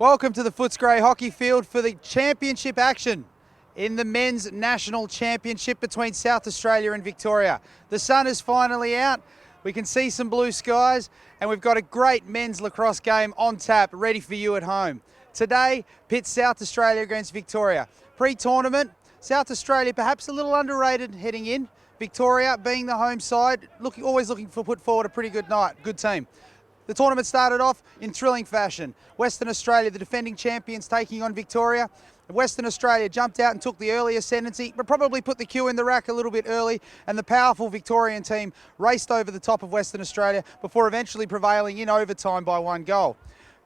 Welcome to the Footscray Hockey Field for the championship action in the Men's National Championship between South Australia and Victoria. The sun is finally out, we can see some blue skies, and we've got a great men's lacrosse game on tap ready for you at home. Today, pits South Australia against Victoria. Pre-tournament, South Australia perhaps a little underrated heading in. Victoria being the home side, always looking to put forward a pretty good team. The tournament started off in thrilling fashion. Western Australia, the defending champions, taking on Victoria. Western Australia jumped out and took the early ascendancy, but probably put the cue in the rack a little bit early, and the powerful Victorian team raced over the top of Western Australia before eventually prevailing in overtime by 1 goal.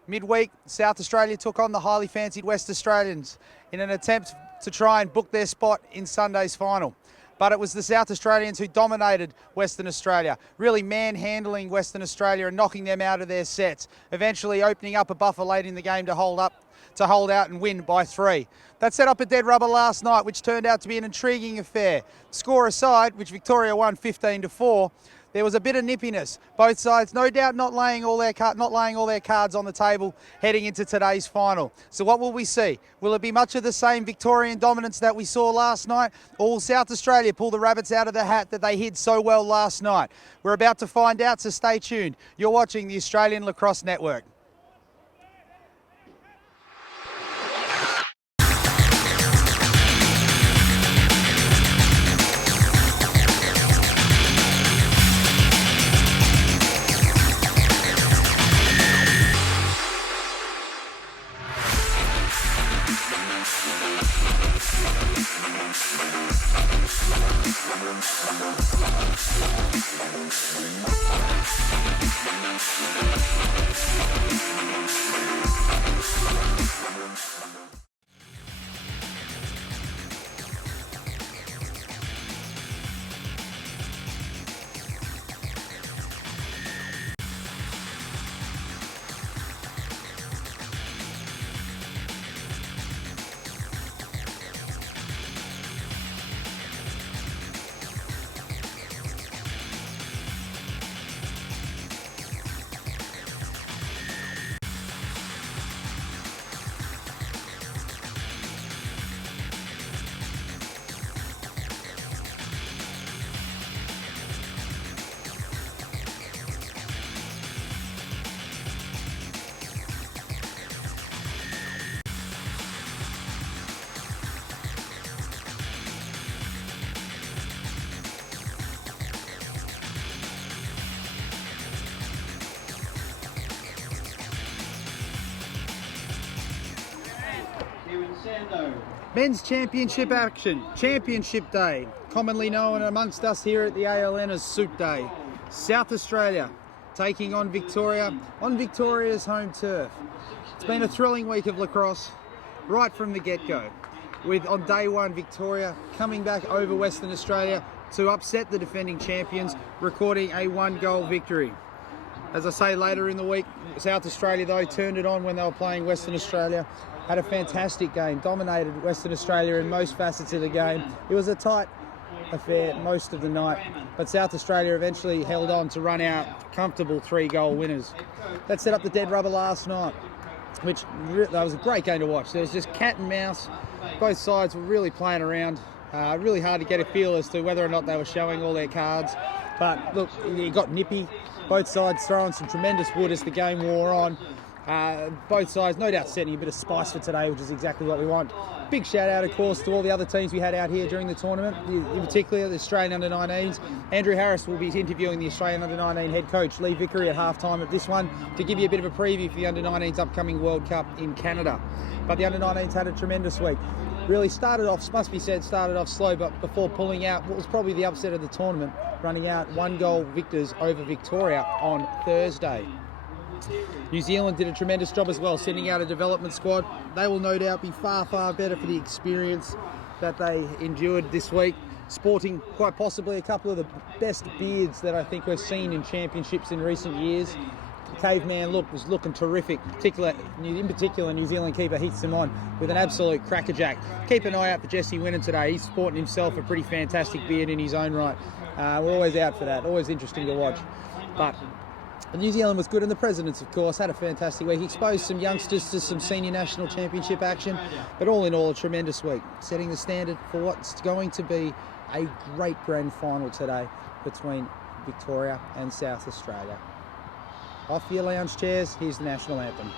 Midweek, South Australia took on the highly fancied West Australians in an attempt to try and book their spot in Sunday's final. But it was the South Australians who dominated Western Australia, really manhandling Western Australia and knocking them out of their sets, eventually opening up a buffer late in the game to hold out and win by 3. That set up a dead rubber last night, which turned out to be an intriguing affair. Score aside, which Victoria won 15-4, there was a bit of nippiness. Both sides, no doubt, not laying all their cards on the table heading into today's final. So what will we see? Will it be much of the same Victorian dominance that we saw last night, or will South Australia pull the rabbits out of the hat that they hid so well last night? We're about to find out, so stay tuned. You're watching the Australian Lacrosse Network. Men's Championship action, Championship Day, commonly known amongst us here at the ALN as Suit Day. South Australia taking on Victoria on Victoria's home turf. It's been a thrilling week of lacrosse right from the get-go, with on day one Victoria coming back over Western Australia to upset the defending champions, recording a 1-goal victory. As I say, later in the week, South Australia though turned it on when they were playing Western Australia. Had a fantastic game, dominated Western Australia in most facets of the game. It was a tight affair most of the night, but South Australia eventually held on to run out comfortable 3-goal winners. That set up the dead rubber last night, that was a great game to watch. There was just cat and mouse. Both sides were really playing around. Really hard to get a feel as to whether or not they were showing all their cards. But look, it got nippy. Both sides throwing some tremendous wood as the game wore on. Both sides no doubt setting a bit of spice for today, which is exactly what we want. Big shout out, of course, to all the other teams we had out here during the tournament, in particular the Australian Under-19s. Andrew Harris will be interviewing the Australian Under-19 head coach Lee Vickery at halftime of this one to give you a bit of a preview for the Under-19's upcoming World Cup in Canada. But the Under-19s had a tremendous week. Really started off slow, but before pulling out what was probably the upset of the tournament, running out 1-goal victors over Victoria on Thursday. New Zealand did a tremendous job as well, sending out a development squad. They will no doubt be far, far better for the experience that they endured this week, sporting quite possibly a couple of the best beards that I think we've seen in championships in recent years. Caveman look was looking terrific, in particular New Zealand keeper Heath Simon with an absolute crackerjack. Keep an eye out for Jesse Winnan today. He's sporting himself a pretty fantastic beard in his own right. We're always out for that, always interesting to watch. But New Zealand was good, and the Presidents, of course, had a fantastic week. He exposed some youngsters to some senior national championship action, but all in all, a tremendous week, setting the standard for what's going to be a great grand final today between Victoria and South Australia. Off your lounge chairs, here's the national anthem.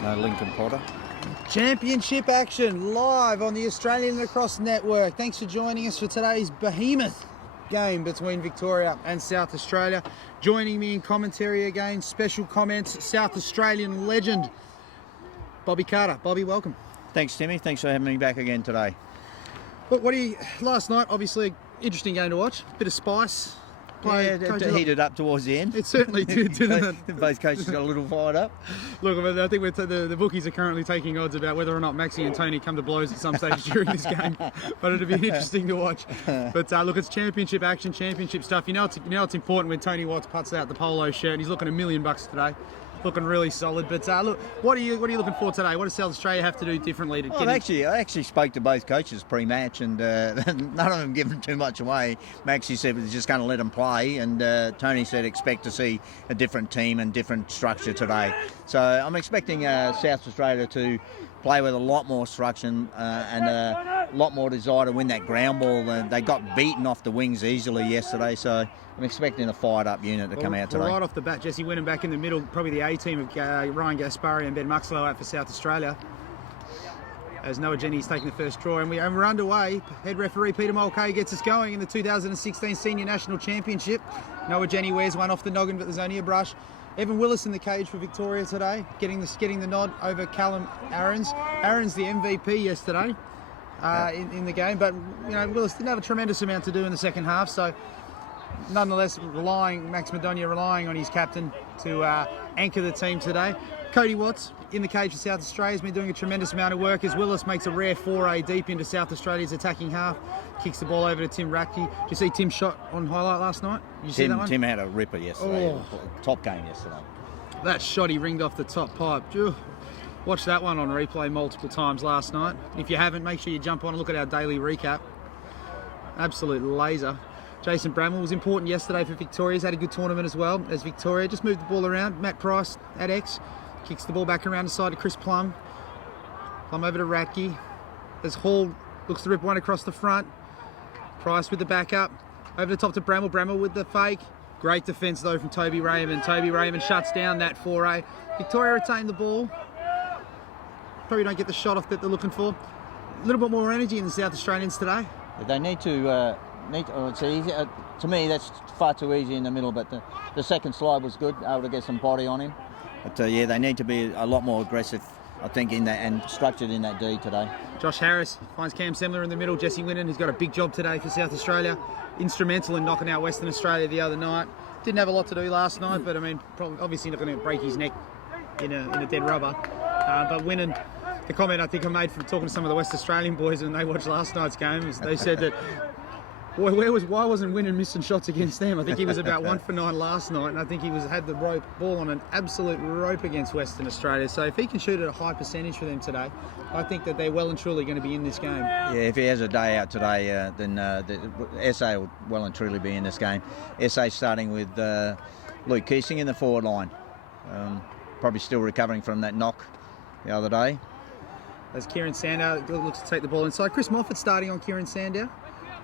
No Lincoln Potter. Championship action live on the Australian Lacrosse Network. Thanks for joining us for today's behemoth game between Victoria and South Australia. Joining me in commentary again, special comments, South Australian legend, Bobby Carter. Bobby, welcome. Thanks, Timmy. Thanks for having me back again today. Look, last night, obviously, interesting game to watch. Bit of spice. It heated up towards the end. It certainly did, didn't it? Both coaches got a little fired up. Look, I think the bookies are currently taking odds about whether or not Maxi and Tony come to blows at some stage during this game. But it'll be interesting to watch. But look, it's championship action, championship stuff. You know it's important when Tony Watts puts out the polo shirt and he's looking $1 million today. Looking really solid. But look, what are you looking for today? What does South Australia have to do differently to get I actually spoke to both coaches pre-match, and none of them given too much away. Maxie said he's just going to let them play, and Tony said expect to see a different team and different structure today. So I'm expecting South Australia to play with a lot more structure and a lot more desire to win that ground ball. They got beaten off the wings easily yesterday, so I'm expecting a fired-up unit to come out today. Right off the bat, Jesse Wynnum back in the middle, probably the A-team of Ryan Gaspari and Ben Muxlow out for South Australia. As Noah Jenny's taking the first draw, and we're underway. Head referee Peter Mulcahy gets us going in the 2016 Senior National Championship. Noah Jenny wears one off the noggin, but there's only a brush. Evan Willis in the cage for Victoria today, getting the nod over Callum Aarons. Aarons the MVP yesterday in the game, but Willis didn't have a tremendous amount to do in the second half, so nonetheless Max Madonia relying on his captain to anchor the team today. Cody Watts in the cage for South Australia has been doing a tremendous amount of work as Willis makes a rare foray deep into South Australia's attacking half, kicks the ball over to Tim Ratke. Did you see Tim's shot on highlight last night? Did you see that one? Tim had a ripper yesterday. Top game yesterday. That shot he ringed off the top pipe. Watch that one on replay multiple times last night. If you haven't, make sure you jump on and look at our daily recap. Absolute laser. Jason Bramwell was important yesterday for Victoria. He's had a good tournament as well as Victoria. Just moved the ball around. Matt Price at X. Kicks the ball back around the side to Chris Plum. Plum over to Ratke. As Hall looks to rip one across the front. Price with the backup. Over the top to Bramwell. Bramwell with the fake. Great defence though from Toby Raymond. Toby Raymond shuts down that foray. Victoria retained the ball. Probably don't get the shot off that they're looking for. A little bit more energy in the South Australians today. They need to... it's easy. To me, that's far too easy in the middle, but the second slide was good, able to get some body on him. But they need to be a lot more aggressive, I think, in that and structured in that D today. Josh Harris finds Cam Semler in the middle. Jesse Wynnum, who's got a big job today for South Australia. Instrumental in knocking out Western Australia the other night. Didn't have a lot to do last night, but I mean, obviously not going to break his neck in a dead rubber. But Wynnum, the comment I think I made from talking to some of the West Australian boys when they watched last night's game is they said that why wasn't Wynnum missing shots against them? I think he was about 1 for 9 last night, and I think he had the ball on an absolute rope against Western Australia. So if he can shoot at a high percentage for them today, I think that they're well and truly going to be in this game. Yeah, if he has a day out today, then the SA will well and truly be in this game. SA starting with Luke Keesing in the forward line. Probably still recovering from that knock the other day. As Kieran Sandow looks to take the ball inside. Chris Moffat starting on Kieran Sandow.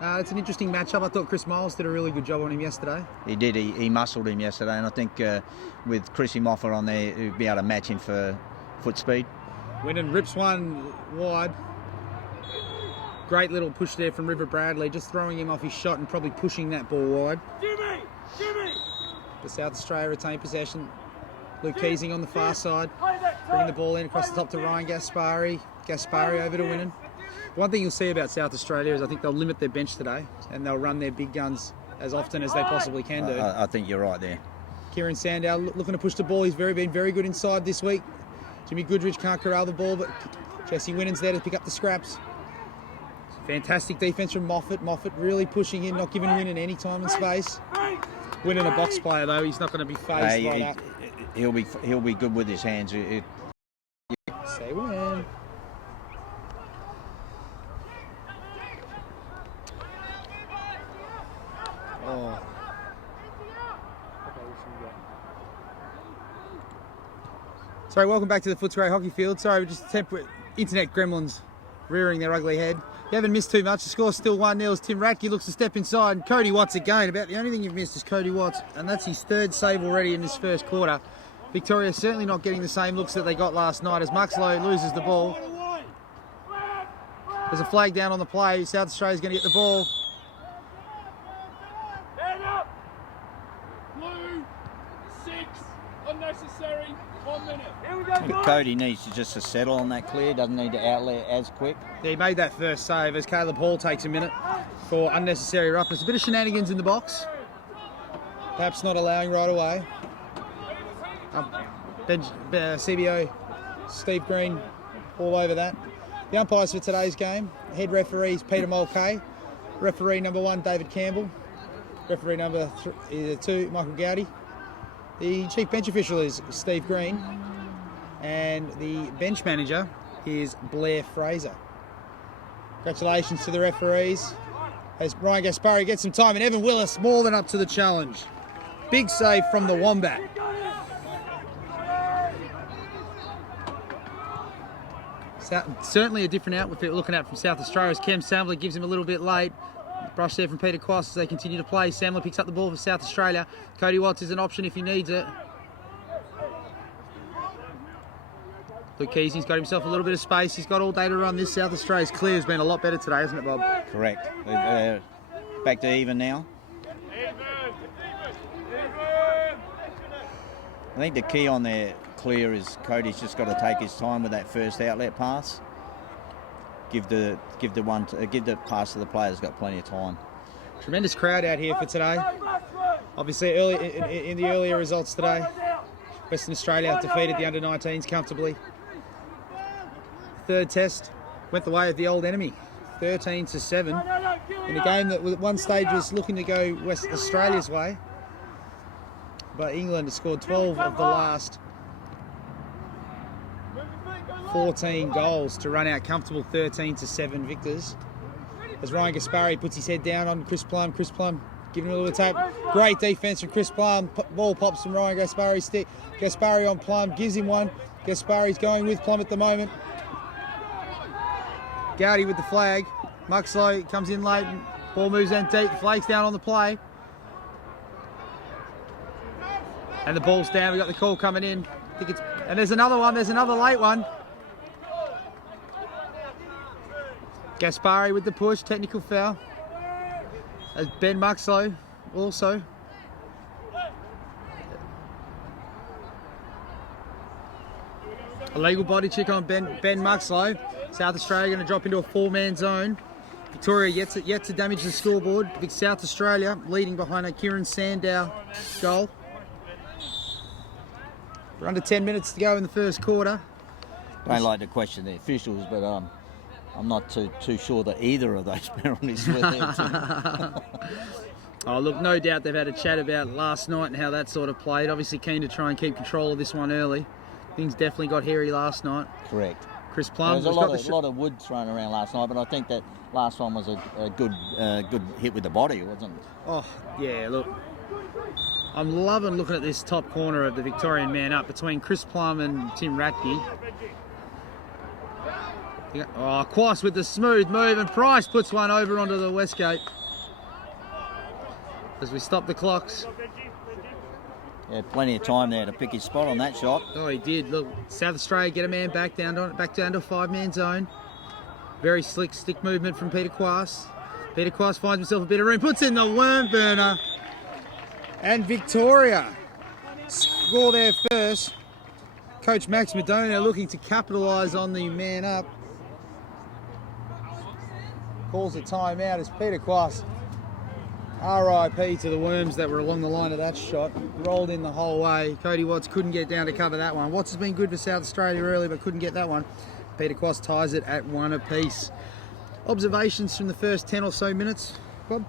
It's an interesting matchup. I thought Chris Miles did a really good job on him yesterday. He did. He muscled him yesterday, and I think with Chrissy Moffat on there, he'd be able to match him for foot speed. Winnan rips one wide. Great little push there from River Bradley, just throwing him off his shot and probably pushing that ball wide. The South Australia retain possession. Luke Keesing on the far side, bringing the ball in across the top to Ryan Gaspari. Gaspari over to Winnan. One thing you'll see about South Australia is I think they'll limit their bench today and they'll run their big guns as often as they possibly can do. I think you're right there. Kieran Sandow looking to push the ball. He's been very good inside this week. Jimmy Goodrich can't corral the ball, but Jesse Winnan's there to pick up the scraps. Fantastic defence from Moffat. Moffat really pushing in, not giving Winnan any time and space. Winnan a box player though, he's not going to be phased right up. He'll be good with his hands. Say when. Oh. Sorry, welcome back to the Footscray Hockey Field. Sorry, just temporary internet gremlins rearing their ugly head. You haven't missed too much. The score's still 1-0 as Tim Ratke looks to step inside. And Cody Watts again. About the only thing you've missed is Cody Watts, and that's his third save already in this first quarter. Victoria certainly not getting the same looks that they got last night as Muxlow loses the ball. There's a flag down on the play. South Australia's going to get the ball. Blue, 6, unnecessary, 1 minute. Cody needs to settle on that clear, doesn't need to outlet as quick. Yeah, he made that first save as Caleb Hall takes a minute for unnecessary roughness. A bit of shenanigans in the box. Perhaps not allowing right away. CBO Steve Green all over that. The umpires for today's game, head referee is Peter Mulcahy. Referee number 1, David Campbell. Referee number 2, Michael Gowdy. The chief bench official is Steve Green. And the bench manager is Blair Fraser. Congratulations to the referees. As Ryan Gaspari gets some time, and Evan Willis more than up to the challenge. Big save from the Wombat. Certainly a different outfit we're looking at from South Australia as Cam Samler gives him a little bit late. Brush there from Peter Quast as they continue to play. Samler picks up the ball for South Australia. Cody Watts is an option if he needs it. Luke Keesing's got himself a little bit of space. He's got all day to run this. South Australia's clear has been a lot better today, hasn't it, Bob? Correct. Back to even now. I think the key on their clear is Cody's just got to take his time with that first outlet pass. Give the pass to the player that's got plenty of time. Tremendous crowd out here for today. Obviously, early in the earlier results today, Western Australia defeated the under-19s comfortably. Third test went the way of the old enemy, 13-7, in a game that at one stage was looking to go West Australia's way. But England has scored 12 of the last 14 goals to run out comfortable 13-7 victors. As Ryan Gaspari puts his head down on Chris Plum. Chris Plum giving a little tap. Great defence from Chris Plum. Ball pops from Ryan Gaspari's stick. Gaspari on Plum, gives him one. Gaspari's going with Plum at the moment. Gowdy with the flag. Muxlow comes in late. Ball moves in deep. Flag's down on the play. And the ball's down. We've got the call coming in. And there's another one. There's another late one. Gaspari with the push. Technical foul. As Ben Muxlow also. Illegal body check on Ben Muxlow. South Australia going to drop into a 4-man zone. Victoria yet to damage the scoreboard. Big South Australia leading behind a Kieran Sandow goal. We're under 10 minutes to go in the first quarter. I don't like to question the officials, but I'm not too sure that either of those penalties were there. Oh, look, no doubt they've had a chat about last night and how that sort of played. Obviously keen to try and keep control of this one early. Things definitely got hairy last night. Correct. Chris Plum. There was a lot of wood thrown around last night, but I think that last one was a good hit with the body, wasn't it? Oh, yeah, look. I'm loving looking at this top corner of the Victorian man up between Chris Plum and Tim Ratke. Oh, Quast with the smooth move, and Price puts one over onto the Westgate. As we stop the clocks. Yeah, plenty of time there to pick his spot on that shot. Oh, he did. Look, South Australia get a man back down to a 5-man zone. Very slick stick movement from Peter Quass. Peter Quass finds himself a bit of room, puts in the worm burner. And Victoria score there first. Coach Max Madona looking to capitalise on the man up. Calls a timeout as Peter Quass, RIP to the worms that were along the line of that shot. Rolled in the whole way. Cody Watts couldn't get down to cover that one. Watts has been good for South Australia early, but couldn't get that one. Peter Quass ties it at 1 apiece. Observations from the first 10 or so minutes, Bob?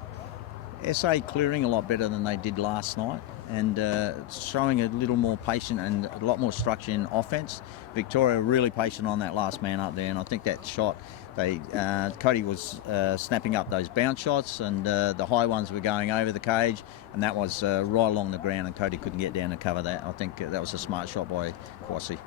SA clearing a lot better than they did last night, and showing a little more patient and a lot more structure in offence. Victoria really patient on that last man up there, and I think that shot, Cody was snapping up those bounce shots, and the high ones were going over the cage, and that was right along the ground, and Cody couldn't get down to cover that. I think that was a smart shot by Quassi.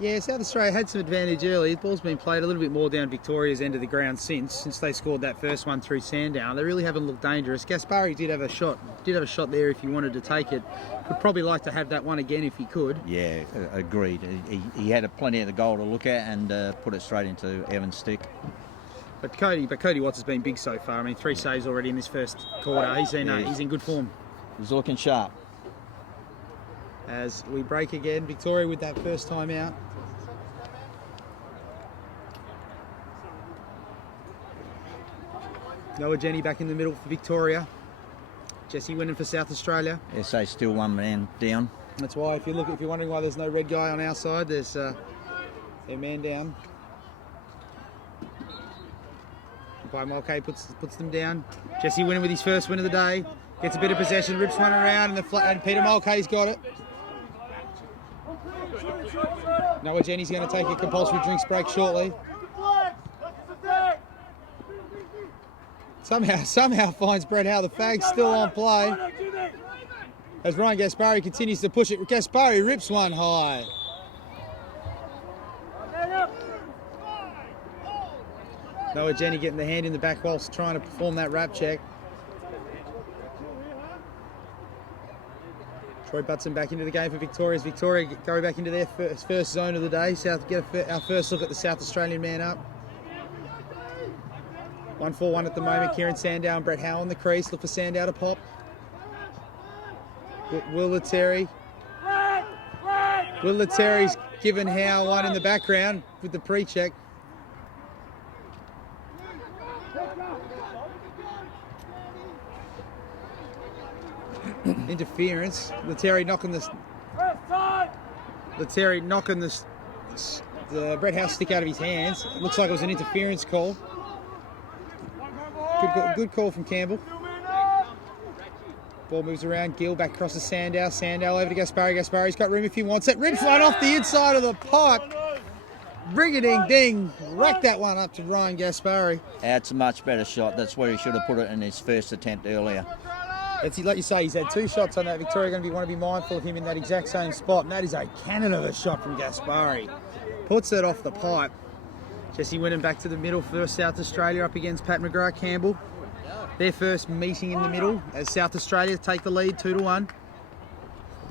Yeah, South Australia had some advantage early. The ball's been played a little bit more down Victoria's end of the ground since they scored that first one through Sandown. They really haven't looked dangerous. Gaspari did have a shot there if he wanted to take it. Would probably like to have that one again if he could. Yeah, agreed. He had plenty of the goal to look at and put it straight into Evan's stick. But Cody Watts has been big so far. I mean, 3 saves already in this first quarter. He's in good form. He's looking sharp. As we break again, Victoria with that first time out. Noah Jenny back in the middle for Victoria. Jesse winning for South Australia. SA still 1 man down. That's why if you're wondering why there's no red guy on our side, there's their man down. By Mulcahy puts them down. Jesse winning with his first win of the day. Gets a bit of possession, rips one around, and Peter Mulcahy's got it. Noah Jenny's going to take a compulsory drinks break shortly. Somehow finds Brett Howe. The flag's still on play. As Ryan Gaspari continues to push it. Gaspari rips one high. Noah Jenny getting the hand in the back whilst trying to perform that wrap check. Troy Butson back into the game for Victoria. As Victoria go back into their first zone of the day. Our first look at the South Australian man up. 1-4-1 at the moment. Kieran Sandow and Brett Howe on the crease. Look for Sandow to pop. Will Letterry's given Howe one in the background with the pre-check. Interference. Letterry knocking the Brett Howe stick out of his hands. Looks like it was an interference call. Good call from Campbell. Ball moves around. Gill back across to Sandow. Sandow over to Gaspari. Gaspari's got room if he wants it. Rips one off the inside of the pipe. Ring-a-ding-ding. Whack that one up to Ryan Gaspari. That's a much better shot. That's where he should have put it in his first attempt earlier. Like you say, he's had 2 shots on that. Victoria going to want to be mindful of him in that exact same spot. And that is a cannon of a shot from Gaspari. Puts that off the pipe. Jesse winning back to the middle for South Australia up against Pat McGrath Campbell. Their first meeting in the middle as South Australia take the lead 2-1.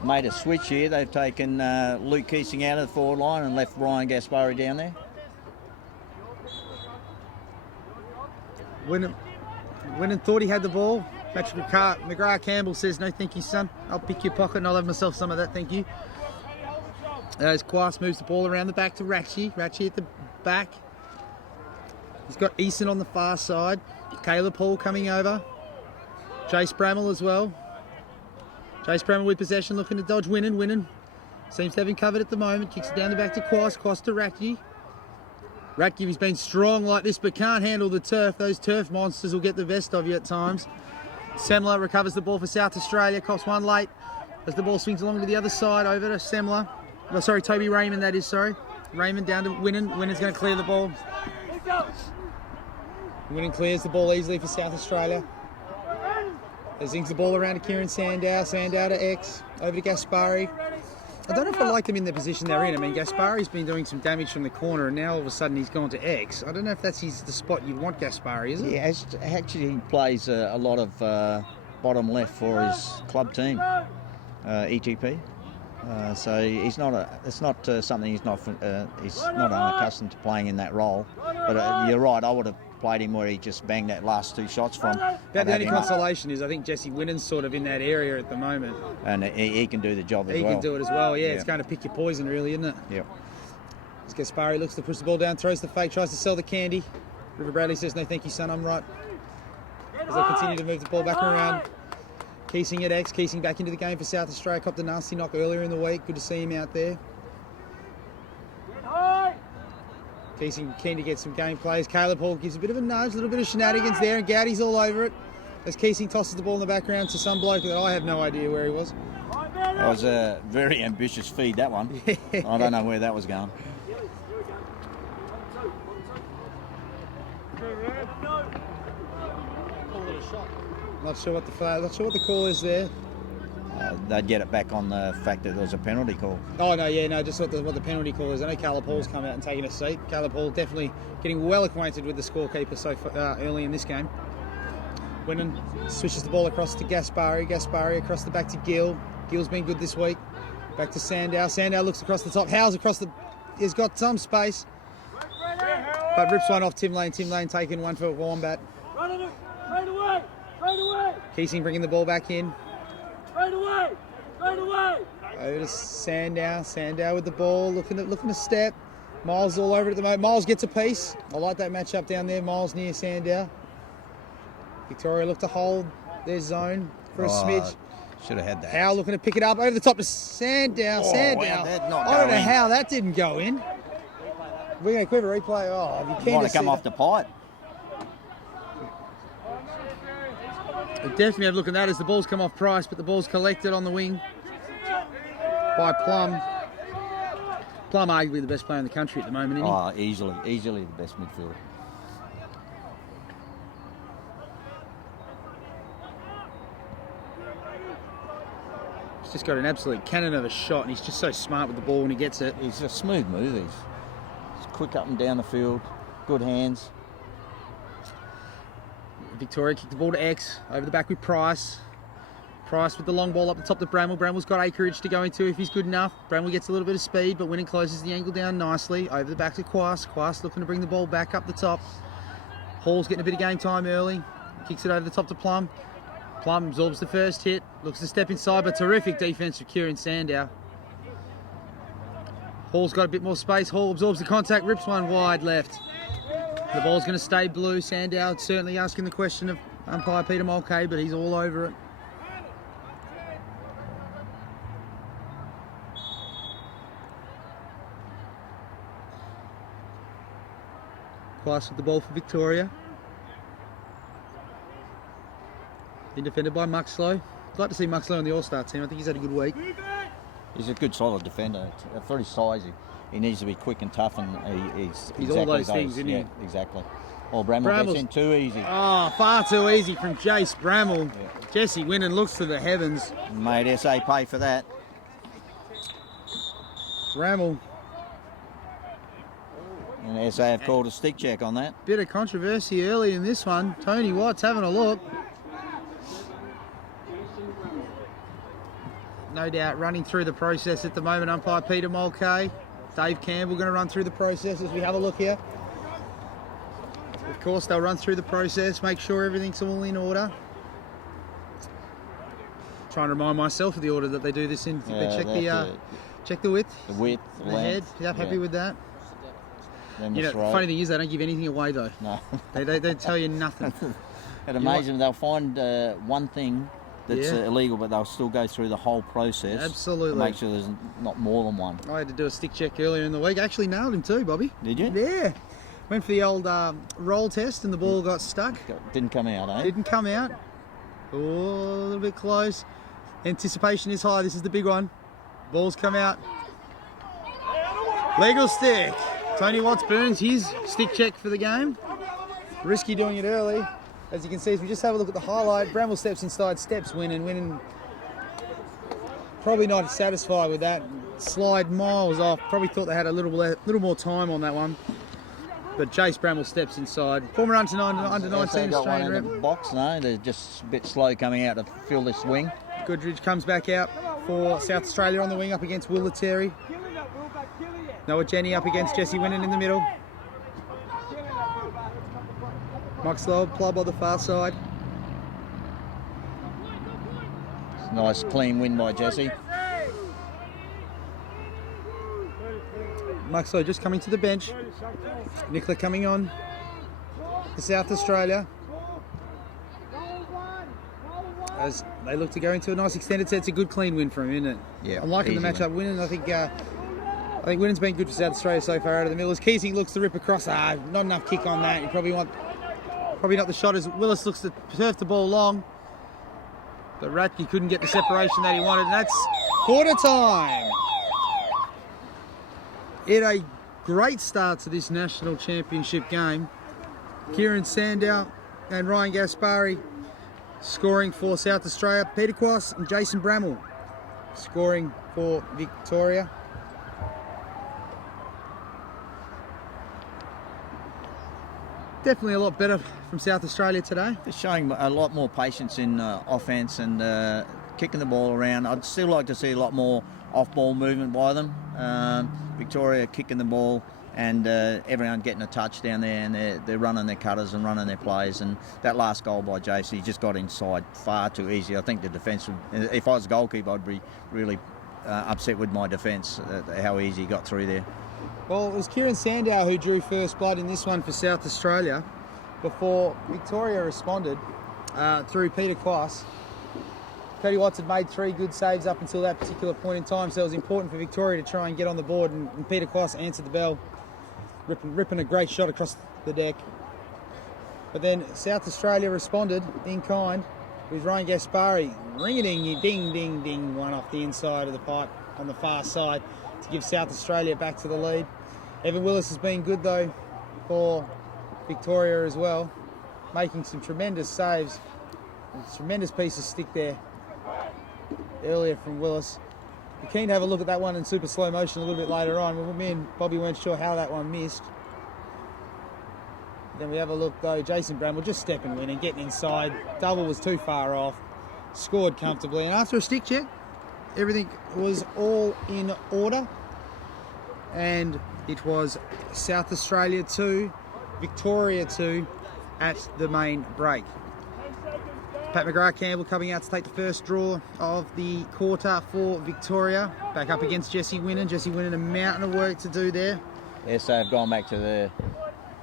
Made a switch here. They've taken Luke Keesing out of the forward line and left Ryan Gaspari down there. Winning thought he had the ball. Patrick McGrath Campbell says, "No, thank you, son. I'll pick your pocket and I'll have myself some of that, thank you." As Quass moves the ball around the back to Ratchie. Ratchie at the back. He's got Eason on the far side. Caleb Paul coming over. Chase Bramall as well. Chase Bramall with possession, looking to dodge winning. Seems to have him covered at the moment. Kicks it down the back to Quass. Quass to Ratchie. Ratchie has been strong like this but can't handle the turf. Those turf monsters will get the best of you at times. Semler recovers the ball for South Australia. Cops one late as the ball swings along to the other side over to Semler. Oh, sorry, Toby Raymond that is, sorry. Raymond down to Winnan. Winnan's going to clear the ball. Winnan clears the ball easily for South Australia. Zings the ball around to Kieran Sandow. Sandow to X. Over to Gaspari. I don't know if I like them in the position they're in. I mean, Gaspari's been doing some damage from the corner and now all of a sudden he's gone to X. I don't know if that's the spot you want Gaspari, is it? Yeah, actually he plays a lot of bottom left for his club team. EGP. So he's not it's not something he's not unaccustomed to playing in that role. But you're right, I would have played him where he just banged that last 2 shots from. The only consolation is I think Jesse Winnen's sort of in that area at the moment. And he can do the job as well. He can do it as well, yeah. It's going to pick your poison really, isn't it? Yep. Gaspari looks to push the ball down, throws the fake, tries to sell the candy. River Bradley says, no thank you son, I'm right. As they continue to move the ball back around. Keesing at X, Keesing back into the game for South Australia. Copped a nasty knock earlier in the week. Good to see him out there. Keesing keen to get some game plays. Caleb Hall gives a bit of a nudge, a little bit of shenanigans there, and Gowdy's all over it. As Keesing tosses the ball in the background to some bloke that I have no idea where he was. That was a very ambitious feed, that one. I don't know where that was going. Not sure what the call is there. They'd get it back on the fact that there was a penalty call. Oh no, yeah, no, just what the penalty call is. I know Caleb Hall's come out and taken a seat. Caleb Hall definitely getting well acquainted with the scorekeeper so early in this game. Winnan switches the ball across to Gaspari. Gaspari across the back to Gill. Gill's been good this week. Back to Sandow. Sandow looks across the top. Howes across the. He's got some space, but rips one off Tim Lane. Tim Lane taking one for Wombat. Keesing bringing the ball back in. Over to Sandow. Sandow with the ball, looking to step. Miles all over it at the moment. Miles gets a piece. I like that matchup down there. Miles near Sandow. Victoria look to hold their zone for a smidge. Should have had that. Howe looking to pick it up over the top to Sandow. Sandow. I don't know how that didn't go in. We're going to quiver replay. Oh, you can't. Want to come off the pipe. Definitely have a look at that as the ball's come off Price, but the ball's collected on the wing by Plum. Plum arguably the best player in the country at the moment, isn't he? Easily the best midfielder. He's just got an absolute cannon of a shot, and he's just so smart with the ball when he gets it. He's a smooth move. He's quick up and down the field, good hands. Victoria kicked the ball to X, over the back with Price. Price with the long ball up the top to Bramwell. Bramwell's got acreage to go into if he's good enough. Bramwell gets a little bit of speed, but Winnan closes the angle down nicely. Over the back to Quast. Quast looking to bring the ball back up the top. Hall's getting a bit of game time early. Kicks it over the top to Plum. Plum absorbs the first hit. Looks to step inside, but terrific defense for Kieran Sandow. Hall's got a bit more space. Hall absorbs the contact, rips one wide left. The ball's going to stay blue. Sandow certainly asking the question of umpire Peter Mulcahy, but he's all over it. Class with the ball for Victoria. Been defended by Muxlow. I'd like to see Muxlow on the All-Star team. I think he's had a good week. He's a good, solid defender. For his size, he needs to be quick and tough, and he's exactly all those things, isn't he? Yeah, exactly. Oh, Bramwell gets in too easy. Oh, far too easy from Jace Bramwell. Yeah. Jesse Winnan looks to the heavens. Made SA pay for that. Bramwell. And SA have called a stick check on that. Bit of controversy early in this one. Tony Watts having a look. No doubt running through the process at the moment, umpire Peter Mulcahy. Dave Campbell going to run through the process as we have a look here. Of course, they'll run through the process, make sure everything's all in order. Trying to remind myself of the order that they do this in. They check the width. The width, the head. Yeah, happy with that. You know, funny thing is they don't give anything away though. No. they tell you nothing. It's amazing. They'll find one thing that's illegal, but they'll still go through the whole process. Absolutely. To make sure there's not more than one. I had to do a stick check earlier in the week. Actually nailed him too, Bobby. Did you? Yeah. Went for the old roll test and the ball got stuck. Didn't come out, eh? Didn't come out. Oh, a little bit close. Anticipation is high. This is the big one. Ball's come out. Legal stick. Tony Watts burns his stick check for the game. Risky doing it early. As you can see, if we just have a look at the highlight, Bramwell steps inside, steps Winnan. Probably not satisfied with that. Slide miles off. Probably thought they had a little more time on that one. But Jace Bramwell steps inside. Former under 19 Australian rep. Box, no, they're just a bit slow coming out to fill this wing. Goodridge comes back out for South Australia on the wing up against Willa Terry. Noah Jenny up against Jesse Winnan in the middle. Mike Slow, Plub on the far side. It's a nice clean win by Jesse. Mike Slow just coming to the bench. Nicola coming on for South Australia. As they look to go into a nice extended set. It's a good clean win for him, isn't it? Yeah, I'm liking the matchup winning. I think Winnan's been good for South Australia so far out of the middle. As Keating looks to rip across, not enough kick on that. You probably not the shot as Willis looks to serve the ball long. But Ratke couldn't get the separation that he wanted, and that's quarter time. It a great start to this national championship game. Kieran Sandow and Ryan Gaspari scoring for South Australia. Peter Quass and Jason Bramall scoring for Victoria. Definitely a lot better from South Australia today. They're showing a lot more patience in offense and kicking the ball around. I'd still like to see a lot more off-ball movement by them. Victoria kicking the ball and everyone getting a touch down there, and they're running their cutters and running their plays. And that last goal by JC just got inside far too easy. I think the defence would, if I was a goalkeeper, I'd be really upset with my defence, how easy he got through there. Well, it was Kieran Sandow who drew first blood in this one for South Australia before Victoria responded through Peter Quass. Cody Watts had made 3 good saves up until that particular point in time, so it was important for Victoria to try and get on the board, and Peter Quass answered the bell, ripping a great shot across the deck. But then South Australia responded in kind with Ryan Gaspari, ring-a-ding, ding, ding, ding, one off the inside of the pipe on the far side to give South Australia back to the lead. Evan Willis has been good though for Victoria as well, making some tremendous saves. A tremendous piece of stick there earlier from Willis. We're keen to have a look at that one in super slow motion a little bit later on. Well, me and Bobby weren't sure how that one missed. Then we have a look though, Jason Bramall just stepping in and getting inside. Double was too far off, scored comfortably, and after a stick check, everything was all in order, and it was South Australia 2, Victoria 2 at the main break. Pat McGrath Campbell coming out to take the first draw of the quarter for Victoria. Back up against Jesse Winnan. Jesse Winnan, a mountain of work to do there. Yes, they've gone back to the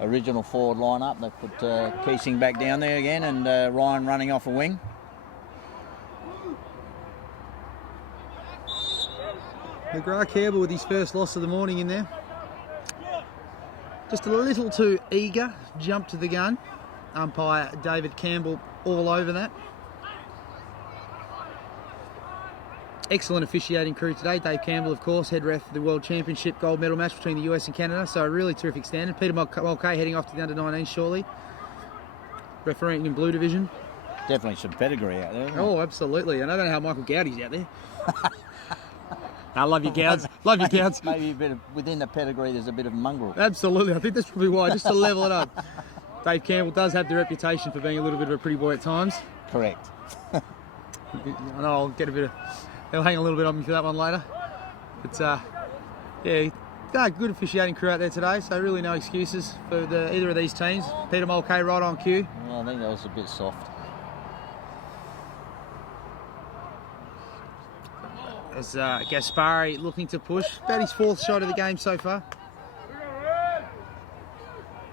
original forward lineup. They've put Keating back down there again, and Ryan running off a wing. McGrath Campbell with his first loss of the morning in there. Just a little too eager, jumped to the gun. Umpire David Campbell all over that. Excellent officiating crew today. Dave Campbell, of course, head ref for the World Championship gold medal match between the US and Canada. So a really terrific standard. Peter Mulcahy heading off to the under-19 shortly. Refereeing in blue division. Definitely some pedigree out there. Oh, absolutely. And I don't know how Michael Gowdy's out there. I love you, Gowds. Love you, Gowds. Maybe a bit of, within the pedigree, there's a bit of mongrel. Absolutely. I think that's probably why, just to level it up. Dave Campbell does have the reputation for being a little bit of a pretty boy at times. Correct. I know I'll get a bit of... They'll hang a little bit on me for that one later. But, yeah, good officiating crew out there today, so really no excuses for either of these teams. Peter Mulcahy right on cue. Well, I think that was a bit soft. As Gaspari looking to push. About his 4th shot of the game so far.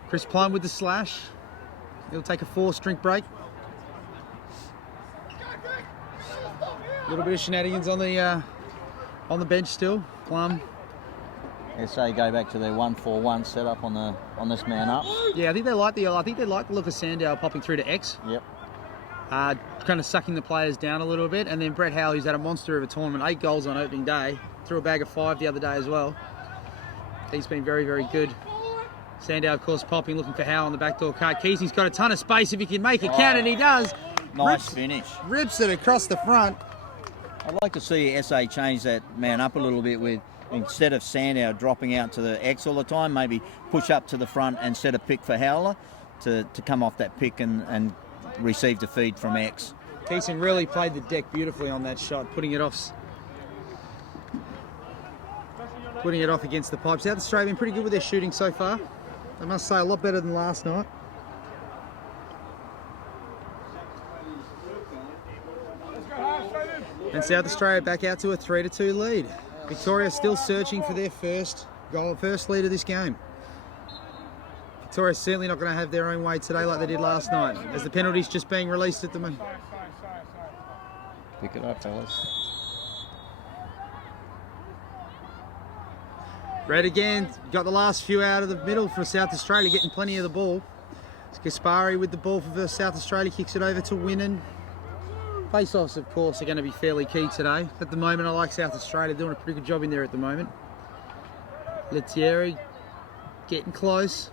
Chris Plum with the slash. He'll take a 4-drink break. A little bit of shenanigans on the bench still. Plum. SA go back to their 1-4-1 setup on this man up. Yeah, I think they like the look of Sandow popping through to X. Yep. Kind of sucking the players down a little bit, and then Brett Howell, who's had a monster of a tournament, 8 goals on opening day, threw a bag of 5 the other day as well. He's been very, very good. Sandow, of course, popping, looking for Howell on the backdoor cut. Keating's got a ton of space if he can make it count, and he does. Nice finish. Rips it across the front. I'd like to see SA change that man up a little bit with, instead of Sandow dropping out to the X all the time, maybe push up to the front and set a pick for Howler to come off that pick and receive the feed from X. Keating really played the deck beautifully on that shot, putting it off putting it off against the pipe. South Australia been pretty good with their shooting so far. I must say, a lot better than last night. And South Australia back out to a 3-2 lead. Victoria still searching for their first goal, first lead of this game. Victoria's certainly not going to have their own way today like they did last night, as the penalty's just being released at the moment. Pick it up, fellas. Red again, got the last few out of the middle for South Australia, getting plenty of the ball. Gaspari with the ball for South Australia, kicks it over to Winnan. Face-offs, of course, are going to be fairly key today. At the moment, I like South Australia doing a pretty good job in there at the moment. Lettieri getting close.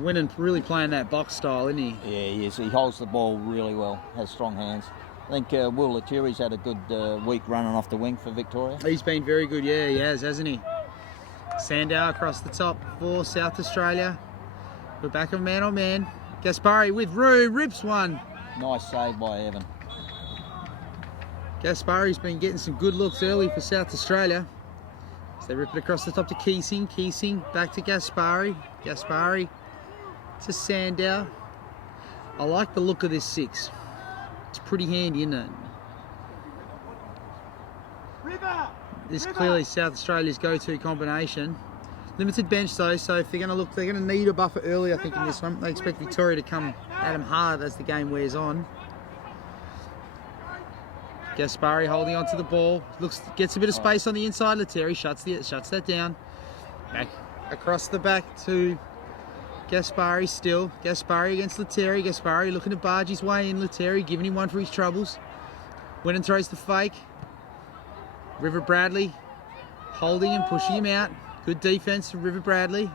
Winnan really playing that box style, isn't he? Yeah, he is. He holds the ball really well, has strong hands. I think Will Lettieri's had a good week running off the wing for Victoria. He's been very good, yeah, he has, hasn't he? Sandow across the top for South Australia. We're back of man on man. Gaspari with room, rips one. Nice save by Evan. Gaspari's been getting some good looks early for South Australia. So they rip it across the top to Keesing. Keesing back to Gaspari. Gaspari to Sandow. I like the look of this 6. It's pretty handy, isn't it? This clearly South Australia's go-to combination. Limited bench though, so if they're going to look, they're going to need a buffer early, I think, in this one. They expect Victoria to come at them hard as the game wears on. Gaspari holding onto the ball, gets a bit of space on the inside. Lettieri shuts that down. Back across the back to Gaspari still. Gaspari against Lettieri. Gaspari looking to barge his way in. Lettieri giving him one for his troubles. Winnan throws the fake. River Bradley holding him, pushing him out. Good defense from River Bradley.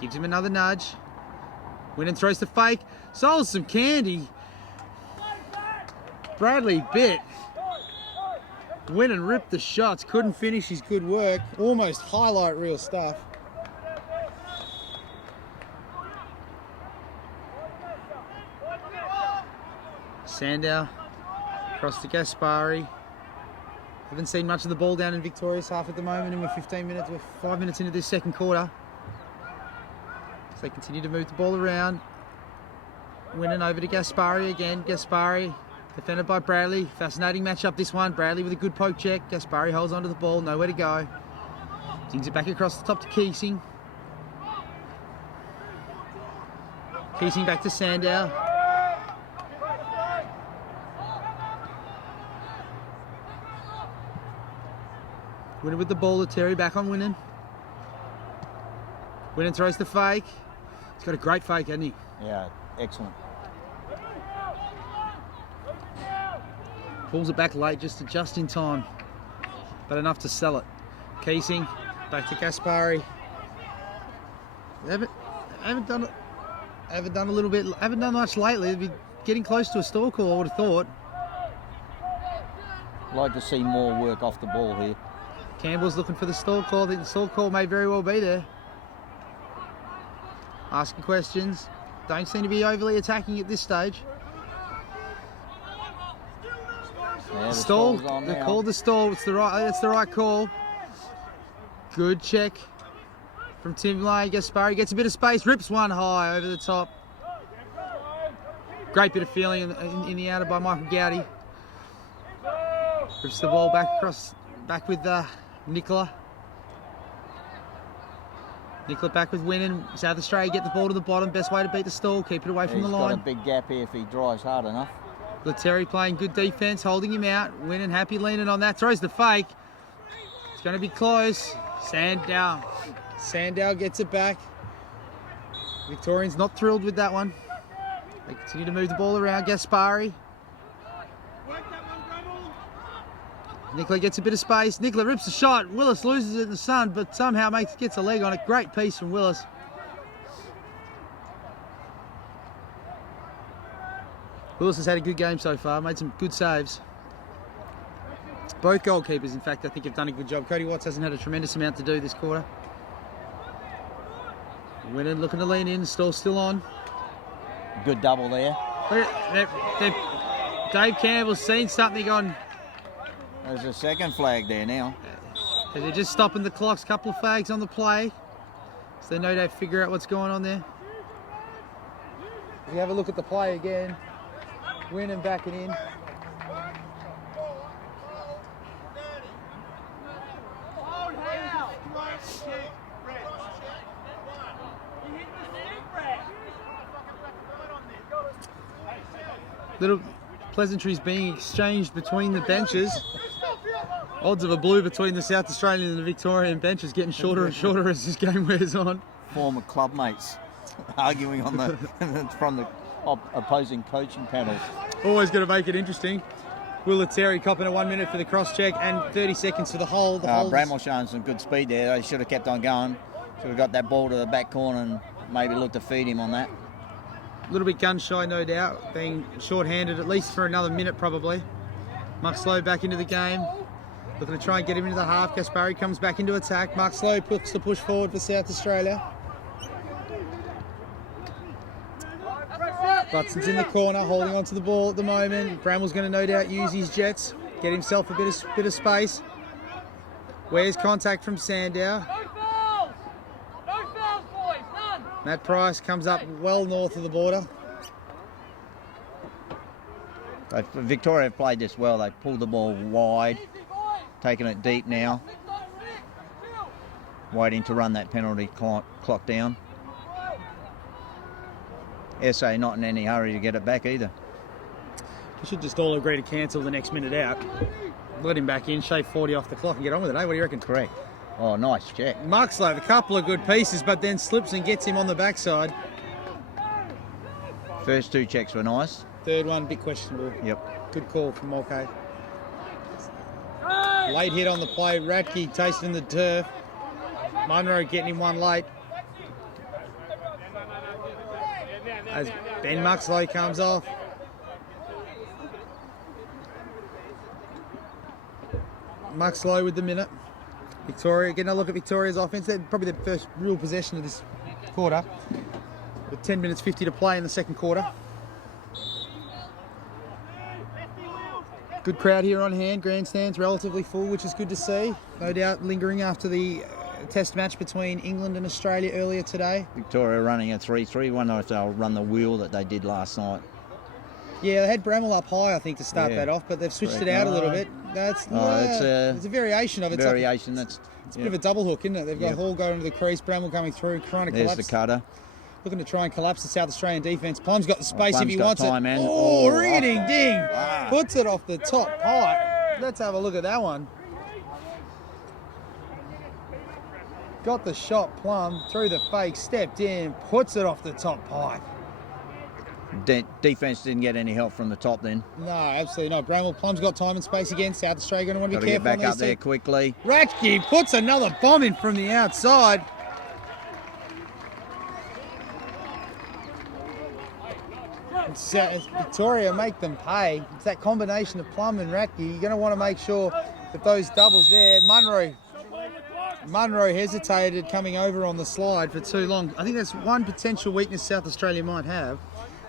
Gives him another nudge. Winnan throws the fake. Sold some candy. Bradley bit. Winnan ripped the shots. Couldn't finish his good work. Almost highlight reel stuff. Sandow across to Gaspari. Haven't seen much of the ball down in Victoria's half at the moment, and we're 5 minutes into this second quarter. So they continue to move the ball around. Winnan over to Gaspari again. Gaspari defended by Bradley. Fascinating matchup this one. Bradley with a good poke check. Gaspari holds onto the ball, nowhere to go. Zings it back across the top to Keesing. Keesing back to Sandow. Winnan with the ball, Terry back on Winnan. Winnan throws the fake. He's got a great fake, hasn't he? Yeah, excellent. Pulls it back late, just in time, but enough to sell it. Keesing back to Gaspari. Haven't done much lately. They'd be getting close to a stall call, I would have thought. Like to see more work off the ball here. Campbell's looking for the stall call. I think the stall call may very well be there. Asking questions. Don't seem to be overly attacking at this stage. Yeah, the Stall. stall's on They now. called the stall. That's the right call. Good check from Tim Lay. Gaspari gets a bit of space. Rips one high over the top. Great bit of feeling in the outer by Michael Gowdy. Rips the ball back with Nicola. Nicola back with Winnan. South Australia get the ball to the bottom. Best way to beat the stall. Keep it away from the He's line. got a big gap here if he drives hard enough. Lettieri playing good defense, holding him out. Winnan happy leaning on that. Throws the fake. It's going to be close. Sandow gets it back. Victorians not thrilled with that one. They continue to move the ball around. Gaspari. Nicola gets a bit of space. Nicola rips the shot. Willis loses it in the sun, but somehow gets a leg on it. Great piece from Willis. Willis has had a good game so far. Made some good saves. Both goalkeepers, in fact, I think have done a good job. Cody Watts hasn't had a tremendous amount to do this quarter. Winnan looking to lean in. Stall still on. Good double there. Dave Campbell's seen something on There's a second flag there now. They're just stopping the clocks. Couple of flags on the play, so they know they figure out what's going on there. If you have a look at the play again, Win and backing in. Little pleasantries being exchanged between the benches. Odds of a blue between the South Australian and the Victorian benches getting shorter and shorter as this game wears on. Former club mates arguing on the from the opposing coaching panels. Always going to make it interesting. Will Terry copping a 1 minute for the cross check and 30 seconds for the hole. Bramwell showing some good speed there. They should have kept on going. Should have got that ball to the back corner and maybe looked to feed him on that. A little bit gun shy, no doubt, being short-handed at least for another minute probably. Mark Slow back into the game. Looking to try and get him into the half. Gaspari comes back into attack. Mark Slow puts the push forward for South Australia. Butson's in the corner, holding onto the ball at the moment. Bramwell's going to no doubt use his jets, get himself a bit of space. Where's contact from Sandow? No fouls, boys, none. Matt Price comes up well north of the border. Victoria have played this well. They pulled the ball wide, taking it deep now, waiting to run that penalty clock down. SA not in any hurry to get it back either. We should just all agree to cancel the next minute out. Let him back in, shave 40 off the clock and get on with it, eh? What do you reckon? Correct. Oh, nice check. Mark Slow, a couple of good pieces, but then slips and gets him on the backside. First two checks were nice. Third one, a bit questionable. Yep. Good call from Mulcahy. Late hit on the play. Ratke tasting the turf. Munro getting him one late. As Ben Muxlow comes off. Muxlow with the minute. Victoria, getting a look at Victoria's offence. They're probably the first real possession of this quarter. With 10 minutes 50 to play in the second quarter. Good crowd here on hand. Grandstand's relatively full, which is good to see. No doubt lingering after the test match between England and Australia earlier today. Victoria running a 3-3. Wonder if they'll run the wheel that they did last night. Yeah, they had Bramwell up high, I think, to start that off, but they've switched it out a little bit. It's a variation of it. Variation. It's a bit of a double hook, isn't it? They've got Hall going to the crease, Bramwell coming through, trying to collapse. There's the cutter. Looking to try and collapse the South Australian defence. Plum's got the space if he wants it. Oh, ring-a-ding ding! Puts it off the top pipe. Let's have a look at that one. Got the shot, Plum, through the fake, stepped in, puts it off the top pipe. Defence didn't get any help from the top then. No, absolutely not. Bramwell, Plum's got time and space again. South Australia going to want to be careful. Get back up there quickly. Ratke puts another bomb in from the outside. Victoria make them pay. It's that combination of Plum and Ratke. You're going to want to make sure that those doubles there. Munro hesitated coming over on the slide for too long. I think that's one potential weakness South Australia might have.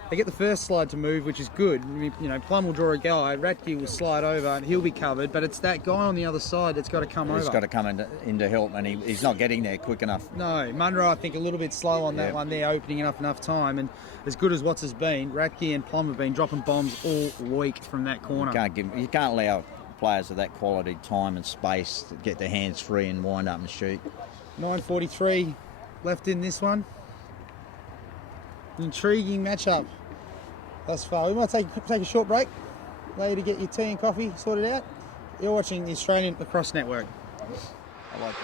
They get the first slide to move, which is good. You know, Plum will draw a guy, Ratke will slide over and he'll be covered, but it's that guy on the other side that's got to come over. He's got to come into help, and he's not getting there quick enough. No, Munro, I think, a little bit slow on that one there, opening enough time, and as good as Watts has been, Ratke and Plum have been dropping bombs all week from that corner. You can't allow players of that quality time and space to get their hands free and wind up and shoot. 9:43 left in this one. An intriguing matchup thus far. We might take a short break. Allow you to get your tea and coffee sorted out. You're watching the Australian Lacrosse Network. I like that.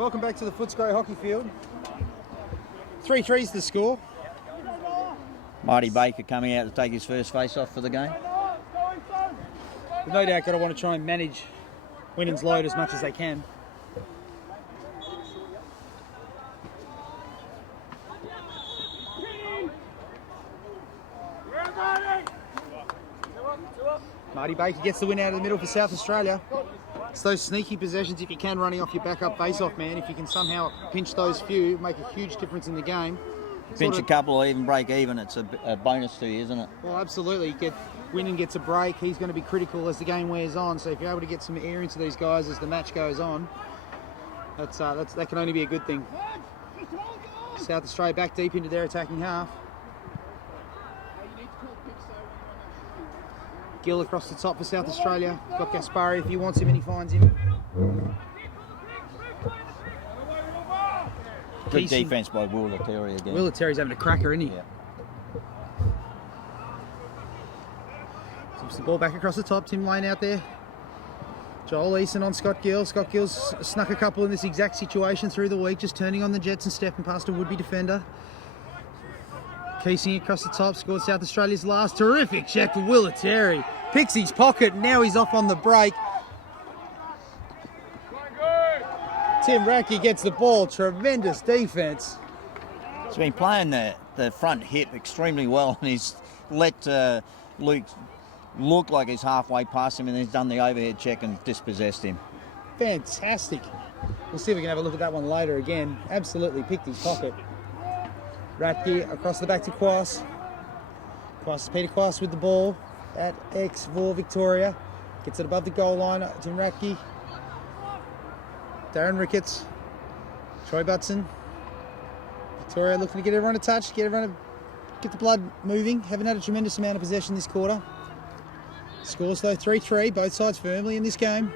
Welcome back to the Footscray hockey field. 3-3's the score. Marty Baker coming out to take his first face-off for the game. They've no doubt got to want to try and manage Wynnon's load as much as they can. Marty Baker gets the win out of the middle for South Australia. It's those sneaky possessions, if you can, running off your backup face-off man. If you can somehow pinch those few, make a huge difference in the game. Pinch a couple or even break even, it's a bonus to you, isn't it? Well, absolutely. Wynnum gets a break. He's going to be critical as the game wears on. So if you're able to get some air into these guys as the match goes on, that can only be a good thing. South Australia back deep into their attacking half. Gill across the top for South Australia. Got Gaspari if he wants him and he finds him. Good defence by Will Lettieri again. Will Lettieri's having a cracker, isn't he? Yeah. Tips the ball back across the top. Tim Lane out there. Joel Eason on Scott Gill. Scott Gill's snuck a couple in this exact situation through the week, just turning on the Jets and stepping past a would-be defender. Keesing across the top, scored South Australia's last. Terrific check for Will Lettieri. Picks his pocket, now he's off on the break. Tim Racky gets the ball. Tremendous defence. He's been playing the front hip extremely well, and he's let Luke look like he's halfway past him, and he's done the overhead check and dispossessed him. Fantastic. We'll see if we can have a look at that one later again. Absolutely picked his pocket. Ratke across the back to Quas. Peter Quas with the ball at X for Victoria. Gets it above the goal line. Tim Ratke. Darren Ricketts. Troy Butson. Victoria looking to get everyone a touch, get the blood moving. Haven't had a tremendous amount of possession this quarter. Scores though 3-3, both sides firmly in this game.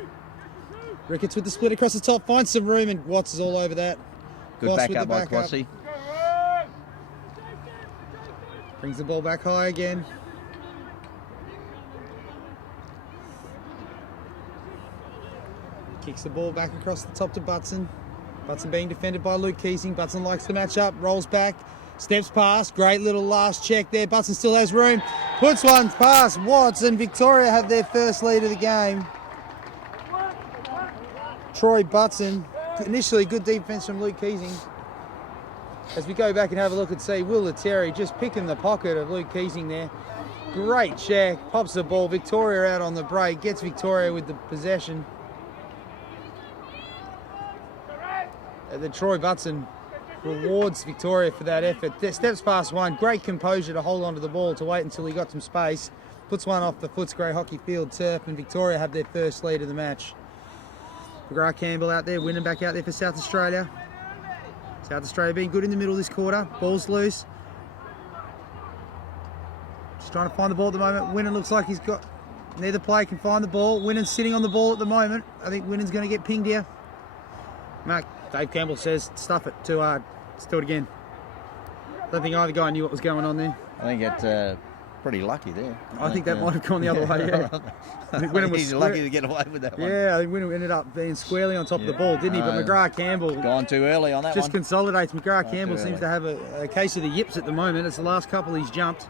Ricketts with the split across the top, finds some room, and Watts is all over that. Good backup by Quassy. Brings the ball back high again. Kicks the ball back across the top to Butson. Butson being defended by Luke Keesing. Butson likes the match up, rolls back, steps past. Great little last check there. Butson still has room. Puts one past Watts, and Victoria have their first lead of the game. Troy Butson. Initially good defence from Luke Keesing. As we go back and have a look and see Will Lettieri just picking the pocket of Luke Keesing there. Great check. Pops the ball. Victoria out on the break. Gets Victoria with the possession. The Troy Butson rewards Victoria for that effort. Steps past one. Great composure to hold onto the ball to wait until he got some space. Puts one off the Footscray hockey field turf, and Victoria have their first lead of the match. McGrath Campbell out there, winning back out there for South Australia. South Australia being good in the middle this quarter. Ball's loose. Just trying to find the ball at the moment. Winnan looks like he's got... Neither player can find the ball. Winnan's sitting on the ball at the moment. I think Winnan's going to get pinged here. Dave Campbell says, stuff it, too hard. Let's do it again. I don't think either guy knew what was going on there. I think it's pretty lucky there. I think that might have gone the other way, yeah. I think Winnan was He's lucky to get away with that one. Yeah, I think Winnan ended up being squarely on top of the ball, didn't he? But McGrath Campbell... Gone too early on that just one. Consolidates. McGrath Campbell seems to have a case of the yips at the moment. It's the last couple he's jumped.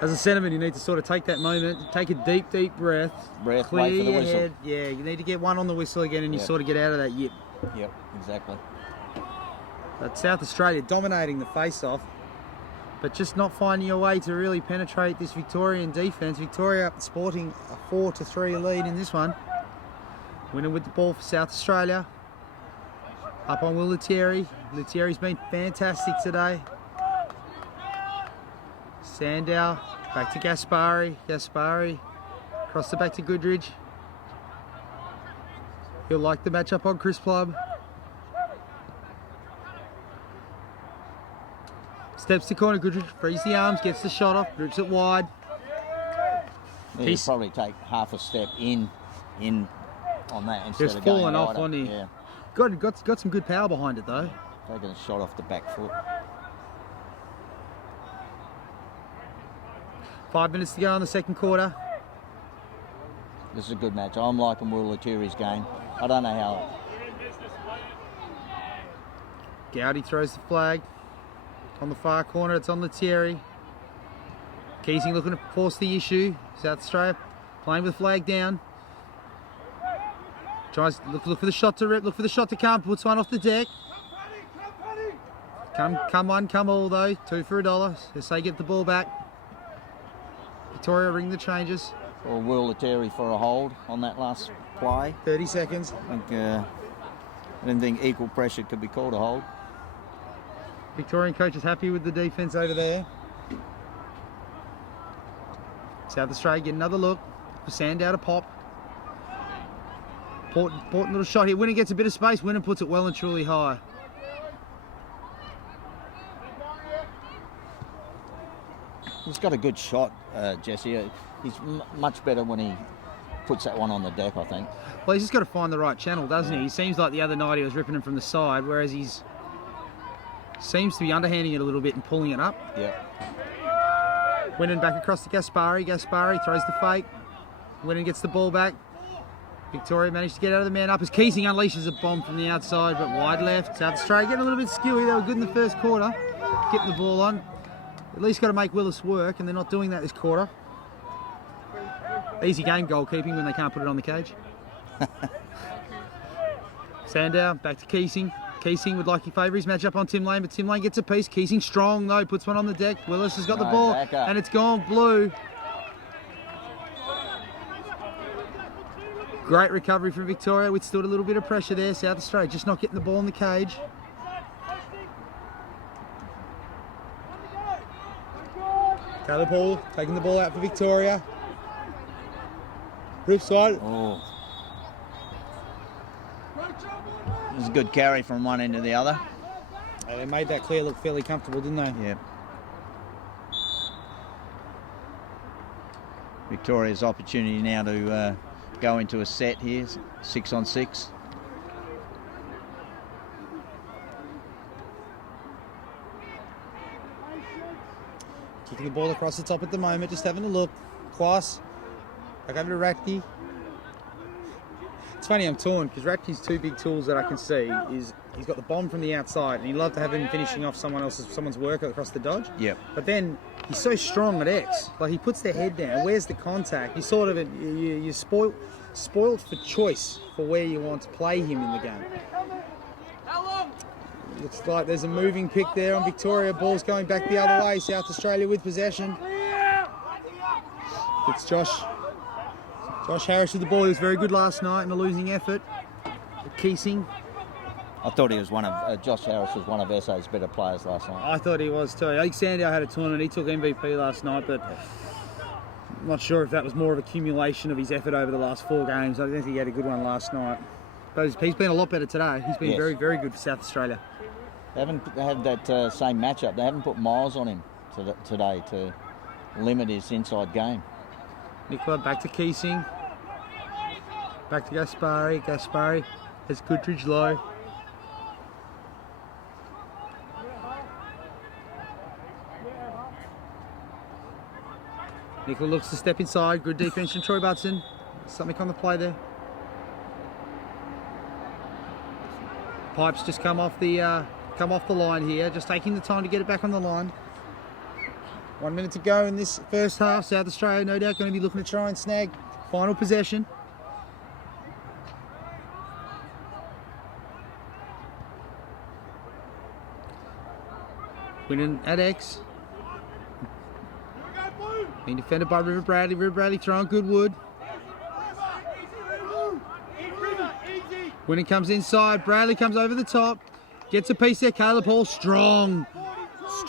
As a centreman, you need to sort of take that moment, take a deep, deep breath. Wait for the whistle. Head. Yeah, you need to get one on the whistle again, and you sort of get out of that yip. Yep, exactly. But South Australia dominating the face-off, but just not finding a way to really penetrate this Victorian defence. Victoria sporting a 4-3 lead in this one. Winner with the ball for South Australia. Up on Will Lettieri. Lettieri's been fantastic today. Sandow, back to Gaspari. Gaspari, across the back to Goodridge. He'll like the matchup on Chris Plum. Steps to corner, Goodridge frees the arms, gets the shot off, rips it wide. He'll probably take half a step in on that instead Just of going falling off, wider. wasn't he? Yeah, Got some good power behind it though. taking a shot off the back foot. 5 minutes to go in the second quarter. This is a good match. I'm liking Will Lettieri's game. I don't know Gowdy throws the flag. On the far corner, it's on the Thierry. Keesing looking to force the issue. South Australia playing with the flag down. Tries look for the shot to rip, look for the shot to come, puts one off the deck. Come one, come all though. 2 for $1. As they get the ball back. Victoria ring the changes. Or Will Leteri for a hold on that last play. 30 seconds. I think I didn't think equal pressure could be called a hold. Victorian coach is happy with the defence over there. South Australia get another look for Sandow to pop. Important little shot here. Winner gets a bit of space. Winner puts it well and truly high. He's got a good shot, Jesse. He's much better when he puts that one on the deck, I think. Well, he's just got to find the right channel, doesn't he? He seems like the other night he was ripping him from the side, whereas he's seems to be underhanding it a little bit and pulling it up. Yeah. Winnan back across to Gaspari. Gaspari throws the fake. Winnan gets the ball back. Victoria managed to get out of the man up as Keesing unleashes a bomb from the outside, but wide left. South Australia getting a little bit skewy. They were good in the first quarter, getting the ball on. At least got to make Willis work, and they're not doing that this quarter. Easy game goalkeeping when they can't put it on the cage. Sandow back to Keesing. Keesing would like to favour his matchup on Tim Lane, but Tim Lane gets a piece. Keesing strong though, puts one on the deck. Willis has got the ball, and it's gone blue. Great recovery from Victoria. Withstood a little bit of pressure there. South Australia just not getting the ball in the cage. Caleb Hall taking the ball out for Victoria. Roof side. Oh. It was a good carry from one end to the other. They made that clear look fairly comfortable, didn't they? Yeah. Victoria's opportunity now to go into a set here, 6-on-6. Kicking the ball across the top at the moment, just having a look. Class. Back over to Ratke. It's funny, I'm torn because Ratke's two big tools that I can see is he's got the bomb from the outside, and he'd love to have him finishing off someone's work across the dodge. Yep. But then he's so strong at X. Like he puts their head down. Where's the contact? You sort of you're spoiled for choice for where you want to play him in the game. Looks like there's a moving pick there on Victoria. Ball's going back the other way. South Australia with possession. It's Josh Harris with the ball. He was very good last night in a losing effort. Keesing. I thought he was Josh Harris was one of SA's better players last night. I thought he was too. I think Sandow had a tournament. He took MVP last night, but I'm not sure if that was more of accumulation of his effort over the last 4 games. I don't think he had a good one last night. But he's been a lot better today. He's been very, very good for South Australia. They haven't had that same matchup. They haven't put miles on him today to limit his inside game. Nicola back to Keesing. Back to Gaspari. Gaspari has Goodridge low. Nicola looks to step inside. Good defense from Troy Butson. Something on the play there. Pipes just come off the line here. Just taking the time to get it back on the line. 1 minute to go in this first half. South Australia, no doubt, going to be looking to try and snag final possession. Winning at X. Being defended by River Bradley. River Bradley throwing Goodwood. Winning comes inside. Bradley comes over the top. Gets a piece there. Caleb Hall, strong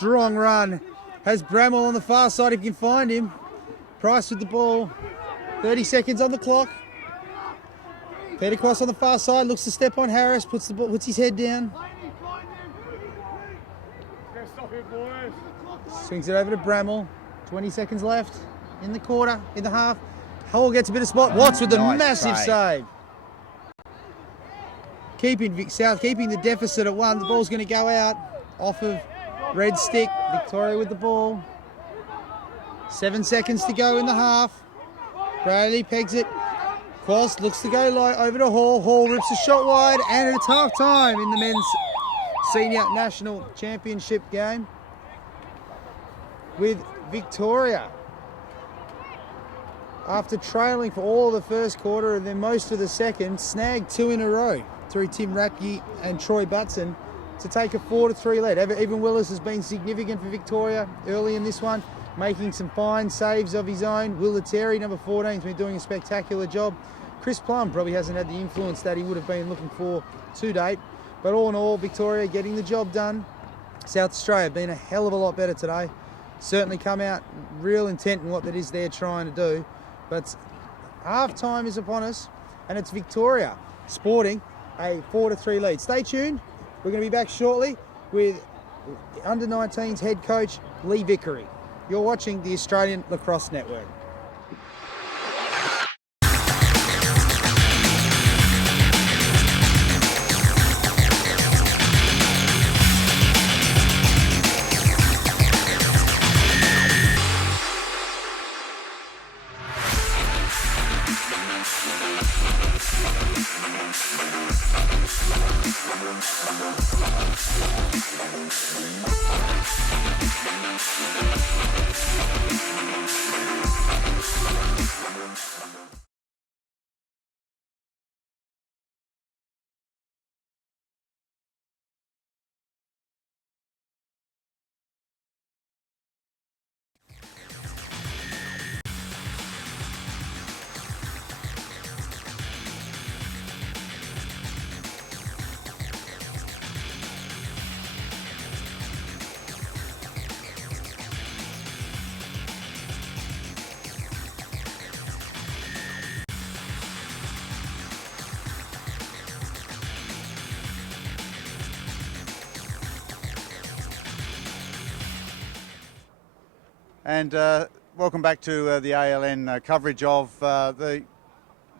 run. Has Bramwell on the far side if you can find him. Price with the ball. 30 seconds on the clock. Peter Cross on the far side. Looks to step on Harris. Puts his head down. Swings it over to Bramwell. 20 seconds left in the quarter, in the half. Hall gets a bit of spot. Watts with the massive save. Keeping the deficit at 1. The ball's going to go out off of red stick. Victoria with the ball. 7 seconds to go in the half. Bradley pegs it. Cross looks to go low over to Hall. Hall rips a shot wide, and it's half time in the men's Senior National Championship game with Victoria. After trailing for all of the first quarter and then most of the second, snagged 2 in a row through Tim Ratke and Troy Butson to take a 4-3 lead. Evan Willis has been significant for Victoria early in this one, making some fine saves of his own. Will Leteri, number 14, has been doing a spectacular job. Chris Plum probably hasn't had the influence that he would have been looking for to date. But all in all, Victoria getting the job done. South Australia been a hell of a lot better today. Certainly come out real intent in what it is they're trying to do. But half time is upon us, and it's Victoria sporting a 4-3 lead. Stay tuned. We're going to be back shortly with under-19s head coach Lee Vickery. You're watching the Australian Lacrosse Network. And welcome back to the ALN coverage of the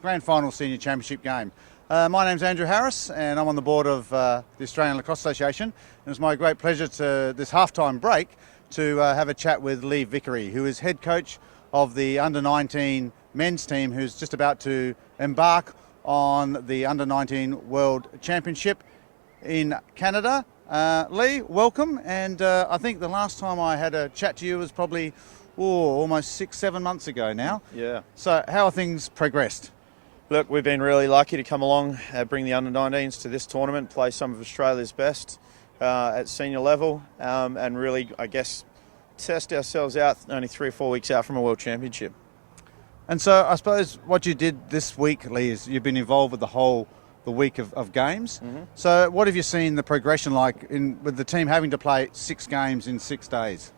Grand Final Senior Championship game. My name's Andrew Harris and I'm on the board of the Australian Lacrosse Association, and it's my great pleasure to this halftime break to have a chat with Lee Vickery, who is head coach of the under-19 men's team, who's just about to embark on the under-19 World Championship in Canada. Lee, welcome, and I think the last time I had a chat to you was probably almost 6-7 months ago now. Yeah. So how are things progressed? Look, we've been really lucky to come along, bring the under-19s to this tournament, play some of Australia's best at senior level, and really, I guess, test ourselves out only 3 or 4 weeks out from a World Championship. And so I suppose what you did this week, Lee, is you've been involved with the week of games. Mm-hmm. So what have you seen the progression like with the team having to play 6 games in 6 days?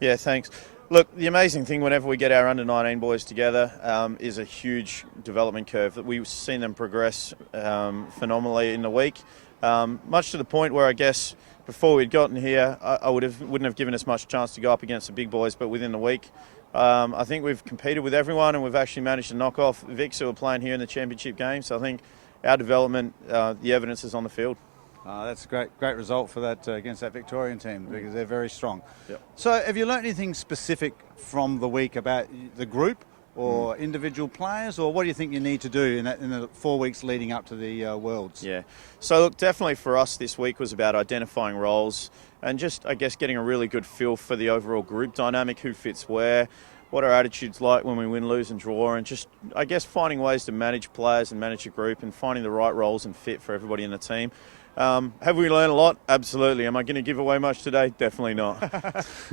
Yeah, thanks. Look, the amazing thing whenever we get our under-19 boys together is a huge development curve that we've seen them progress phenomenally in the week, much to the point where I guess before we'd gotten here, I wouldn't have given us much chance to go up against the big boys, but within the week, I think we've competed with everyone and we've actually managed to knock off VIC who are playing here in the championship game. So I think our development, the evidence is on the field. That's a great result for that against that Victorian team, because they're very strong. Yep. So have you learnt anything specific from the week about the group or individual players, or what do you think you need to do in the 4 weeks leading up to the Worlds? Yeah. So look, definitely for us this week was about identifying roles and just, I guess, getting a really good feel for the overall group dynamic, who fits where, what our attitude's like when we win, lose and draw, and just, I guess, finding ways to manage players and manage a group and finding the right roles and fit for everybody in the team. Have we learned a lot? Absolutely. Am I going to give away much today? Definitely not.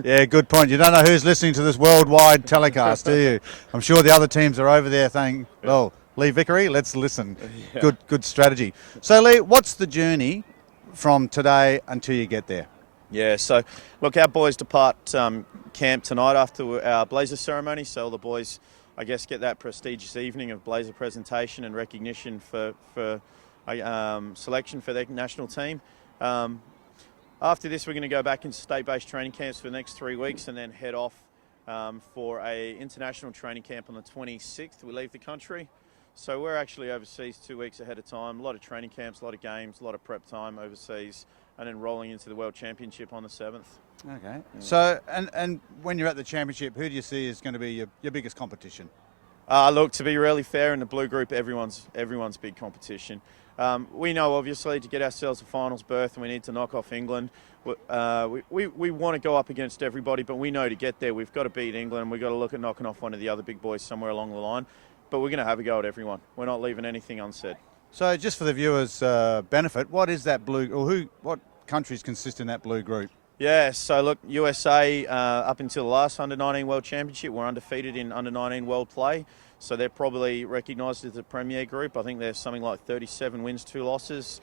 Yeah, good point. You don't know who's listening to this worldwide telecast, do you? I'm sure the other teams are over there saying, well, Lee Vickery, let's listen. Yeah. Good strategy. So, Lee, what's the journey from today until you get there? Yeah, so, look, our boys depart camp tonight after our Blazer ceremony, so all the boys, I guess, get that prestigious evening of Blazer presentation and recognition for selection for their national team. After this, we're going to go back into state-based training camps for the next 3 weeks and then head off for a international training camp on the 26th. We leave the country. So we're actually overseas 2 weeks ahead of time. A lot of training camps, a lot of games, a lot of prep time overseas, and then rolling into the World Championship on the 7th. Okay. Yeah. So, and when you're at the championship, who do you see is going to be your biggest competition? Look, to be really fair, in the blue group, everyone's big competition. We know, obviously, to get ourselves a finals berth, we need to knock off England. We want to go up against everybody, but we know to get there, we've got to beat England. We've got to look at knocking off one of the other big boys somewhere along the line. But we're going to have a go at everyone. We're not leaving anything unsaid. So just for the viewers' benefit, what is that blue, or what countries consist in that blue group? Yeah, so look, USA, up until the last Under-19 World Championship, were undefeated in Under-19 World Play. So they're probably recognised as the premier group. I think there's something like 37 wins, 2 losses.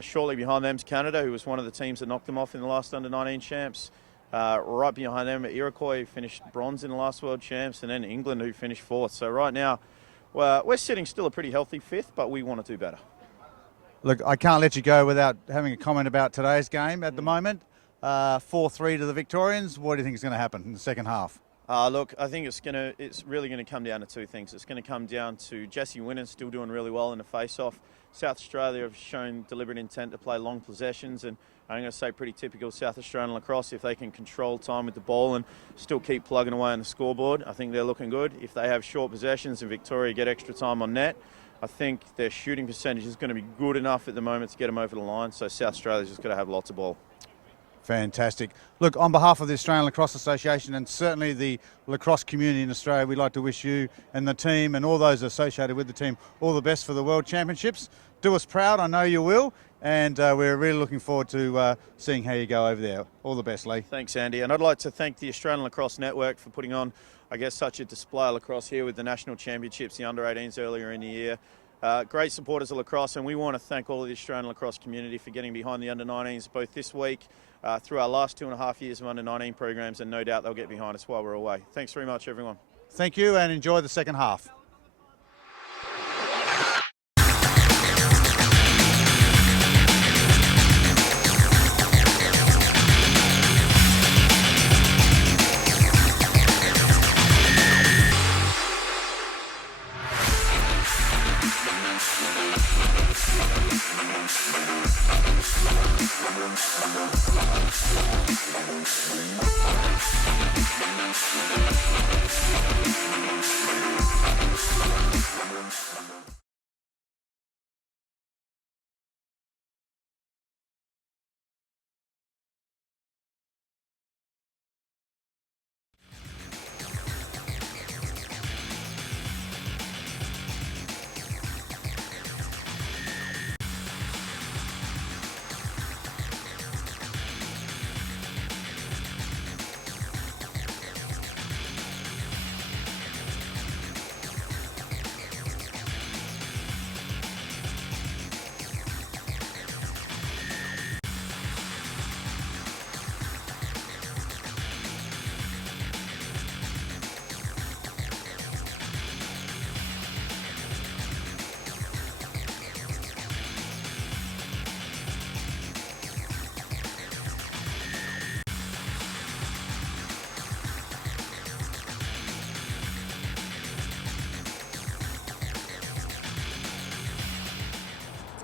Shortly behind them's Canada, who was one of the teams that knocked them off in the last Under-19 Champs. Right behind them, Iroquois, who finished bronze in the last World Champs, and then England, who finished 4th. So right now, we're sitting still a pretty healthy 5th, but we want to do better. Look, I can't let you go without having a comment about today's game at the moment. 4-3 to the Victorians. What do you think is going to happen in the second half? Look, I think it's really going to come down to 2 things. It's going to come down to Jesse Winnan still doing really well in the face-off. South Australia have shown deliberate intent to play long possessions, and I'm going to say pretty typical South Australian lacrosse. If they can control time with the ball and still keep plugging away on the scoreboard, I think they're looking good. If they have short possessions and Victoria get extra time on net, I think their shooting percentage is going to be good enough at the moment to get them over the line. So South Australia's just got to have lots of ball. Fantastic. Look, on behalf of the Australian Lacrosse Association and certainly the lacrosse community in Australia, we'd like to wish you and the team and all those associated with the team all the best for the World Championships. Do us proud, I know you will, and we're really looking forward to seeing how you go over there. All the best, Lee. Thanks, Andy. And I'd like to thank the Australian Lacrosse Network for putting on, I guess, such a display of lacrosse here with the National Championships, the Under-18s earlier in the year. Great supporters of lacrosse, and we want to thank all of the Australian lacrosse community for getting behind the Under-19s both this week, through our last 2.5 years of Under-19 programs, and no doubt they'll get behind us while we're away. Thanks very much, everyone. Thank you, and enjoy the second half.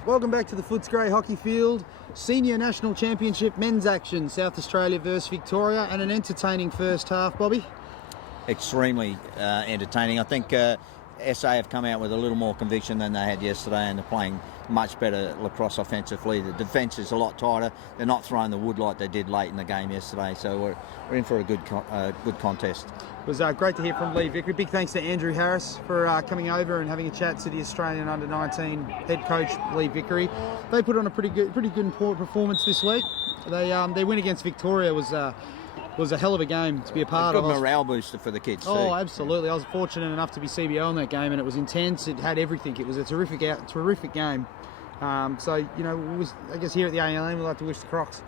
Welcome back to the Footscray Hockey Field. Senior National Championship men's action, South Australia versus Victoria, and an entertaining first half, Bobby. Extremely entertaining. I think SA have come out with a little more conviction than they had yesterday, and they're playing much better lacrosse offensively. The defence is a lot tighter. They're not throwing the wood like they did late in the game yesterday, so we're in for a good contest. It was great to hear from Lee Vickery. Big thanks to Andrew Harris for coming over and having a chat to the Australian Under-19 head coach Lee Vickery. They put on a pretty good performance this week. Their win against Victoria was a hell of a game to be a part of. Good morale booster for the kids too. Oh, absolutely. I was fortunate enough to be CBO in that game, and it was intense. It had everything. It was a terrific game. So, you know, I guess here at the ALN, we'd like to wish the Crocs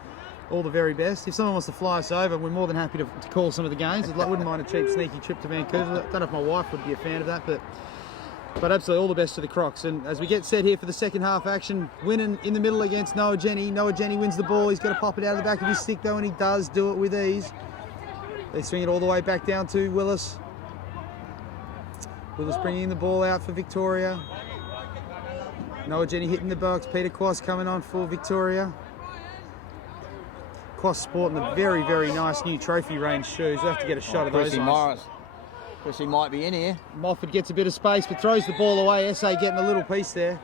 all the very best. If someone wants to fly us over, we're more than happy to call some of the games. I wouldn't mind a cheap, sneaky trip to Vancouver. I don't know if my wife would be a fan of that, but absolutely all the best to the Crocs. And as we get set here for the second half action, Winnan in the middle against Noah Jenny. Noah Jenny wins the ball. He's got to pop it out of the back of his stick though, and he does do it with ease. They swing it all the way back down to Willis. Willis bringing the ball out for Victoria. Noah Jenny hitting the box. Peter Quast coming on for Victoria. Quast sporting the very, very nice new trophy range shoes. We'll have to get a shot of those ones. Chrissy might be in here. Moffat gets a bit of space but throws the ball away. SA getting a little piece there.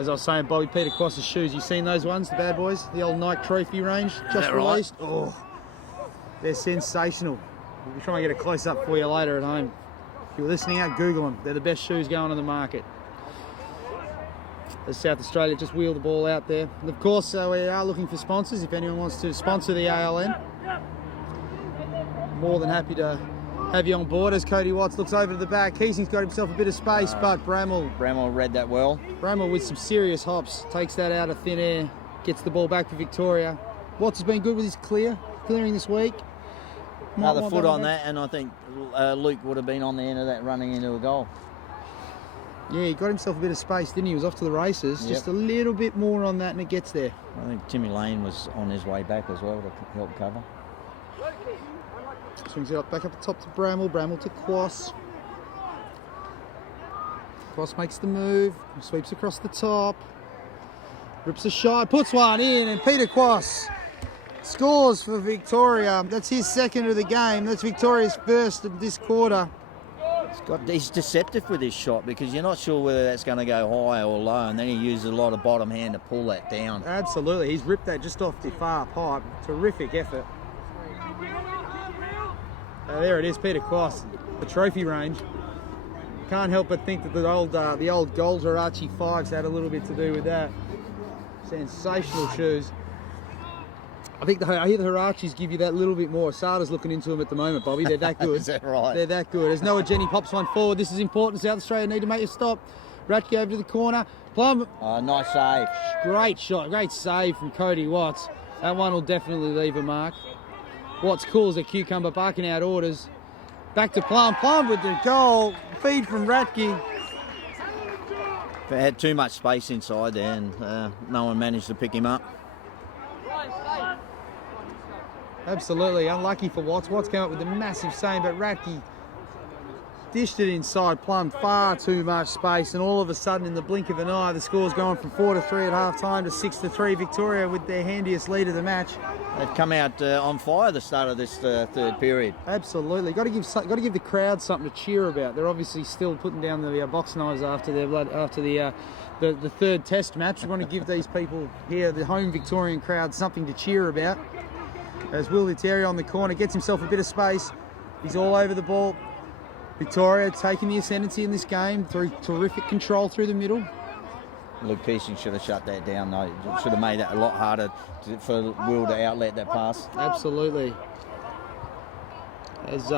As I was saying, Bobby, Peter Quast's shoes, you seen those ones, the bad boys? The old Nike Trophy range, just that right? released. Oh, they're sensational. We'll be trying to get a close-up for you later at home. If you're listening out, Google them. They're the best shoes going on the market. As South Australia just wheel the ball out there. And of course, we are looking for sponsors. If anyone wants to sponsor the ALN, more than happy to have you on board. As Cody Watts looks over to the back, Keesing's got himself a bit of space, but Bramall read that well. Bramall with some serious hops takes that out of thin air, gets the ball back for Victoria. Watts has been good with his clearing this week. Another foot on that, and I think Luke would have been on the end of that running into a goal. Yeah, he got himself a bit of space, didn't he? He was off to the races. Yep. Just a little bit more on that and it gets there. I think Timmy Lane was on his way back as well to help cover. Swings it up back up the top to Bramall. Bramall to Quast. Quast makes the move. Sweeps across the top. Rips a shot. Puts one in. And Peter Quast scores for Victoria. That's his second of the game. That's Victoria's first of this quarter. He's deceptive with his shot because you're not sure whether that's going to go high or low, and then he uses a lot of bottom hand to pull that down. Absolutely. He's ripped that just off the far pipe. Terrific effort. There it is, Peter Quast, the trophy range. Can't help but think that the old gold Hirachi 5s had a little bit to do with that. Sensational shoes. I hear the Hirachis give you that little bit more. Asada's looking into them at the moment, Bobby. They're that good. Is that right? They're that good. As Noah Jenny pops one forward, this is important. South Australia need to make a stop. Ratke over to the corner. Plum. Nice save. Great shot. Great save from Cody Watts. That one will definitely leave a mark. Watts calls a cucumber, barking out orders. Back to Plum. Plum with the goal. Feed from Ratke. They had too much space inside there, and no one managed to pick him up. Absolutely unlucky for Watts. Watts came up with a massive save, but Ratke dished it inside Plum. Far too much space, and all of a sudden, in the blink of an eye, the score's gone from 4-3 at half time to 6-3. Victoria with their handiest lead of the match. They've come out on fire at the start of this third period. Absolutely, got to give the crowd something to cheer about. They're obviously still putting down the box knives after the third test match. We want to give these people here, the home Victorian crowd, something to cheer about. As Will Lettieri on the corner gets himself a bit of space. He's all over the ball. Victoria taking the ascendancy in this game through terrific control through the middle. Luke Keesing should have shut that down though. Should have made that a lot harder for Will to outlet that pass. Absolutely. As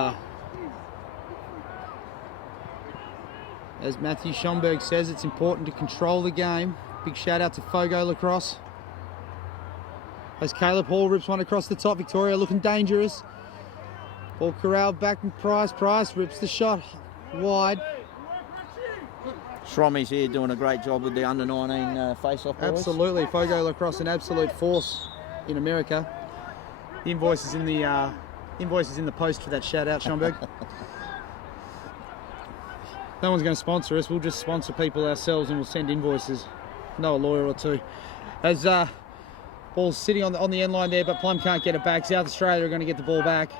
Matthew Schomburg says, it's important to control the game. Big shout out to Fogo Lacrosse. As Caleb Hall rips one across the top, Victoria looking dangerous. Ball corralled back from Price. Price rips the shot wide. Shromy's here doing a great job with the under-19 face-off boys. Absolutely, Fogo Lacrosse, an absolute force in America. The invoice is in the post for that shout out, Schomburg. No one's going to sponsor us. We'll just sponsor people ourselves and we'll send invoices. Know a lawyer or two. As ball's sitting on the end line there, but Plum can't get it back. South Australia are going to get the ball back.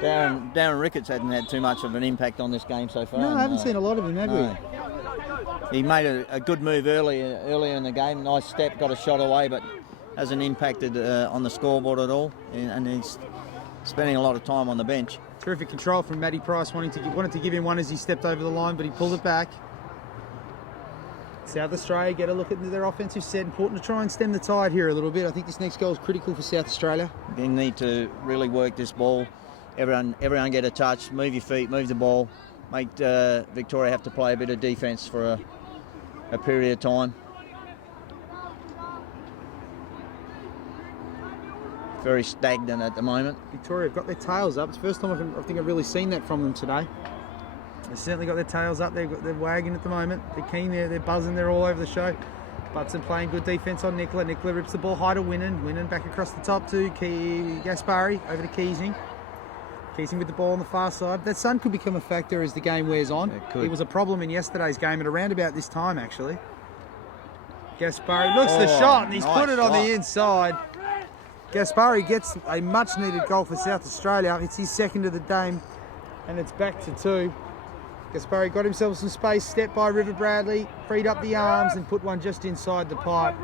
Darren Ricketts hasn't had too much of an impact on this game so far. No, I haven't seen a lot of him, have we? He made a good move earlier in the game. Nice step, got a shot away, but hasn't impacted on the scoreboard at all. And he's spending a lot of time on the bench. Terrific control from Matty Price, wanted to give him one as he stepped over the line, but he pulled it back. South Australia get a look at their offensive set. Important to try and stem the tide here a little bit. I think this next goal is critical for South Australia. They need to really work this ball. Everyone get a touch, move your feet, move the ball. Make Victoria have to play a bit of defence for a period of time. Very stagnant at the moment. Victoria have got their tails up. It's the first time I think I've really seen that from them today. They've certainly got their tails up. They're wagging at the moment. They're keen. They're buzzing. They're all over the show. Butson playing good defence on Nicola. Nicola rips the ball high to Winnan. Winnan back across the top to Gaspari. Over to Keesing. Keesing with the ball on the far side. That sun could become a factor as the game wears on. It was a problem in yesterday's game at around about this time, actually. Gaspari looks the shot and he's nice put it on shot. the inside. Gaspari gets a much-needed goal for South Australia. It's his second of the game, and it's back to 2. Gaspari got himself some space, stepped by River Bradley, freed up the arms and put one just inside the pipe.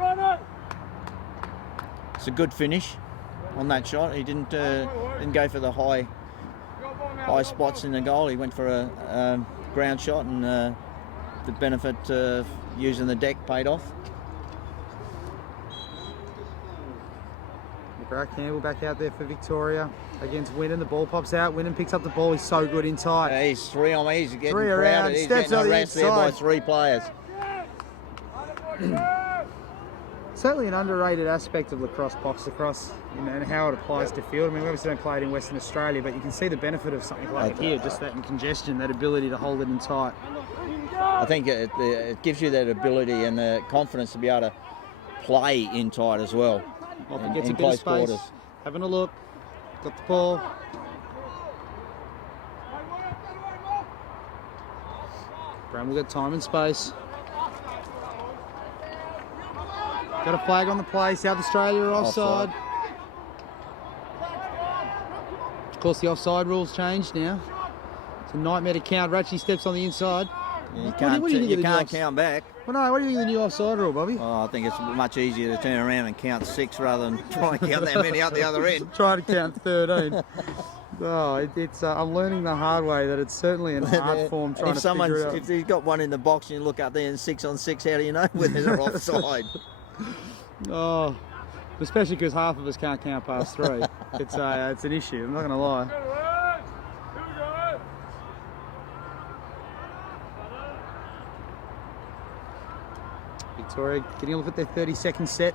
It's a good finish on that shot. He didn't go for the high spots in the goal. He went for a ground shot, and the benefit of using the deck paid off. McGrath Campbell back out there for Victoria against Winnan. The ball pops out. Winnan picks up the ball. He's so good in tight. Yeah, he's 3 on me. He's getting Three crowded. around, He's steps getting on the harassed there by inside. 3 players. Certainly an underrated aspect of lacrosse, box lacrosse, and how it applies to field. I mean, we obviously don't play it in Western Australia, but you can see the benefit of something like here, just that in congestion, that ability to hold it in tight. I think it gives you that ability and the confidence to be able to play in tight as well. Off in- gets in a bit of close space, quarters. having a look, got the ball. Bramble got time and space. Got a flag on the play. South Australia are offside. Of course, the offside rules changed now. It's a nightmare to count. Ratchy steps on the inside. You What can't, do you think of the new count back. Well, no, what do you think of the new offside rule, Bobby? Oh, I think it's much easier to turn around and count 6 rather than try and count that many up the other end. Try to count 13. It's I'm learning the hard way that it's certainly an art form trying to figure it out. If he's got one in the box and you look up there and 6 on 6, how do you know whether they're offside? Oh, especially because half of us can't count past 3. It's an issue. I'm not going to lie. Victoria getting a look at their 30-second set.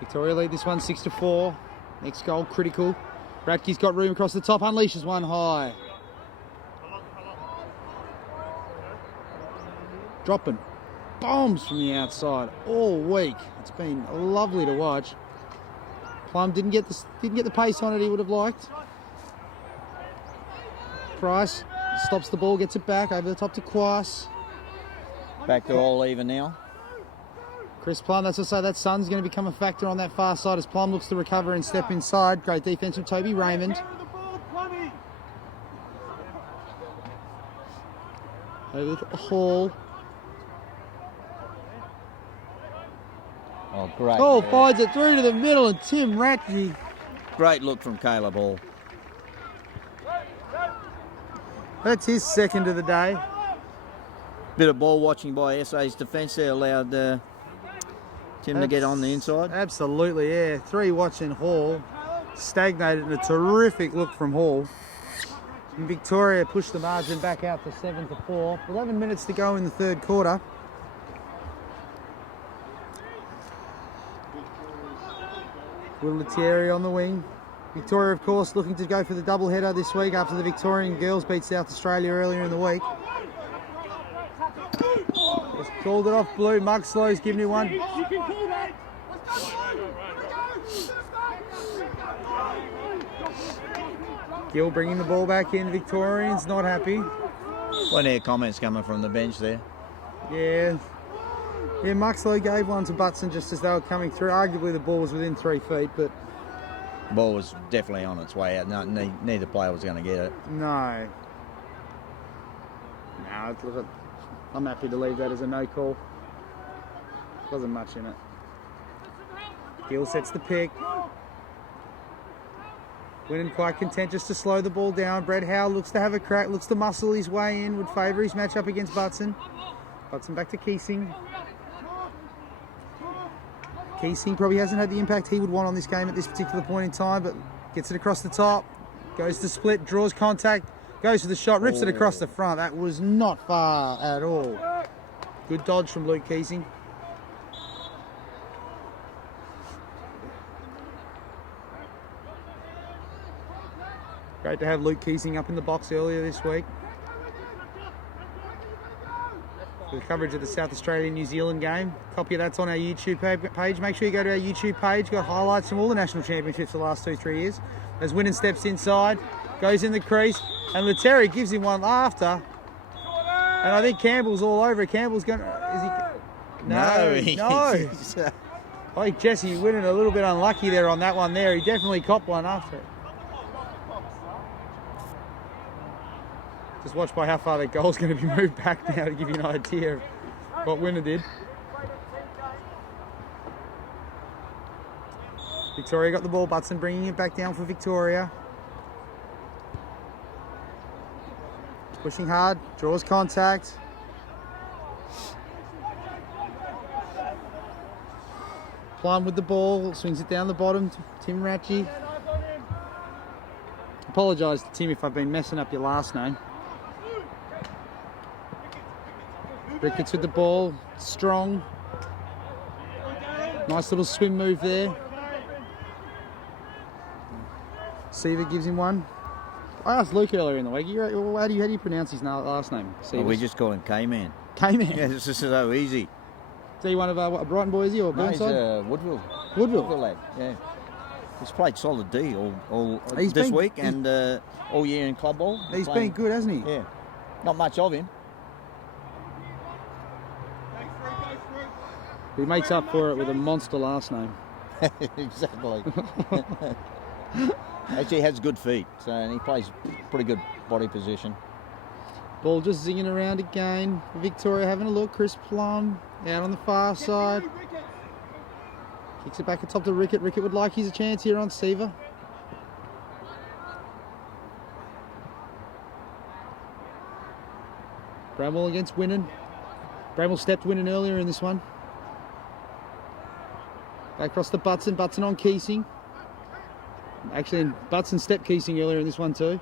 Victoria lead this one 6-4. Next goal critical. Radke's got room across the top. Unleashes one high. Dropping bombs from the outside all week. It's been lovely to watch. Plum didn't get the pace on it he would have liked. Price stops the ball, gets it back over the top to Quas. Back to all even now. Chris Plum, that's to say that Sun's going to become a factor on that far side as Plum looks to recover and step inside. Great defense from Toby Raymond. Over the Hall. Oh, great. Oh, finds it through to the middle and Tim Ratke. Great look from Caleb Hall. That's his second of the day. Bit of ball watching by SA's defence there allowed Tim to get on the inside. Absolutely, yeah. 3 watching Hall. Stagnated and a terrific look from Hall. And Victoria pushed the margin back out to 7-4. 11 minutes to go in the third quarter. Will Lettieri on the wing. Victoria, of course, looking to go for the double header this week after the Victorian girls beat South Australia earlier in the week. Just called it off blue. Mugslow's giving you one. Gill bringing the ball back in. Victorians not happy. Plenty of comments coming from the bench there. Yeah. Yeah, Muxlow gave one to Butson just as they were coming through. Arguably the ball was within 3 feet, but Ball was definitely on its way out. No, neither player was going to get it. no. No, look, I'm happy to leave that as a no call. Wasn't much in it. Gill sets the pick. Winnan quite content just to slow the ball down. Brett Howe looks to have a crack, looks to muscle his way in, would favour his match up against Butson. Butson back to Keesing. Keesing probably hasn't had the impact he would want on this game at this particular point in time, but gets it across the top, goes to split, draws contact, goes to the shot, rips it across the front. That was not far at all. Good dodge from Luke Keesing. Great to have Luke Keesing up in the box earlier this week. For the coverage of the South Australia-New Zealand game. Copy of that's on our YouTube page. Make sure you go to our YouTube page. Got highlights from all the national championships the last 2-3 years. As Winnan steps inside, goes in the crease, and Lettieri gives him one after. And I think Campbell's all over it. Campbell's going to... Is he... No. I think Jesse Winnan a little bit unlucky there on that one there. He definitely copped one after it. Just watch by how far that goal's going to be moved back now to give you an idea of what winner did. Victoria got the ball. Butson bringing it back down for Victoria. Pushing hard, draws contact. Plum with the ball, swings it down the bottom to Tim Ratchie. Apologise to Tim if I've been messing up your last name. Ricketts with the ball, strong. Nice little swim move there. Seaver gives him one. I asked Luke earlier in the week, how do you pronounce his last name? Well, we just call him K-Man. K-Man? Yeah, it's just so easy. Is he one of a Brighton boy, is he, or No, he's Burnside? Woodville. Woodville lad, yeah. He's played solid D all He's this been- week and all year in club ball. He's playing- been good, hasn't he? Yeah. Not much of him. He makes up for it with a monster last name. Exactly. Actually has good feet, so and he plays pretty good body position. Ball just zinging around again. Victoria having a look. Chris Plum out on the far side. Kicks it back atop to Rickett. Rickett would like his chance here on Seaver. Bramwell against Winnan. Bramwell stepped Winnan earlier in this one. Back across to Butson. Butson on Keesing. Actually, Butson stepped Keesing earlier in this one too.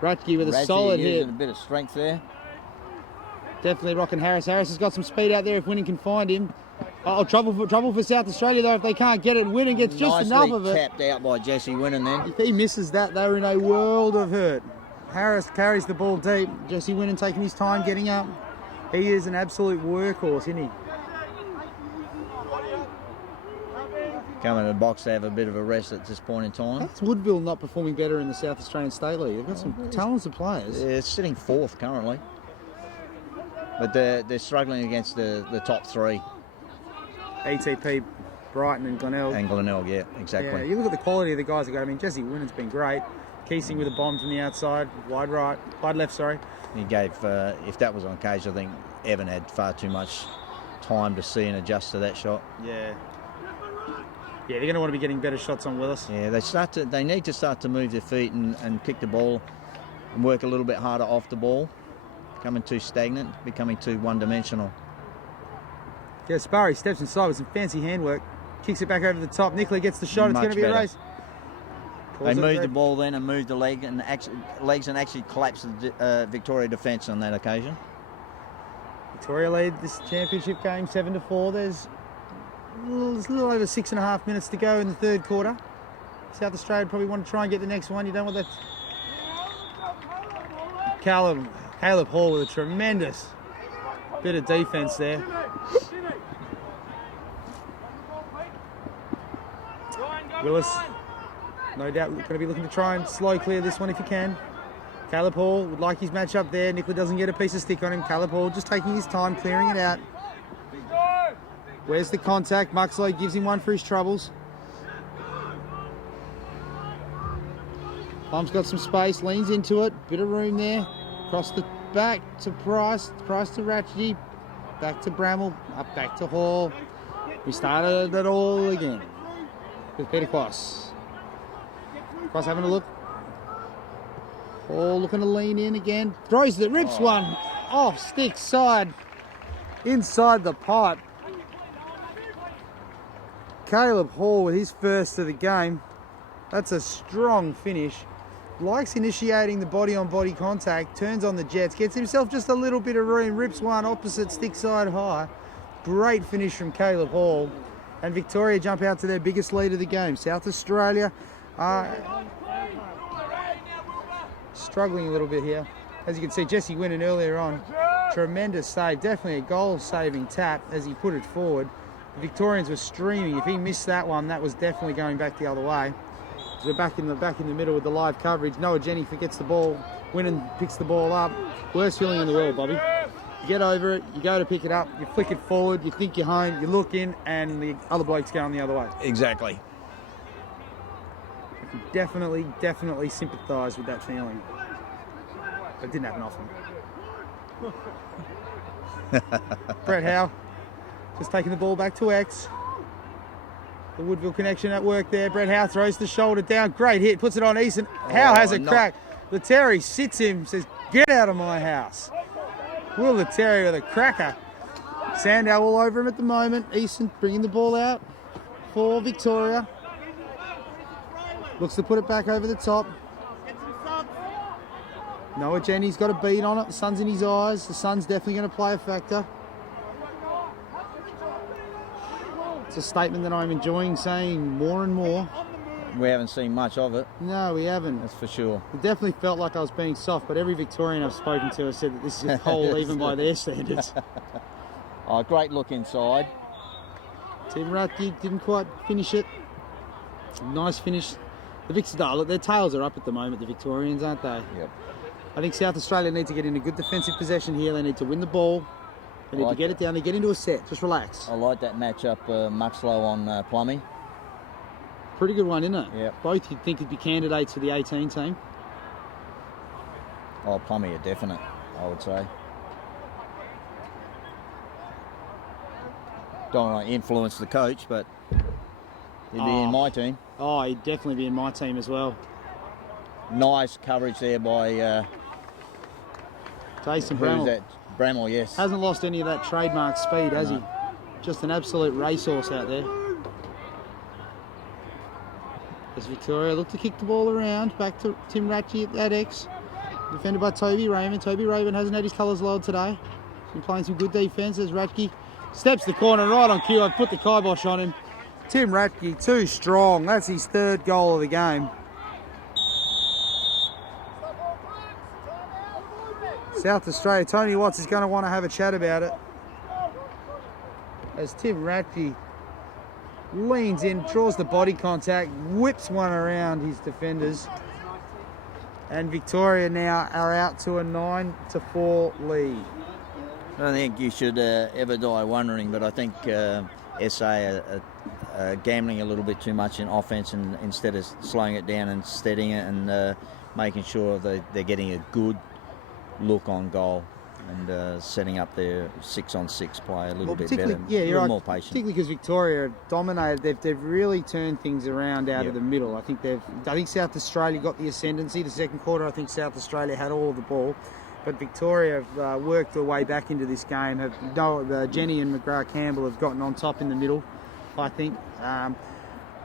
Ratchie with a Radji solid hit. using a bit of strength there. Definitely rocking Harris. Harris has got some speed out there if Winnan can find him. Oh, trouble for South Australia though if they can't get it. Winnan gets just Nicely enough of it. tapped out by Jesse Winnan then. If he misses that, they're in a world of hurt. Harris carries the ball deep. Jesse Winnan taking his time getting up. He is an absolute workhorse, isn't he? Coming to the box to have a bit of a rest at this point in time. That's Woodville not performing better in the South Australian State League. They've got some talented players. They're sitting fourth currently. But they're struggling against the top three. ATP, Brighton and Glenelg. And Glenelg, yeah, exactly. Yeah, you look at the quality of the guys that got. I mean, Jesse Winnan's been great. Keesing with a bomb from the outside, wide left, sorry. He gave, if that was on cage, I think Evan had far too much time to see and adjust to that shot. Yeah. Yeah, they're going to want to be getting better shots on Willis. Yeah, they need to start to move their feet and kick the ball and work a little bit harder off the ball. Becoming too stagnant, becoming too one-dimensional. Yeah, Sparry steps inside with some fancy handwork. Kicks it back over the top. Nicola gets the shot. It's Much going to be better. a race. They moved the ball then and moved the legs and actually collapsed the Victoria defence on that occasion. Victoria lead this championship game 7-4. There's a little over 6.5 minutes to go in the third quarter. South Australia probably want to try and get the next one. You don't want that. Caleb Hall with a tremendous bit of defence there. Willis, no doubt, going to be looking to try and slow clear this one if he can. Caleb Hall would like his match up there. Nicola doesn't get a piece of stick on him. Caleb Hall just taking his time, clearing it out. Where's the contact? Muxlow gives him one for his troubles. Plum's got some space, leans into it. Bit of room there. Across the back to Price. Price to Ratchie. Back to Bramwell. Up back to Hall. We started it all again with Peter Cross. Cross having a look. Hall looking to lean in again. Throws the rips one off stick side. Inside the pipe. Caleb Hall with his first of the game. That's a strong finish. Likes initiating the body-on-body contact. Turns on the jets. Gets himself just a little bit of room. Rips one opposite stick side high. Great finish from Caleb Hall. And Victoria jump out to their biggest lead of the game. South Australia struggling a little bit here. As you can see, Jesse Winnan earlier on. Tremendous save. Definitely a goal-saving tap as he put it forward. The Victorians were streaming. If he missed that one, that was definitely going back the other way. So we're back in the middle with the live coverage. Noah Jenny forgets the ball. Winnan picks the ball up. Worst feeling in the world, Bobby. You get over it, you go to pick it up, you flick it forward, you think you're home, you look in, and the other bloke's going the other way. Exactly. I can definitely sympathise with that feeling. But it didn't happen often. Brett Howe just taking the ball back to X. The Woodville connection at work there. Brett Howe throws the shoulder down. Great hit. Puts it on Easton. Howe has a crack. Leteri sits him. Says, get out of my house. Will Leteri with a cracker. Sandow all over him at the moment. Easton bringing the ball out for Victoria. Looks to put it back over the top. Noah Jenny's got a beat on it. The sun's in his eyes. The sun's definitely going to play a factor. It's a statement that I'm enjoying saying more and more. We haven't seen much of it. No, we haven't. That's for sure. It definitely felt like I was being soft, but every Victorian I've spoken to has said that this is a cold even by their standards. Oh, great look inside. Tim Ratke didn't quite finish it. Nice finish. The Vics, look, their tails are up at the moment, the Victorians, aren't they? Yep. I think South Australia need to get in a good defensive possession here. They need to win the ball. They need to get it down. They get into a set. Just relax. I like that matchup, Muxlow on Plummy. Pretty good one, isn't it? Yeah. Both you'd think would be candidates for the 18 team. Oh, Plummy a definite, I would say. Don't want to influence the coach, but he'd be in my team. Oh, he'd definitely be in my team as well. Nice coverage there by Jason who's Bramall. that? Bramall, yes. Hasn't lost any of that trademark speed, has he? Just an absolute racehorse out there. As Victoria look to kick the ball around, back to Tim Ratchie at X. Defended by Toby Raymond. Toby Raymond hasn't had his colours lowered today. He's been playing some good defence as Ratchie steps the corner right on cue. I've put the kibosh on him. Tim Ratke, too strong. That's his third goal of the game. South Australia, Tony Watts is going to want to have a chat about it. As Tim Ratke leans in, draws the body contact, whips one around his defenders. And Victoria now are out to a 9-4 lead. I don't think you should ever die wondering, but I think SA are gambling a little bit too much in offence, and instead of slowing it down and steadying it and making sure they're getting a good look on goal and setting up their 6-on-6 play a little bit better. Yeah, you're right. More patient. Particularly because Victoria dominated. They've really turned things around out of the middle. I think South Australia got the ascendancy. The second quarter, I think South Australia had all of the ball. But Victoria have worked their way back into this game. Jenny and McGrath Campbell have gotten on top in the middle, I think.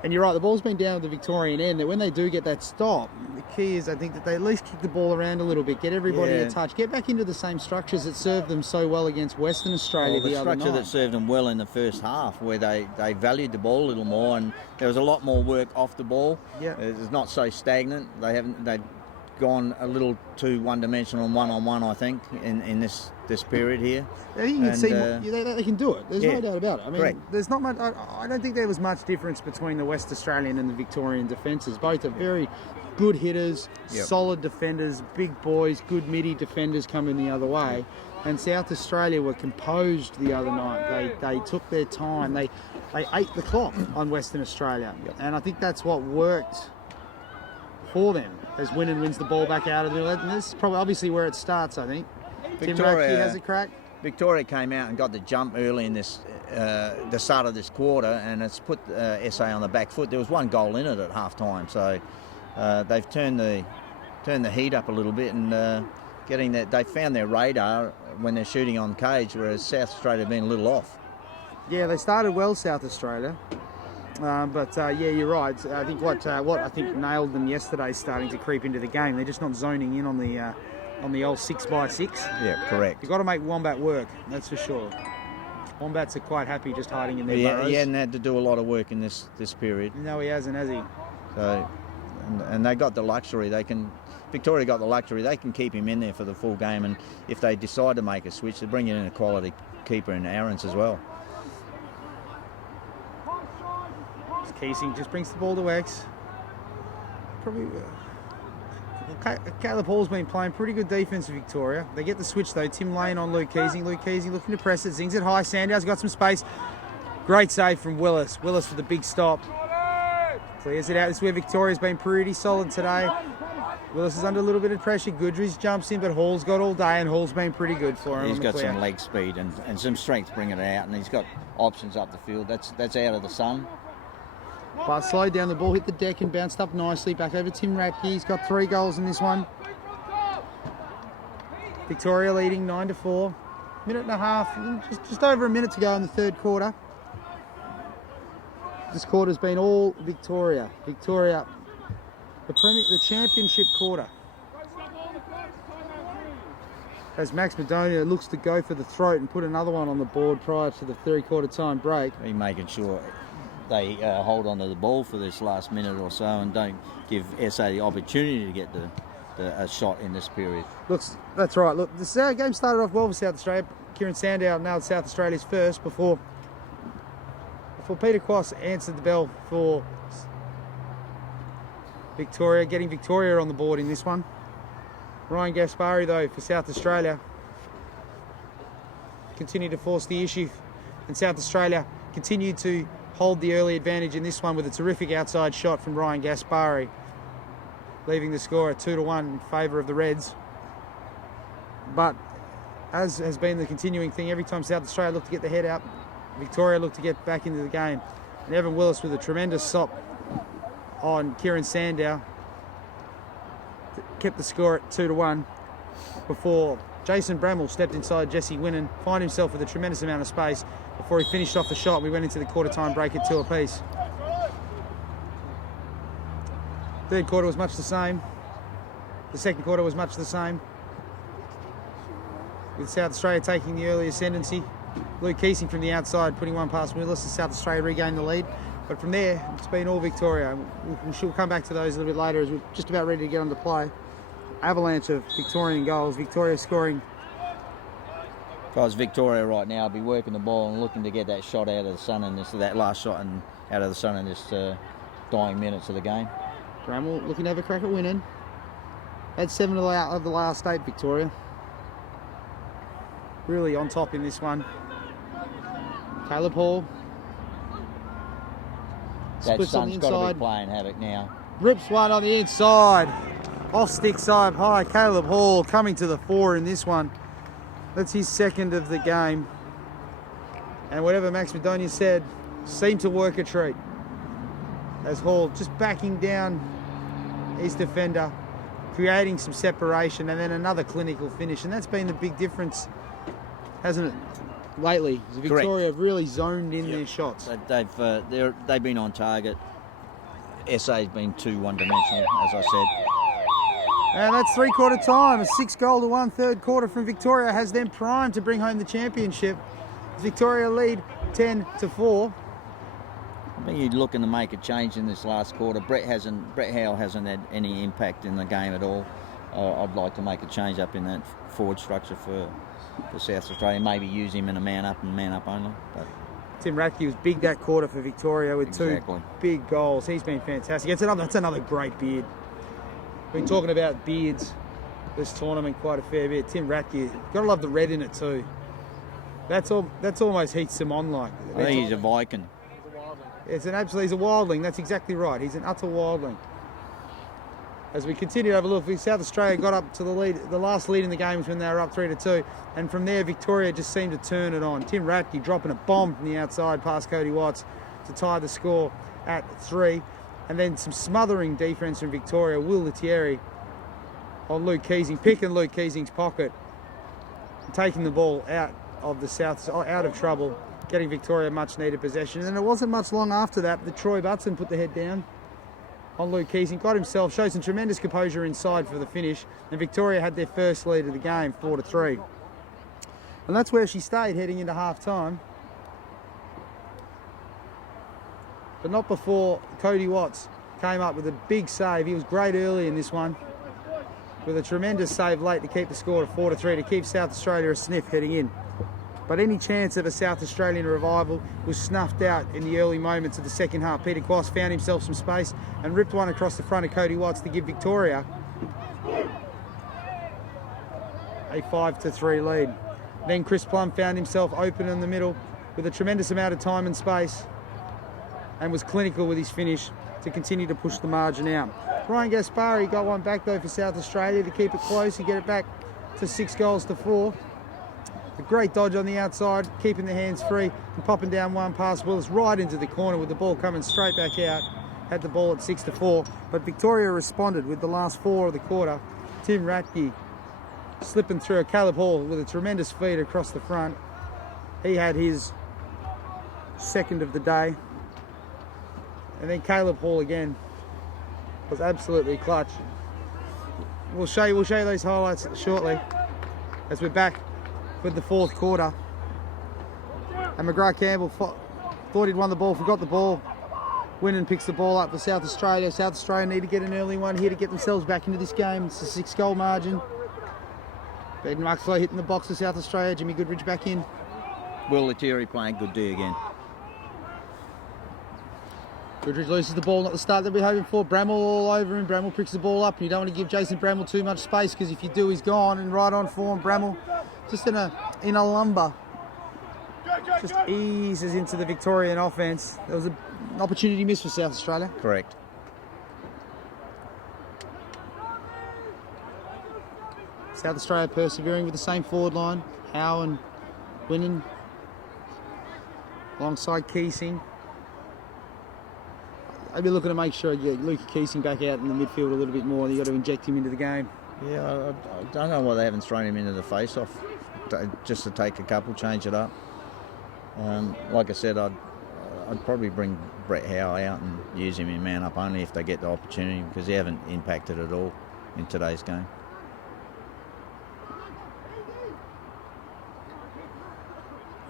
And you're right, the ball's been down at the Victorian end. That when they do get that stop, the key is I think that they at least kick the ball around a little bit, get everybody a touch, get back into the same structures that served them so well against Western Australia the other night. The structure that served them well in the first half, where they valued the ball a little more, and there was a lot more work off the ball. Yeah, it's not so stagnant. They've gone a little too one-dimensional and one-on-one, I think, in this period here. I think you can see they can do it. There's no doubt about it. I mean, correct. There's not much. I don't think there was much difference between the West Australian and the Victorian defences. Both are very good hitters, solid defenders, big boys, good midi defenders coming the other way. And South Australia were composed the other night. They took their time. They ate the clock on Western Australia, and I think that's what worked for them. As Winnan wins the ball back out of the middle. And this is probably obviously where it starts, I think. Victoria Tim Ratke has a crack. Victoria came out and got the jump early in this the start of this quarter, and it's put SA on the back foot. There was one goal in it at half time, so they've turned the heat up a little bit and getting that. They found their radar when they're shooting on cage, whereas South Australia have been a little off. Yeah, they started well, South Australia. But you're right. I think what I think nailed them yesterday is starting to creep into the game. They're just not zoning in on the old 6x6. Yeah, correct. You've got to make Wombat work, that's for sure. Wombats are quite happy just hiding in their burrows. He hadn't had to do a lot of work in this period. No, he hasn't, has he? So, and they got the luxury. Victoria got the luxury. They can keep him in there for the full game, and if they decide to make a switch, they bring in a quality keeper in Aarons as well. Keesing just brings the ball to X. Probably. Caleb Hall's been playing pretty good defence for Victoria. They get the switch though. Tim Lane on Luke Keesing. Luke Keesing looking to press it. Zings it high. Sandow's got some space. Great save from Willis. Willis with the big stop. Clears it out. This is where Victoria's been pretty solid today. Willis is under a little bit of pressure. Goodrich jumps in, but Hall's got all day, and Hall's been pretty good for him. He's on the got clear. some leg speed and some strength bringing it out, and he's got options up the field. That's out of the sun. But slowed down, the ball hit the deck and bounced up nicely. Back over Tim Ratke. He's got 3 goals in this one. Victoria leading 9-4. Minute and a half, just over a minute to go in the third quarter. This quarter's been all Victoria. Victoria, the championship quarter. As Max Madonia looks to go for the throat and put another one on the board prior to the 3/4 time break. He's making sure they hold on to the ball for this last minute or so and don't give SA the opportunity to get a shot in this period. That's right. Look, this game started off well for South Australia. Kieran Sandow nailed South Australia's first before Peter Quass answered the bell for Victoria, getting Victoria on the board in this one. Ryan Gaspari, though, for South Australia, continued to force the issue, and South Australia continued to hold the early advantage in this one with a terrific outside shot from Ryan Gaspari, leaving the score at 2-1 in favour of the Reds. But as has been the continuing thing, every time South Australia looked to get the head out, Victoria looked to get back into the game. And Evan Willis with a tremendous stop on Kieran Sandow kept the score at 2-1 before Jason Bramwell stepped inside Jesse Winnan, found himself with a tremendous amount of space before he finished off the shot. We went into the quarter time break at 2 apiece. Third quarter was much the same. The second quarter was much the same, with South Australia taking the early ascendancy. Luke Keesing from the outside putting one past Willis, and South Australia regained the lead. But from there, it's been all Victoria. We'll come back to those a little bit later as we're just about ready to get on to play. Avalanche of Victorian goals. Victoria scoring. If I was Victoria right now, I'd be working the ball and looking to get that shot out of the sun in that last shot and out of the sun in this dying minutes of the game. Bramwell looking to have a crack at winning. Had 7 of the last 8, Victoria. Really on top in this one. Caleb Hall. That Splits on the sun's got to inside. be playing havoc now. Rips one on the inside. Off stick side high. Caleb Hall coming to the fore in this one. That's his second of the game. And whatever Max Madonia said seemed to work a treat. As Hall just backing down his defender, creating some separation, and then another clinical finish. And that's been the big difference, hasn't it, lately? Victoria have really zoned in their shots. They've been on target. SA's been too one-dimensional, as I said. And that's 3/4 time. A 6-goal-to-1 third quarter from Victoria has them primed to bring home the championship. Victoria lead 10-4. I think you're looking to make a change in this last quarter. Brett Howell hasn't had any impact in the game at all. I'd like to make a change up in that forward structure for South Australia. Maybe use him in a man-up and man-up only. But Tim Ratke was big that quarter for Victoria with 2 big goals. He's been fantastic. That's another great beard. Been talking about beards this tournament quite a fair bit. Tim Ratke, gotta love the red in it too. That's almost Heath Simon like. I think he's a Viking. He's a wildling. That's exactly right. He's an utter wildling. As we continue to have a look, South Australia got up to the lead. The last lead in the game was when they were up 3-2, and from there Victoria just seemed to turn it on. Tim Ratke dropping a bomb from the outside past Cody Watts to tie the score at 3, and then some smothering defence from Victoria. Will Lettieri on Luke Keesing, picking Luke Keesing's pocket, and taking the ball out of trouble, getting Victoria much needed possession. And it wasn't much long after that Troy Butson put the head down on Luke Keesing, got himself, showed some tremendous composure inside for the finish, and Victoria had their first lead of the game, 4-3. And that's where she stayed heading into half-time. But not before Cody Watts came up with a big save. He was great early in this one, with a tremendous save late to keep the score to 4-3, to keep South Australia a sniff heading in. But any chance of a South Australian revival was snuffed out in the early moments of the second half. Peter Quass found himself some space and ripped one across the front of Cody Watts to give Victoria a 5-3 lead. Then Chris Plum found himself open in the middle with a tremendous amount of time and space, and was clinical with his finish to continue to push the margin out. Ryan Gaspari got one back though for South Australia to keep it close and get it back to 6-4. A great dodge on the outside, keeping the hands free and popping down one past Willis right into the corner with the ball coming straight back out. Had the ball at 6-4, but Victoria responded with the last 4 of the quarter. Tim Ratke slipping through. Caleb Hall with a tremendous feed across the front. He had his second of the day. And then Caleb Hall again was absolutely clutch. We'll show you those highlights shortly as we're back with the 4th quarter. And McGrath Campbell thought he'd won the ball, forgot the ball. Winnan picks the ball up for South Australia. South Australia need to get an early one here to get themselves back into this game. It's a 6-goal margin. Ben Muxlow hitting the box for South Australia. Jimmy Goodridge back in. Will Lettieri playing good D again. Goodridge loses the ball, not the start that we're hoping for. Bramall all over him. Bramall picks the ball up, and you don't want to give Jason Bramall too much space, because if you do, he's gone. And right on form, Bramall just in a lumber. Just eases into the Victorian offence. There was an opportunity missed for South Australia. Correct. South Australia persevering with the same forward line. Howe and Winnan alongside Keesing. I'd be looking to make sure you get Luke Keesing back out in the midfield a little bit more. You've got to inject him into the game. Yeah, I don't know why they haven't thrown him into the face-off, just to take a couple, change it up. Like I said, I'd probably bring Brett Howe out and use him in man-up only if they get the opportunity, because they haven't impacted at all in today's game.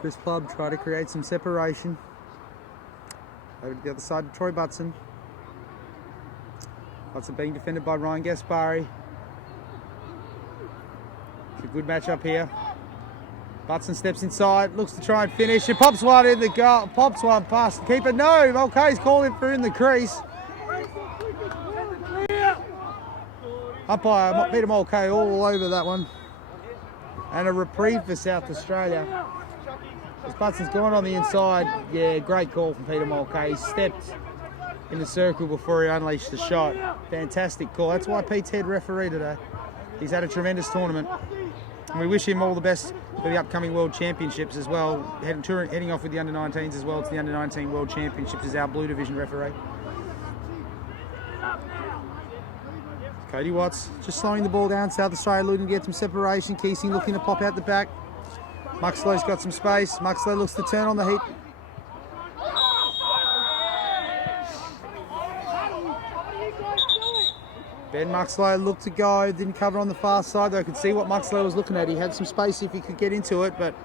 Chris Clubb try to create some separation. Over to the other side of Troy Butson. Butson being defended by Ryan Gaspari. It's a good match up here. Butson steps inside, looks to try and finish. It pops one in the goal, pops one past the keeper. No, Mulcahy's calling for in the crease. Umpire Peter Mulcahy all over that one. And a reprieve for South Australia. As Butson's gone on the inside, yeah, great call from Peter Mulcahy. He stepped in the circle before he unleashed the shot. Fantastic call. That's why Pete's head referee today. He's had a tremendous tournament. And we wish him all the best for the upcoming World Championships as well. Heading off with the Under-19s as well to the Under-19 World Championships as our Blue Division referee. Cody Watts just slowing the ball down. South Australia looking to get some separation. Keesing looking to pop out the back. Muxlow's got some space. Muxlow looks to turn on the heat. Ben Muxlow looked to go, didn't cover on the far side though. I could see what Muxlow was looking at. He had some space if he could get into it, but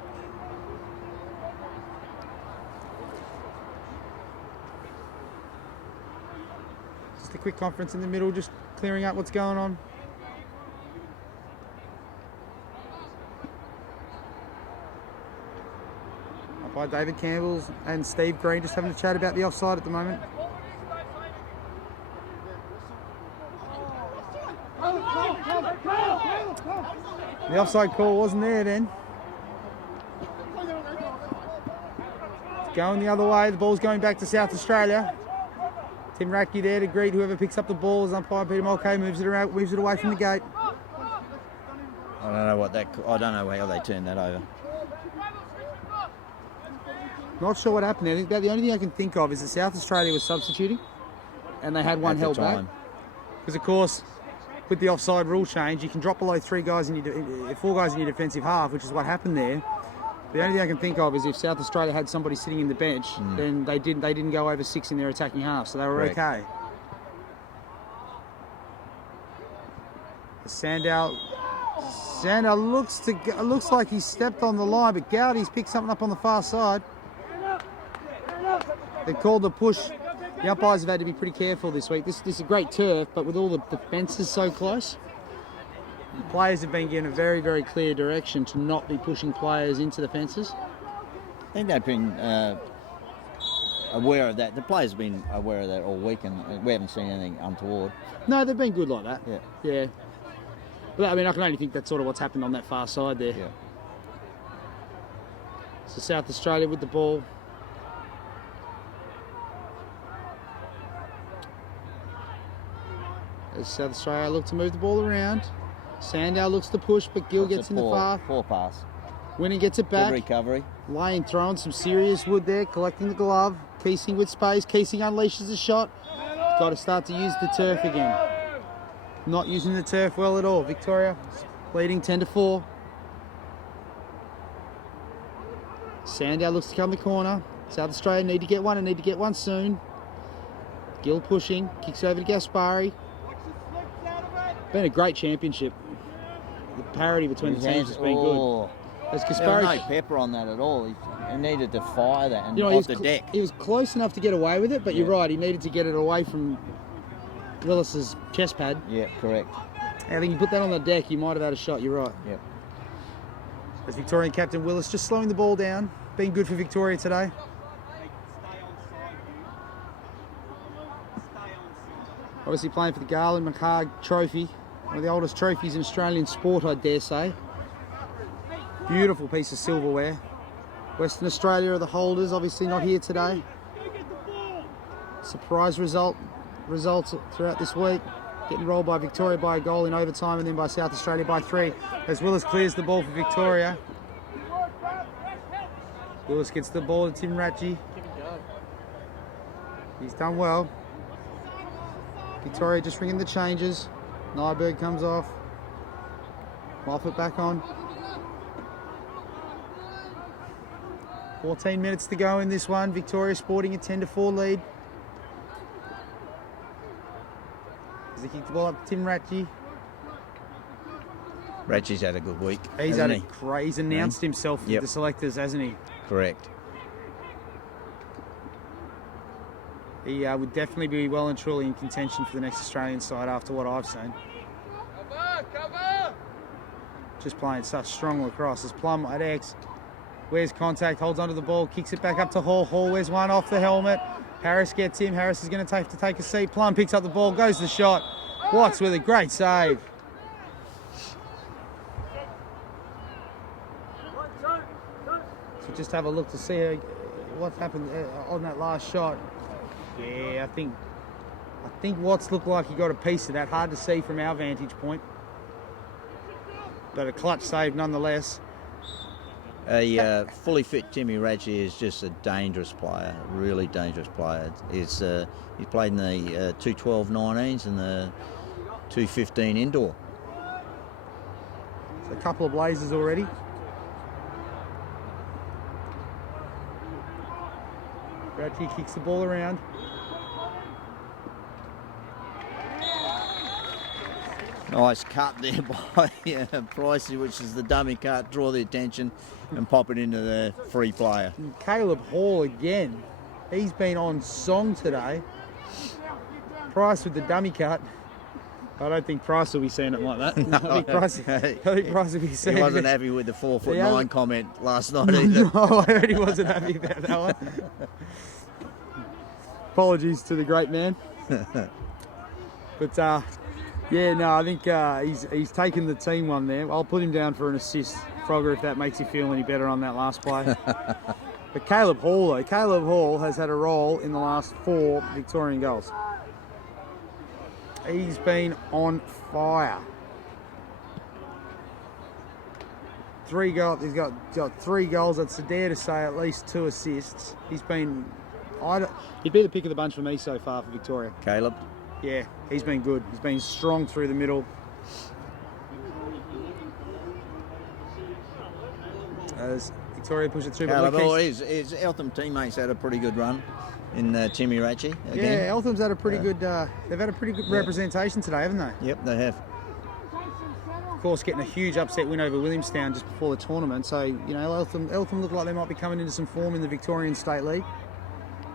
just a quick conference in the middle, just clearing up what's going on. Up by David Campbell's and Steve Green, just having a chat about the offside at the moment. The offside call wasn't there then. It's going the other way. The ball's going back to South Australia. Tim Ratke there to greet whoever picks up the ball as umpire Peter Mulcahy moves it around, moves it away from the gate. I don't know how they turned that over. Not sure what happened there. About the only thing I can think of is that South Australia was substituting and they had one held back. Because of course, with the offside rule change, you can drop below 4 guys in your defensive half, which is what happened there. The only thing I can think of is if South Australia had somebody sitting in the bench, then they didn't go over 6 in their attacking half, so they were Correct. okay. Sandow looks like he stepped on the line, but Gowdy's picked something up on the far side. They called the push. The umpires have had to be pretty careful this week. This is a great turf, but with all the fences so close, the players have been given a very, very clear direction to not be pushing players into the fences. I think they've been aware of that. The players have been aware of that all week, and we haven't seen anything untoward. No, they've been good like that. Yeah. But I mean, I can only think that's sort of what's happened on that far side there. Yeah. So South Australia with the ball. As South Australia look to move the ball around. Sandow looks to push, but Gill gets in the far. Poor pass. Winning gets it Good back. recovery. Lane throwing some serious wood there, collecting the glove. Keesing with space. Keesing unleashes the shot. Got to start to use the turf again. Not using the turf well at all. Victoria leading 10-4. Sandow looks to come the corner. South Australia need to get one and need to get one soon. Gill pushing, kicks over to Gaspari. Been a great championship. The parity between the teams has been good. As There was Gaspari, no pepper on that at all. He needed to fire that and he off the deck. He was close enough to get away with it, but you're right. He needed to get it away from Willis's chest pad. Yeah, correct. I think you put that on the deck, you might have had a shot. You're right. Yep. As Victorian captain Willis just slowing the ball down, being good for Victoria today. Obviously playing for the Garland McHarg Trophy, one of the oldest trophies in Australian sport, I dare say. Beautiful piece of silverware. Western Australia are the holders, obviously not here today. Surprise results throughout this week. Getting rolled by Victoria by a goal in overtime and then by South Australia by 3. As Willis clears the ball for Victoria. Willis gets the ball to Tim Ratchie. He's done well. Victoria just ringing the changes. Nyberg comes off. Moffat back on. 14 minutes to go in this one. Victoria sporting a 10-4 lead. As they kick the ball up to Tim Ratchie. Ratchie's had a good week. He's announced Yep. himself with the selectors, hasn't he? Correct. He would definitely be well and truly in contention for the next Australian side after what I've seen. Cover! Just playing such strong lacrosse. As Plum at X. Where's contact, holds onto the ball, kicks it back up to Hall. Hall wears one off the helmet. Harris gets him. Harris is going to have to take a seat. Plum picks up the ball, goes the shot. Watts with a great save. So just have a look to see what's happened on that last shot. Yeah, I think Watts looked like he got a piece of that. Hard to see from our vantage point. But a clutch save nonetheless. A fully fit Timmy Ratchie is just a dangerous player, really dangerous player. He's played in the 212-19s and the 215 indoor. So a couple of blazers already. Ratchie kicks the ball around. Nice cut there by Pricey, which is the dummy cut. Draw the attention and pop it into the free player. And Caleb Hall again. He's been on song today. Price with the dummy cut. I don't think Price will be seeing it like that. I think Price will be seeing it. He wasn't happy with the 4'9" comment last night either. No, I heard he wasn't happy about that one. Apologies to the great man. But yeah, no, I think he's taken the team one there. I'll put him down for an assist, Frogger, if that makes you feel any better on that last play. But Caleb Hall has had a role in the last 4 Victorian goals. He's been on fire. 3 goals. He's got 3 goals. That's a dare to say at least 2 assists. He'd be the pick of the bunch for me so far for Victoria. Caleb? Yeah, he's been good. He's been strong through the middle. As Victoria push it through. Caleb, his Eltham teammates had a pretty good run in Timmy Ratchie again. Yeah, Eltham's had a pretty good. They've had a pretty good representation today, haven't they? Yep, they have. Of course, getting a huge upset win over Williamstown just before the tournament. So Eltham look like they might be coming into some form in the Victorian State League.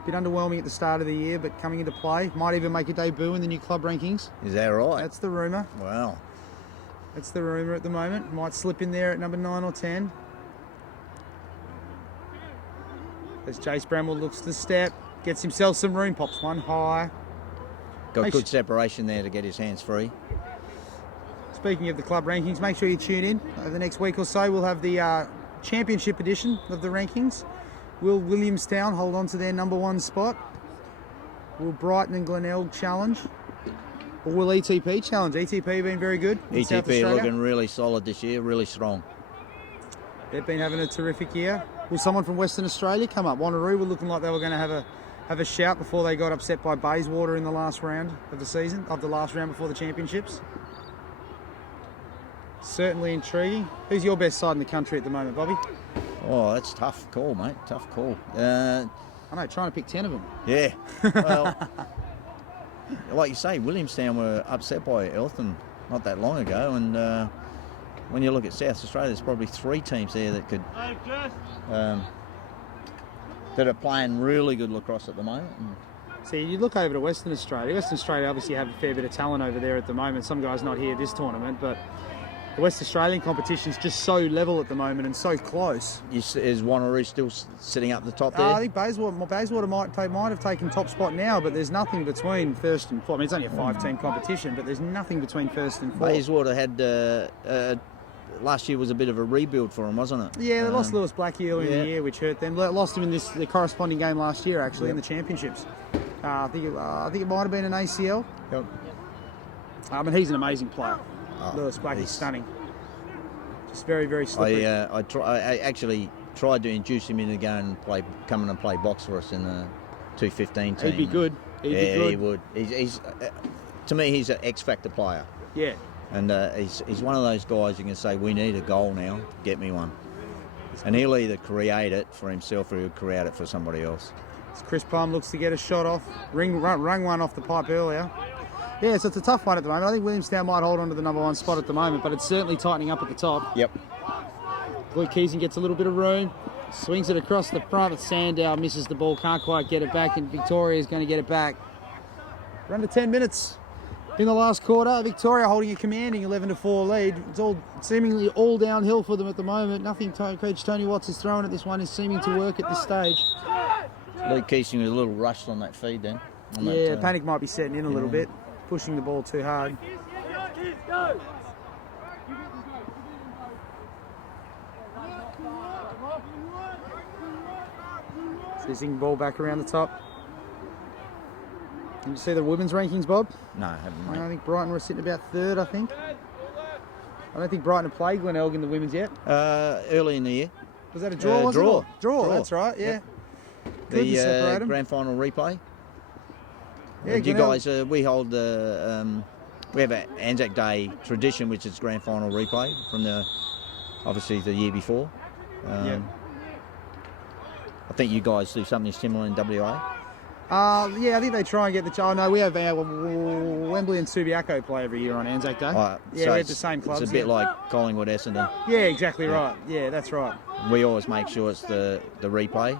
Bit underwhelming at the start of the year, but coming into play. Might even make a debut in the new club rankings. Is that right? That's the rumour. Wow. That's the rumour at the moment. Might slip in there at number 9 or 10. As Jace Bramwell looks to step, gets himself some room, pops one high. Got good separation there to get his hands free. Speaking of the club rankings, make sure you tune in. Over the next week or so, we'll have the championship edition of the rankings. Will Williamstown hold on to their number 1 spot? Will Brighton and Glenelg challenge? Will ETP challenge? ETP been very good in South ETP Australia? looking really solid this year, really strong. They've been having a terrific year. Will someone from Western Australia come up? Wanneroo were looking like they were going to have a shout before they got upset by Bayswater in the last round of the season, of the last round before the championships. Certainly intriguing. Who's your best side in the country at the moment, Bobby? Oh, that's a tough call, mate. Tough call. I know, trying to pick 10 of them. Yeah. Well, like you say, Williamstown were upset by Eltham not that long ago, and when you look at South Australia, there's probably 3 teams there that could that are playing really good lacrosse at the moment. See, you look over to Western Australia. Western Australia obviously have a fair bit of talent over there at the moment. Some guys not here this tournament, but the West Australian competition's just so level at the moment and so close. Is Wanneroo still sitting up the top there? I think Bayswater might have taken top spot now, but there's nothing between first and fourth. I mean, it's only a 5-team competition, but there's nothing between first and fourth. Bayswater had last year was a bit of a rebuild for them, wasn't it? Yeah, they lost Lewis Blackie early in the yeah. year, which hurt them. Lost him in the corresponding game last year, actually, in the championships. I think it might have been an ACL. Yep. But he's an amazing player. Oh, Lewis Blackie's stunning. Just very, very slippery. I actually tried to induce him in to go and come in and play box for us in the 215 team. He'd be good. He'd be good. He would. He's to me, he's an X factor player. Yeah. And he's one of those guys you can say, we need a goal now, get me one. And he'll either create it for himself or he'll create it for somebody else. Chris Plum looks to get a shot off. Rung one off the pipe earlier. Yeah, so it's a tough one at the moment. I think Williamstown might hold on to the number 1 spot at the moment, but it's certainly tightening up at the top. Yep. Luke Keesing gets a little bit of room, swings it across the front, but Sandow misses the ball, can't quite get it back, and Victoria is going to get it back. We're under 10 minutes in the last quarter. Victoria holding a commanding 11-4 lead. It's all seemingly all downhill for them at the moment. Nothing Coach Tony Watts is throwing at this one is seeming to work at this stage. Luke Keesing was a little rushed on that feed then. Panic might be setting in a little bit, pushing the ball too hard. Sissing ball back around the top. Did you see the women's rankings, Bob? No, I haven't. I think Brighton were sitting about 3rd, I think. I don't think Brighton have played Glenelg in the women's yet. Early in the year. Was that a draw? Was draw. It? Draw, that's right, yeah. Yep. Good to The separate 'em. grand final replay. Yeah, And you Glenelg- guys, we hold we have an Anzac Day tradition, which is grand final replay from obviously the year before. Yeah. I think you guys do something similar in WA. Yeah, I think they try and get the... Oh, no, we have Wembley and Subiaco play every year on Anzac Day. Yeah, Yeah, we have the same clubs. It's a bit yeah. like Collingwood, Essendon. Yeah, exactly right. Yeah, that's right. We always make sure it's the replay.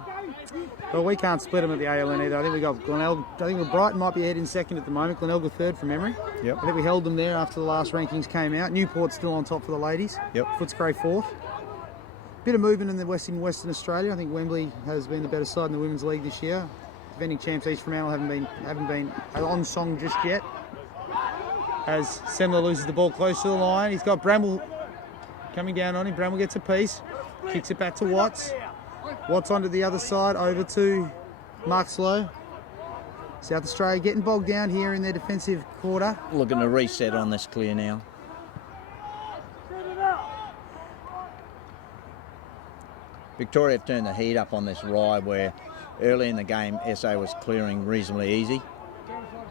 Well, we can't split them at the ALN either. I think we got Glenelg. I think Brighton might be ahead in 2nd at the moment. Glenelg were 3rd from memory. Yep. I think we held them there after the last rankings came out. Newport's still on top for the ladies. Yep. Footscray 4th. Bit of movement in the Western Australia. I think Wembley has been the better side in the women's league this year. Defending champs East Fremantle haven't been on song just yet. As Semler loses the ball close to the line, he's got Bramble coming down on him. Bramble gets a piece, kicks it back to Watts. Watts onto the other side, over to Mark Slow. South Australia getting bogged down here in their defensive quarter. Looking to reset on this clear now. Victoria have turned the heat up on this ride where early in the game SA was clearing reasonably easy.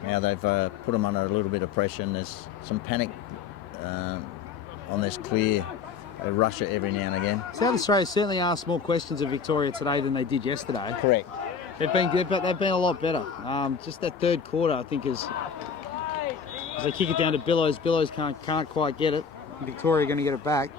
Now they've put them under a little bit of pressure and there's some panic on this clear. They rush it every now and again. South Australia certainly asked more questions of Victoria today than they did yesterday. Correct. They've been good, but they've been a lot better. Just that 3rd quarter, I think, as they kick it down to Billows. Billows can't quite get it. Victoria going to get it back.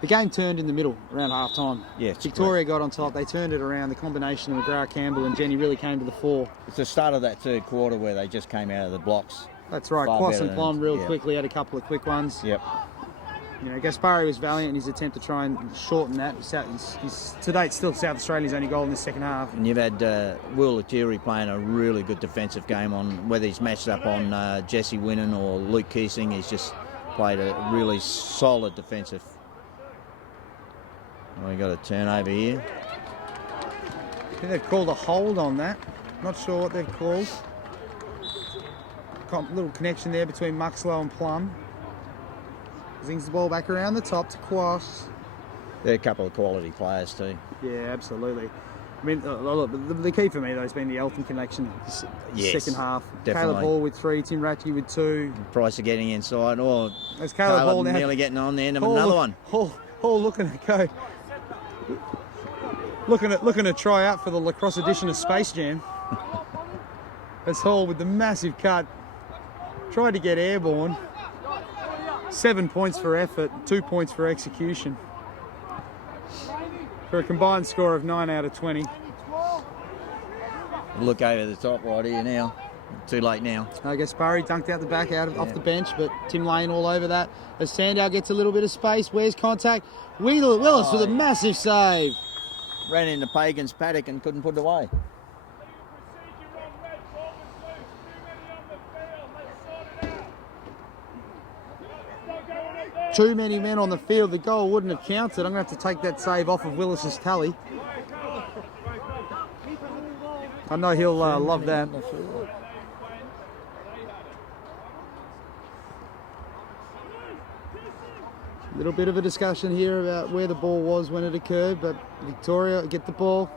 The game turned in the middle around half time. Yes, Victoria got on top. They turned it around. The combination of McGrath, Campbell and Jenny really came to the fore. It's the start of that 3rd quarter where they just came out of the blocks. That's right. Far Quass better and than- Plum real yeah. quickly, had a couple of quick ones. Yep. You know, Gaspari was valiant in his attempt to try and shorten that. He's to date, still South Australia's only goal in the 2nd half. And you've had Will Lettieri playing a really good defensive game on whether he's matched up on Jesse Winnan or Luke Keesing. He's just played a really solid defensive. We got a turnover here. I think they've called a hold on that. Not sure what they've called. little connection there between Muxlow and Plum. Zings the ball back around the top to Quash. They're a couple of quality players too. Yeah, absolutely. I mean, look, the key for me though has been the Elton connection. Yes, second half. definitely. Caleb Hall with 3, Tim Ratchey with 2. Price of getting inside, or As Caleb Hall now, nearly getting on the end of another one. Hall looking to go. Looking to try out for the lacrosse edition of Space Jam. As Hall with the massive cut. Tried to get airborne. 7 points for effort, 2 points for execution. For a combined score of 9 out of 20. Look over the top right here now. Too late now. I guess Barry dunked out the back off the bench, but Tim Lane all over that. As Sandow gets a little bit of space, where's contact? Willis with a massive save. Ran into Pagan's paddock and couldn't put it away. Too many men on the field. The goal wouldn't have counted. I'm going to have to take that save off of Willis's tally. I know he'll love that. A little bit of a discussion here about where the ball was when it occurred, but Victoria get the ball.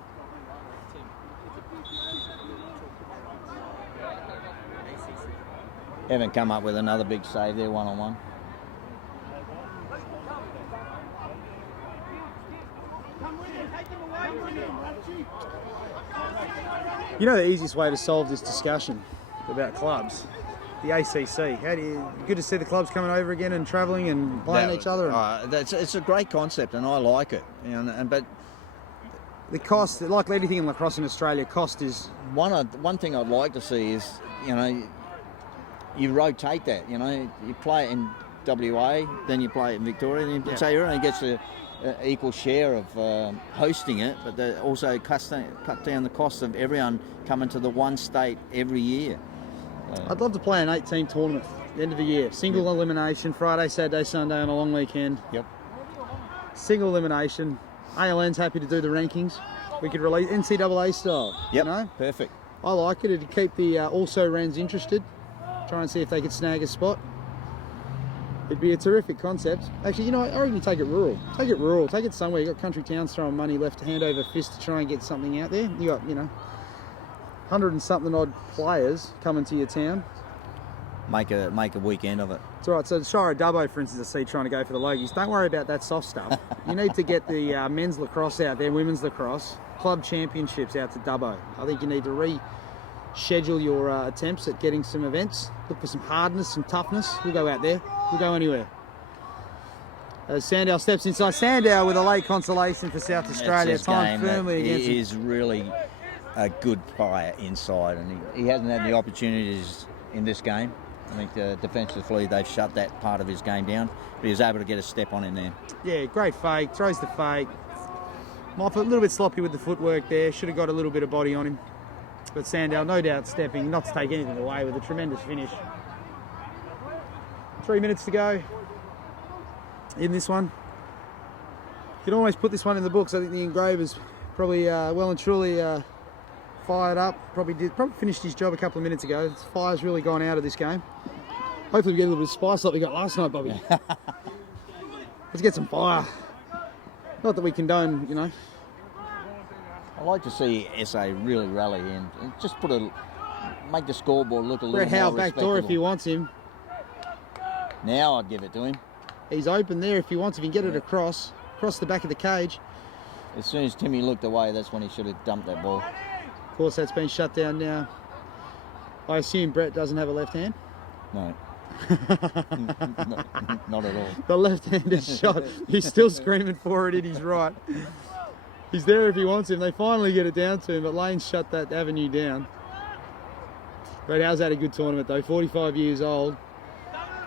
Haven't come up with another big save there, one-on-one. You know the easiest way to solve this discussion about clubs? The ACC. Good to see the clubs coming over again and travelling and playing each other. It's a great concept, and I like it. But the cost, like anything in lacrosse in Australia, cost is one thing I'd like to see is you rotate that. You play it in WA, then you play it in Victoria, so everyone gets an equal share of hosting it, but they also cut down the cost of everyone coming to the one state every year. I'd love to play an 8-team tournament at the end of the year. Single elimination, Friday, Saturday, Sunday on a long weekend. Yep. Single elimination. ALN's happy to do the rankings. We could release NCAA style. Yep. Perfect. I like it. It'd keep the also-rans interested. Try and see if they could snag a spot. It'd be a terrific concept. Actually, I reckon you take it rural. Take it rural. Take it somewhere. You've got country towns throwing money left hand over fist to try and get something out there. You got, 100 and something odd players coming to your town. Make a weekend of it. It's all right. So Shire Dubbo, for instance, I see trying to go for the Logies. Don't worry about that soft stuff. You need to get the men's lacrosse out there, women's lacrosse, club championships out to Dubbo. I think you need to reschedule your attempts at getting some events. Look for some hardness, some toughness. We'll go out there. We'll go anywhere. As Sandow steps inside. Sandow with a late consolation for South Australia. Time firmly against him. He is really a good player inside, and he hasn't had the opportunities in this game. I think defensively they've shut that part of his game down, but he was able to get a step on in there. Yeah, great fake, throws the fake. Might be a little bit sloppy with the footwork there, should have got a little bit of body on him. But Sandow, no doubt stepping, not to take anything away, with a tremendous finish. 3 minutes to go in this one. You can always put this one in the books. I think the engraver's probably well and truly fired up. Probably finished his job a couple of minutes ago. The fire's really gone out of this game. Hopefully we get a little bit of spice like we got last night, Bobby. Let's get some fire. Not that we condone, I like to see SA really rally and just make the scoreboard look a little Brett more Howe back door if he wants him. Now I'd give it to him. He's open there if he wants. If he can get it across the back of the cage. As soon as Timmy looked away, that's when he should have dumped that ball. Of course, that's been shut down now. I assume Brett doesn't have a left hand. No. Not at all. The left-handed shot. He's still screaming for it in his right. He's there if he wants him. They finally get it down to him, but Lane's shut that avenue down. Brett Howe's had a good tournament though. 45 years old.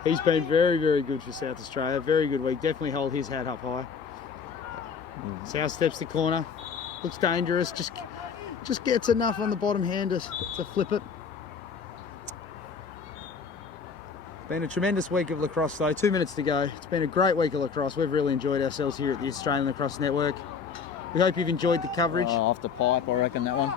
He's been very, very good for South Australia. Very good week. Definitely hold his hat up high. South steps the corner. Looks dangerous. Just gets enough on the bottom hand to flip it. Been a tremendous week of lacrosse though. 2 minutes to go. It's been a great week of lacrosse. We've really enjoyed ourselves here at the Australian Lacrosse Network. We hope you've enjoyed the coverage. Off the pipe, I reckon, that one.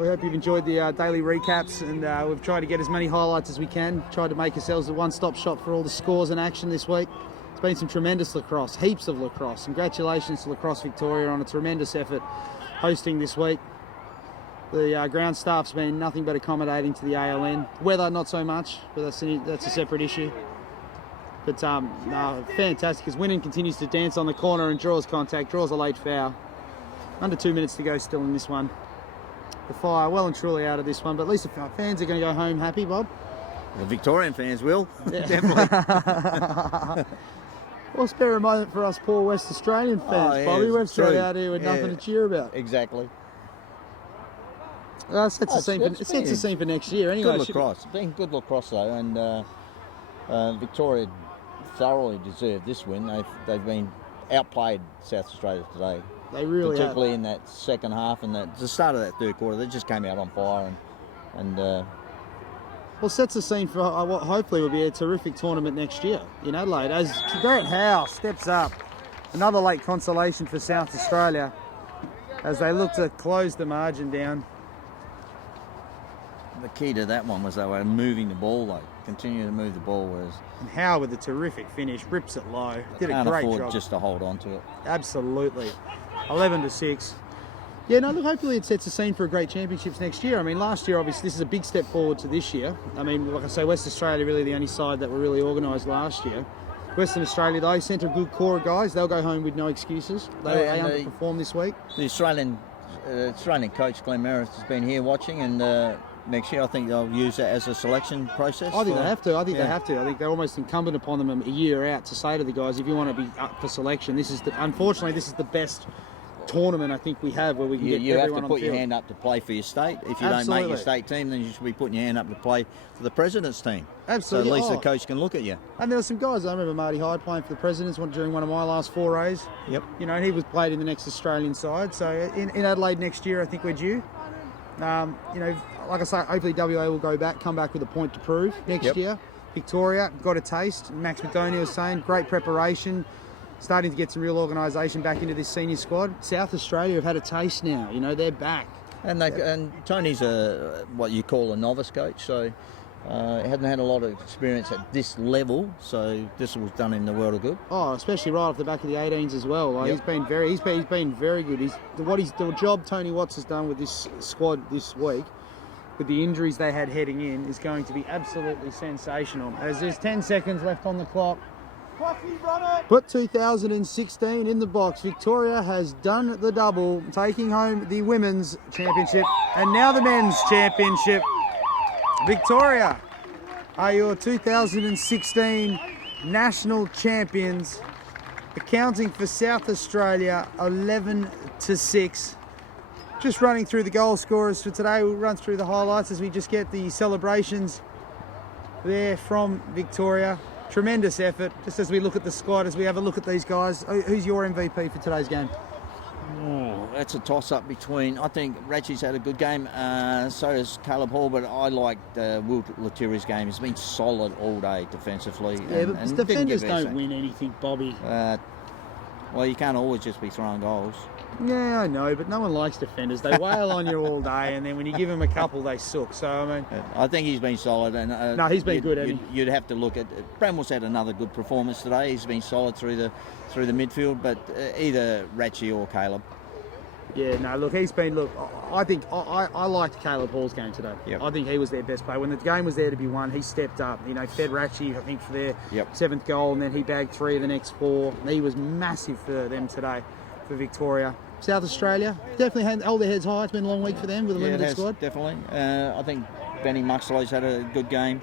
We hope you've enjoyed the daily recaps, and we've tried to get as many highlights as we can. Tried to make ourselves a one-stop shop for all the scores and action this week. It's been some tremendous lacrosse, heaps of lacrosse. Congratulations to Lacrosse Victoria on a tremendous effort hosting this week. The ground staff's been nothing but accommodating to the ALN. Weather, not so much, but that's a separate issue. But no, fantastic, as Winnan continues to dance on the corner and draws contact, draws a late foul. Under 2 minutes to go still in this one. The Fire well and truly out of this one, but at least the fans are going to go home happy, Bob. The Victorian fans will, Yeah. definitely. Well, spare a moment for us poor West Australian fans, yeah, Bobby. We've sat true. out here with nothing to cheer about. Exactly. Sets the scene for next year anyway. Good lacrosse. It's been good lacrosse though, and Victoria thoroughly deserved this win. They've been outplayed South Australia today. They really particularly in that second half and the start of that third quarter. They just came out on fire and well, sets the scene for what hopefully will be a terrific tournament next year in Adelaide. As Garrett Howe steps up, another late consolation for South Australia as they look to close the margin down. the key to that one was they were moving the ball though, continuing to move the ball, whereas And Howe with a terrific finish, rips it low, did a can't great afford job. just to hold on to it. Absolutely. 11-6. Yeah, no, look, hopefully it sets the scene for a great championships next year. I mean, last year, obviously, this is a big step forward to this year. I mean, like I say, West Australia really the only side that were really organised last year. Western Australia, though, sent a good core of guys. They'll go home with no excuses. They underperformed this week. The Australian coach, Glenn Merritt, has been here watching, and next year I think they'll use that as a selection process. I think they have to. I think they're almost incumbent upon them a year out to say to the guys, if you want to be up for selection, unfortunately, this is the best tournament I think we have where we can get you have everyone to on put the your field. hand up to play for your state. If you don't Absolutely. make your state team, then you should be putting your hand up to play for the president's team. Absolutely. So at least the Oh. coach can look at you. And there were some guys, I remember Marty Hyde playing for the Presidents during one of my last forays. Yep. You know, and he was played in the next Australian side. So in Adelaide next year, I think we're due. You know, like I say, hopefully WA will come back with a point to prove next year. Victoria got a taste. Max McDoney was saying, great preparation. Starting to get some real organisation back into this senior squad. South Australia have had a taste now. You know, they're back. And Tony's what you call a novice coach, so he hadn't had a lot of experience at this level. So this was done in the world of good. Oh, especially right off the back of the 18s as well. Like he's been very good. The job Tony Watts has done with this squad this week, with the injuries they had heading in, is going to be absolutely sensational. As there's 10 seconds left on the clock. Put 2016 in the box. Victoria has done the double, taking home the women's championship and now the men's championship. Victoria are your 2016 national champions, accounting for South Australia 11-6. Just running through the goal scorers for today. We'll run through the highlights as we just get the celebrations there from Victoria. Tremendous effort. Just as we look at the squad, as we have a look at these guys, who's your MVP for today's game? Oh, that's a toss-up between. I think Ratchie's had a good game. So does Caleb Hall, but I like Will Letiri's game. He's been solid all day defensively. Yeah, but and defenders didn't give don't win anything, Bobby. Well, you can't always just be throwing goals. Yeah, I know, but no one likes defenders. They wail on you all day, and then when you give them a couple, they suck. So, I mean... I think he's been solid. And No, he's been good, hasn't you'd have to look at... Bramwell's had another good performance today. He's been solid through the midfield, but either Ratchie or Caleb. Yeah, no, look, he's been... Look, I think... I liked Caleb Hall's game today. Yep. I think he was their best player. When the game was there to be won, he stepped up. You know, fed Ratchie, I think, for their seventh goal, and then he bagged 3 of the next 4. He was massive for them today, for Victoria. South Australia, definitely hold their heads high. It's been a long week for them with a limited squad. Definitely. I think Benny Muxlow's had a good game,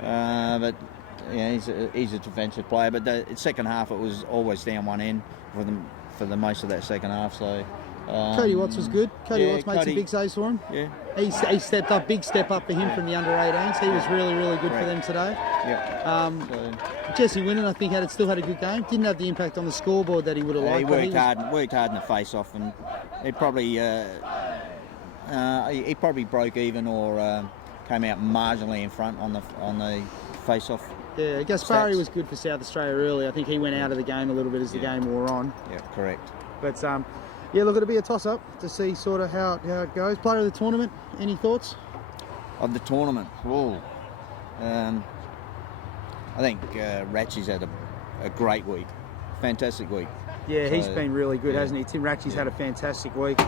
but yeah, he's a defensive player. But the second half, it was always down one end for the most of that second half. So Cody Watts was good. Cody Watts made some big saves for him. Yeah, he stepped up, big step up for him from the under 18s. He was really, really good for them today. Yep. Jesse Winnan, I think, still had a good game. Didn't have the impact on the scoreboard that he would have liked. He worked hard in the face-off, and he probably broke even or came out marginally in front on the face-off. Yeah, Gaspari stats. was good for South Australia early. I think he went out of the game a little bit as the game wore on. Yeah, correct. But Yeah, look, it'll be a toss-up to see sort of how it goes. Player of the tournament, any thoughts? Of the tournament, I think Ratchie's had a great week, fantastic week. Yeah, he's So, been really good, yeah. hasn't he? Tim Ratchie's had a fantastic week.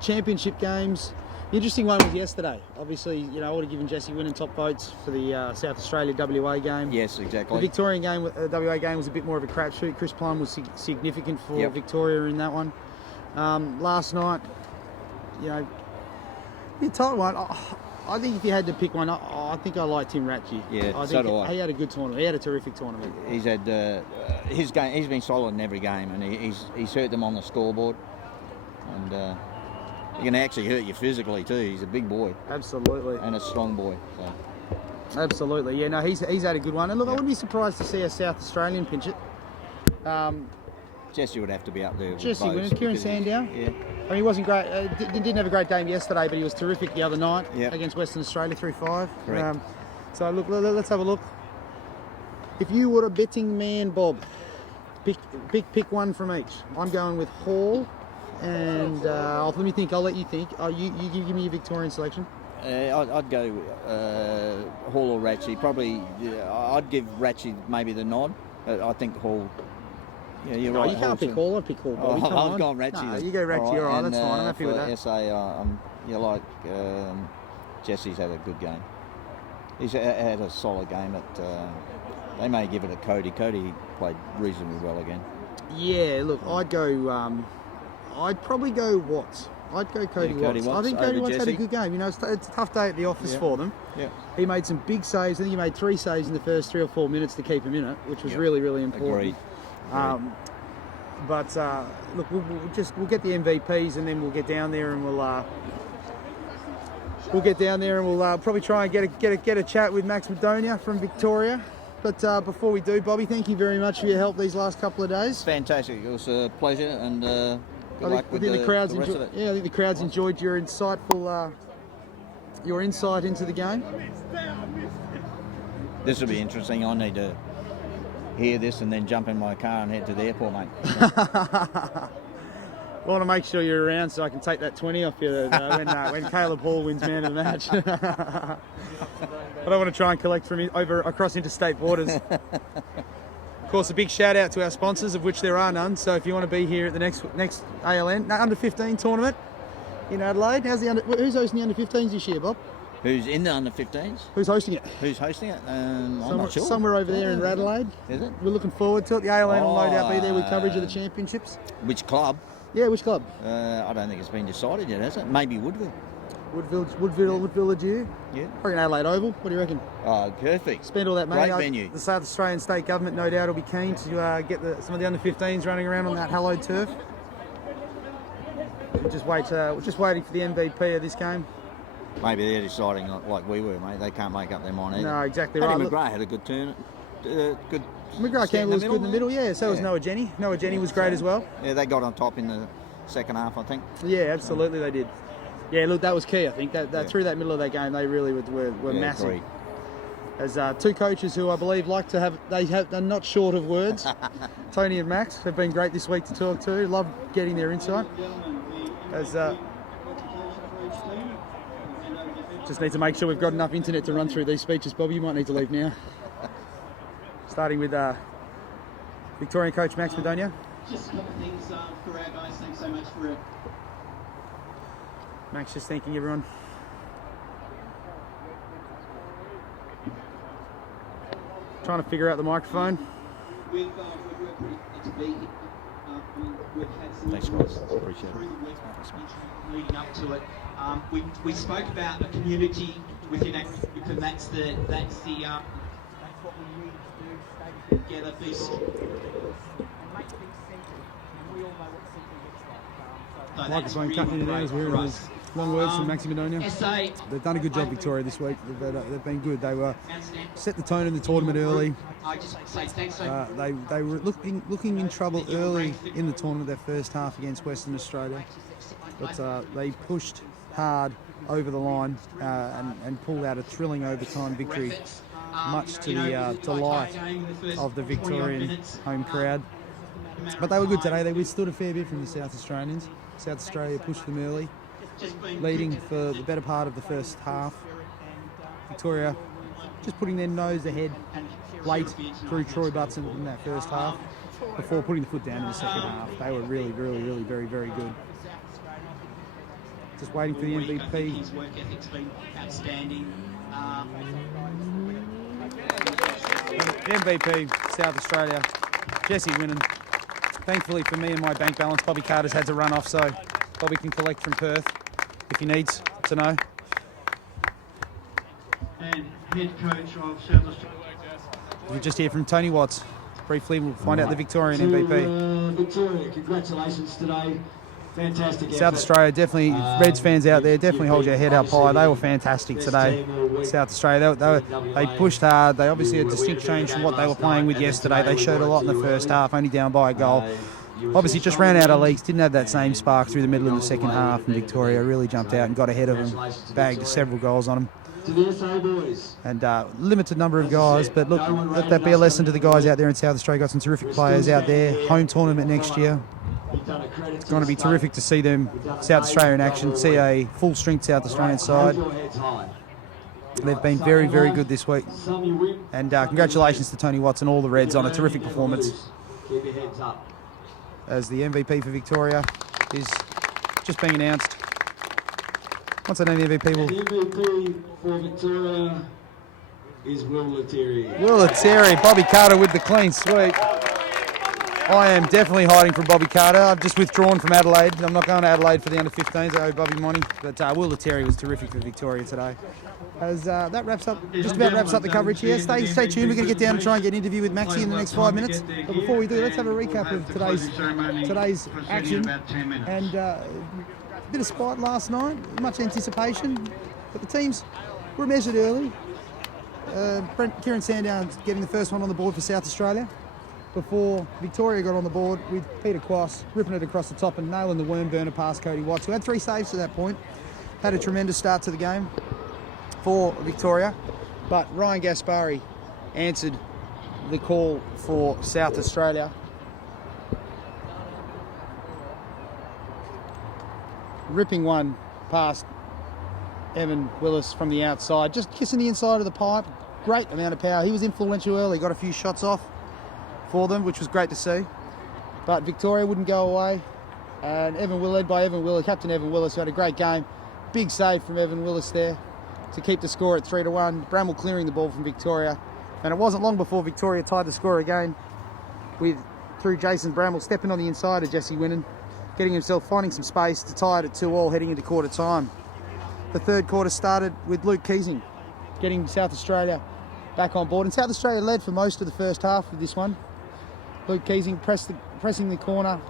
Championship games. The interesting one was yesterday. Obviously, you know, I would have given Jesse Winnan top votes for the South Australia WA game. Yes, The exactly. Victorian game, WA game, was a bit more of a crapshoot. Chris Plum was significant for Yep. Victoria in that one. Last night, you know, a tight one. I think if you had to pick one, I think I like Tim Ratchie. Yeah, I so think do I. he had a good tournament. He had a terrific tournament. He's had his game. He's been solid in every game, and he's hurt them on the scoreboard, and he can actually hurt you physically too. He's a big boy Absolutely. and a strong boy. So. Absolutely. Yeah, no, he's had a good one. And look, I Yeah. wouldn't be surprised to see a South Australian pinch it. Jesse would have to be up there. With Jesse both Winnan, Kieran because he's- Sandow. Yeah. I mean, he wasn't great. Didn't have a great game yesterday, but he was terrific the other night Yep. against Western Australia 3-5. Correct. So look, let's have a look. If you were a betting man, Bob, pick one from each. I'm going with Hall, and let me think. I'll let you think. You give me your Victorian selection. I'd go Hall or Ratchie. Probably, I'd give Ratchie maybe the nod. I think Hall. Yeah, you're No, right. you can't Hall's pick a- Hall. I'd pick Hall. Oh, Bobby. Come I've on. gone Ratchie. No, then. you go Ratchie. All right, and, that's fine. I'm happy with for that. SA, Jesse's had a good game. He's had a solid game. They may give it a Cody. Cody played reasonably well again. Yeah, look, I'd go. I'd probably go Watts. I'd go Cody, Yeah, Cody Watts. I Watts think Cody over Watts had a Jesse. good game. You know, it's a tough day at the office Yeah. for them. Yeah. He made some big saves. I think he made 3 saves in the first 3 or 4 minutes to keep him in it, which was Yep. really, really important. Agreed. But look, we'll get the MVPs, and then we'll get down there and we'll probably try and get a chat with Max Madonia from Victoria. But before we do, Bobby, thank you very much for your help these last couple of days. Fantastic. It was a pleasure, and good luck with think the crowds rest enjoyed. of it. Yeah, I think the crowds enjoyed your insightful, your insight into the game. This will be interesting. I need to hear this and then jump in my car and head to the airport, mate. I want to make sure you're around so I can take that 20 off you when Caleb Hall wins man of the match. I don't want to try and collect from across interstate borders. Of course, a big shout out to our sponsors, of which there are none. So if you want to be here at the next ALN under 15 tournament in Adelaide, who's hosting the under 15s this year, Bob? Who's in the under 15s? Who's hosting it? Who's hosting it? I'm not sure. Somewhere over there in Adelaide. Is it? We're looking forward to it. The ALN will no doubt be there with coverage of the championships. Which club? Yeah, which club? I don't think it's been decided yet, has it? Maybe Woodville. Woodville are due. Yeah. I reckon Adelaide Oval. What do you reckon? Oh, perfect. Spend all that money. Great venue. The South Australian State Government, no doubt, will be keen to get some of the under-15s running around on that hallowed turf. We're just waiting for the MVP of this game. Maybe they're deciding like we were, mate. They can't make up their mind either. No, exactly Paddy right. Look, McGrath had a good turn. Good. McGrath stand Campbell was good in the middle. Yeah, so was Yeah. Noah Jenny. Noah Jenny was great as well. Yeah, they got on top in the second half, I think. Yeah, absolutely they did. Yeah, look, that was key. I think that Yeah. through that middle of that game, they really were Yeah, massive. agreed. As 2 coaches who I believe like to have, they're not short of words. Tony and Max have been great this week to talk to. Love getting their insight. As just need to make sure we've got enough internet to run through these speeches. Bobby, you might need to leave now. Starting with Victorian coach Max Madonia. Just a couple of things for our guys. Thanks so much for it. Max just thanking everyone. Trying to figure out the microphone. We've worked pretty hard to be here. We've had some Thanks, guys. Appreciate it. through the week leading up to it. We spoke about a community within our group, and that's what we need to do. Stay together, be Microphone cutting in and out as we're in. Long words from Maxi Madonia. SA. They've done a good job, Victoria, this week. They've been good. They were set the tone in the tournament early. I just say thanks so much. They were looking in trouble early in the tournament, their first half against Western Australia. But they pushed hard over the line and pulled out a thrilling overtime victory, much to the delight of the Victorian home crowd. But they were good today. They withstood a fair bit from the South Australians. South Australia pushed them early, leading for the better part of the first half. Victoria just putting their nose ahead late through Troy Butson in that first half before putting the foot down in the second half. They were really very, very good. Just waiting for the MVP. His work ethic's been outstanding. The MVP, South Australia, Jesse winning. Thankfully for me and my bank balance, Bobby Carter's had to run off, so Bobby can collect from Perth if he needs to know. And head coach of South Australia. We'll just hear from Tony Watts. Briefly, we'll find out the Victorian MVP. Victoria, congratulations today. Fantastic. South Australia, definitely, Reds fans out there, definitely hold your head up high. They were fantastic today. South Australia, they pushed hard. They obviously had a distinct change from what they were playing with yesterday. They showed a lot in the first half, only down by a goal. Obviously just ran out of leaks, didn't have that same spark through the middle of the second half, and Victoria really jumped out and got ahead of them, bagged several goals on them. And limited number of guys, but look, let that be a lesson to the guys out there in South Australia. Got some terrific players out there. Home tournament next year. It's going to be terrific to see them, South Australia in action, see a full-strength South Australian side. They've been very, very good this week. And congratulations to Tony Watts and all the Reds on a terrific performance. As the MVP for Victoria is just being announced. What's the name of the MVP? The MVP for Victoria is Will Lettieri. Will Lettieri, Bobby Carter with the clean sweep. I am definitely hiding from Bobby Carter. I've just withdrawn from Adelaide. I'm not going to Adelaide for the under-15s. I owe Bobby money. But Will Lettieri was terrific for Victoria today. As that wraps up, just about wraps up the coverage here. Stay tuned. We're going to get down and try and get an interview with Maxi in the next 5 minutes. But before we do, let's have a recap of today's action. And a bit of spite last night, much anticipation. But the teams were measured early. Kieran Sandown getting the first one on the board for South Australia, before Victoria got on the board with Peter Quass ripping it across the top and nailing the worm burner past Cody Watts, who had 3 saves to that point. Had a tremendous start to the game for Victoria, but Ryan Gaspari answered the call for South Australia. Ripping one past Evan Willis from the outside, just kissing the inside of the pipe. Great amount of power. He was influential early, got a few shots off for them, which was great to see. But Victoria wouldn't go away. And led by Evan Willis, Captain Evan Willis, who had a great game. Big save from Evan Willis there to keep the score at 3-1. Bramwell clearing the ball from Victoria. And it wasn't long before Victoria tied the score again through Jason Bramwell stepping on the inside of Jesse Winnan, finding some space to tie it at 2-2 heading into quarter time. The third quarter started with Luke Keesing getting South Australia back on board. And South Australia led for most of the first half of this one. Luke Keesing pressing the corner,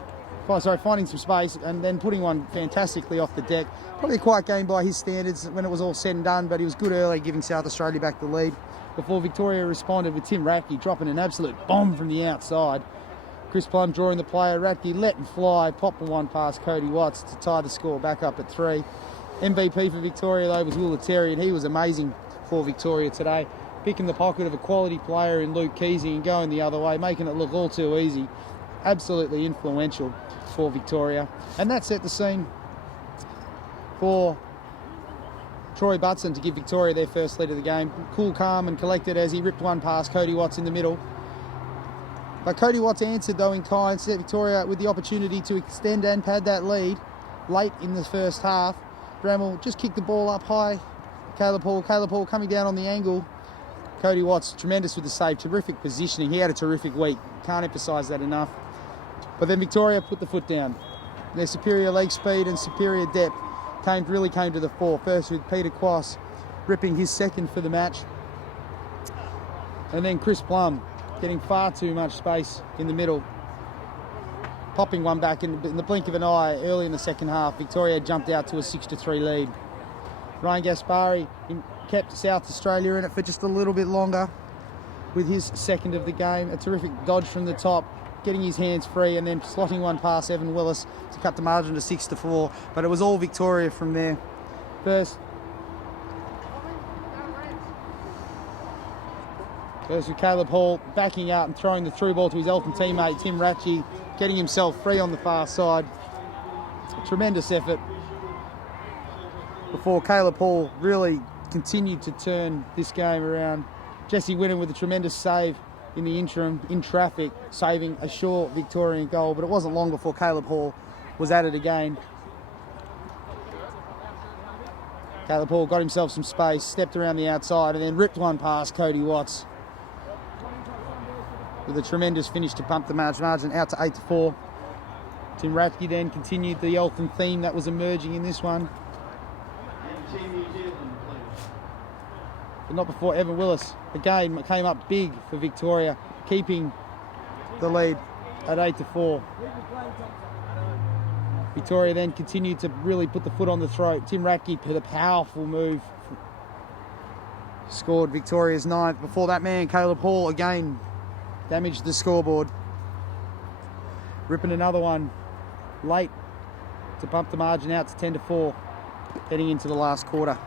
finding some space and then putting one fantastically off the deck. Probably a quiet game by his standards when it was all said and done, but he was good early, giving South Australia back the lead before Victoria responded with Tim Ratke dropping an absolute bomb from the outside. Chris Plum drawing the player, Ratke letting fly, popping one past Cody Watts to tie the score back up at 3. MVP for Victoria though was Will Lettieri, and he was amazing for Victoria today, picking the pocket of a quality player in Luke Keesing and going the other way, making it look all too easy. Absolutely influential for Victoria. And that set the scene for Troy Butson to give Victoria their first lead of the game. Cool, calm and collected as he ripped one past Cody Watts in the middle. But Cody Watts answered though in kind, set Victoria with the opportunity to extend and pad that lead late in the first half. Bramwell just kicked the ball up high. Caleb Hall coming down on the angle. Cody Watts, tremendous with the save, terrific positioning. He had a terrific week. Can't emphasise that enough. But then Victoria put the foot down. Their superior leg speed and superior depth really came to the fore. First with Peter Quass ripping his second for the match. And then Chris Plum getting far too much space in the middle. Popping one back in the blink of an eye early in the second half. Victoria jumped out to a 6-3 lead. Ryan Gaspari kept South Australia in it for just a little bit longer with his second of the game. A terrific dodge from the top, getting his hands free and then slotting one past Evan Willis to cut the margin to 6-4. But it was all Victoria from there. First with Caleb Hall backing out and throwing the through ball to his elfin teammate Tim Ratke. getting himself free on the far side. A tremendous effort before Caleb Hall really continued to turn this game around. Jesse Winnan with a tremendous save in the interim, in traffic, saving a sure Victorian goal, but it wasn't long before Caleb Hall was at it again. Caleb Hall got himself some space, stepped around the outside, and then ripped one past Cody Watts with a tremendous finish to pump the margin out to 8-4. Tim Ratke then continued the Eltham theme that was emerging in this one. But not before Evan Willis again came up big for Victoria, keeping the lead at 8-4. Victoria then continued to really put the foot on the throat. Tim Ratke put a powerful move, scored Victoria's 9th. Before that man, Caleb Hall, again damaged the scoreboard. Ripping another one late to bump the margin out to 10-4, heading into the last quarter.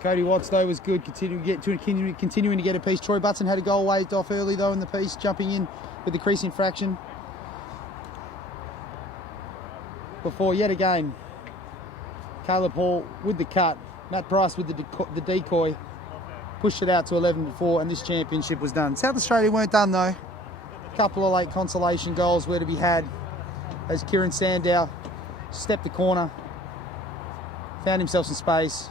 Cody Watts, though, was good, continuing to get a piece. Troy Butson had a goal waved off early, though, in the piece, jumping in with the crease infraction. Before, yet again, Caleb Hall with the cut. Matt Price with the decoy. Pushed it out to 11-4, and this championship was done. South Australia weren't done, though. A couple of late consolation goals were to be had as Kieran Sandow stepped the corner, found himself some space.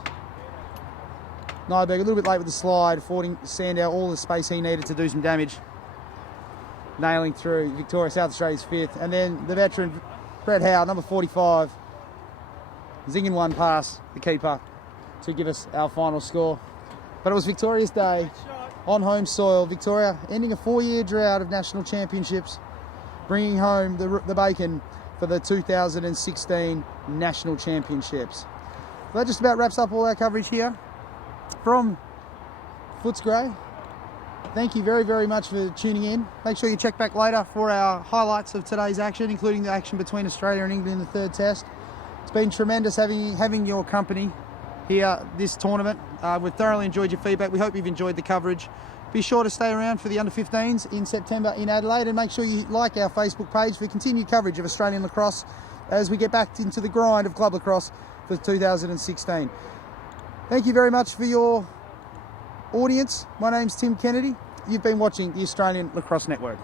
Nyberg a little bit late with the slide, affording Sandow all the space he needed to do some damage. Nailing through Victoria, South Australia's 5th. And then the veteran, Brett Howe, number 45, zinging one past the keeper to give us our final score. But it was Victoria's day on home soil. Victoria ending a 4-year drought of national championships, bringing home the bacon for the 2016 national championships. Well, that just about wraps up all our coverage here from Footscray. Thank you very, very much for tuning in. Make sure you check back later for our highlights of today's action, including the action between Australia and England in the 3rd test. It's been tremendous having your company here this tournament. We've thoroughly enjoyed your feedback. We hope you've enjoyed the coverage. Be sure to stay around for the under-15s in September in Adelaide, and make sure you like our Facebook page for continued coverage of Australian lacrosse as we get back into the grind of club lacrosse for 2016. Thank you very much for your audience. My name's Tim Kennedy. You've been watching the Australian Lacrosse Network.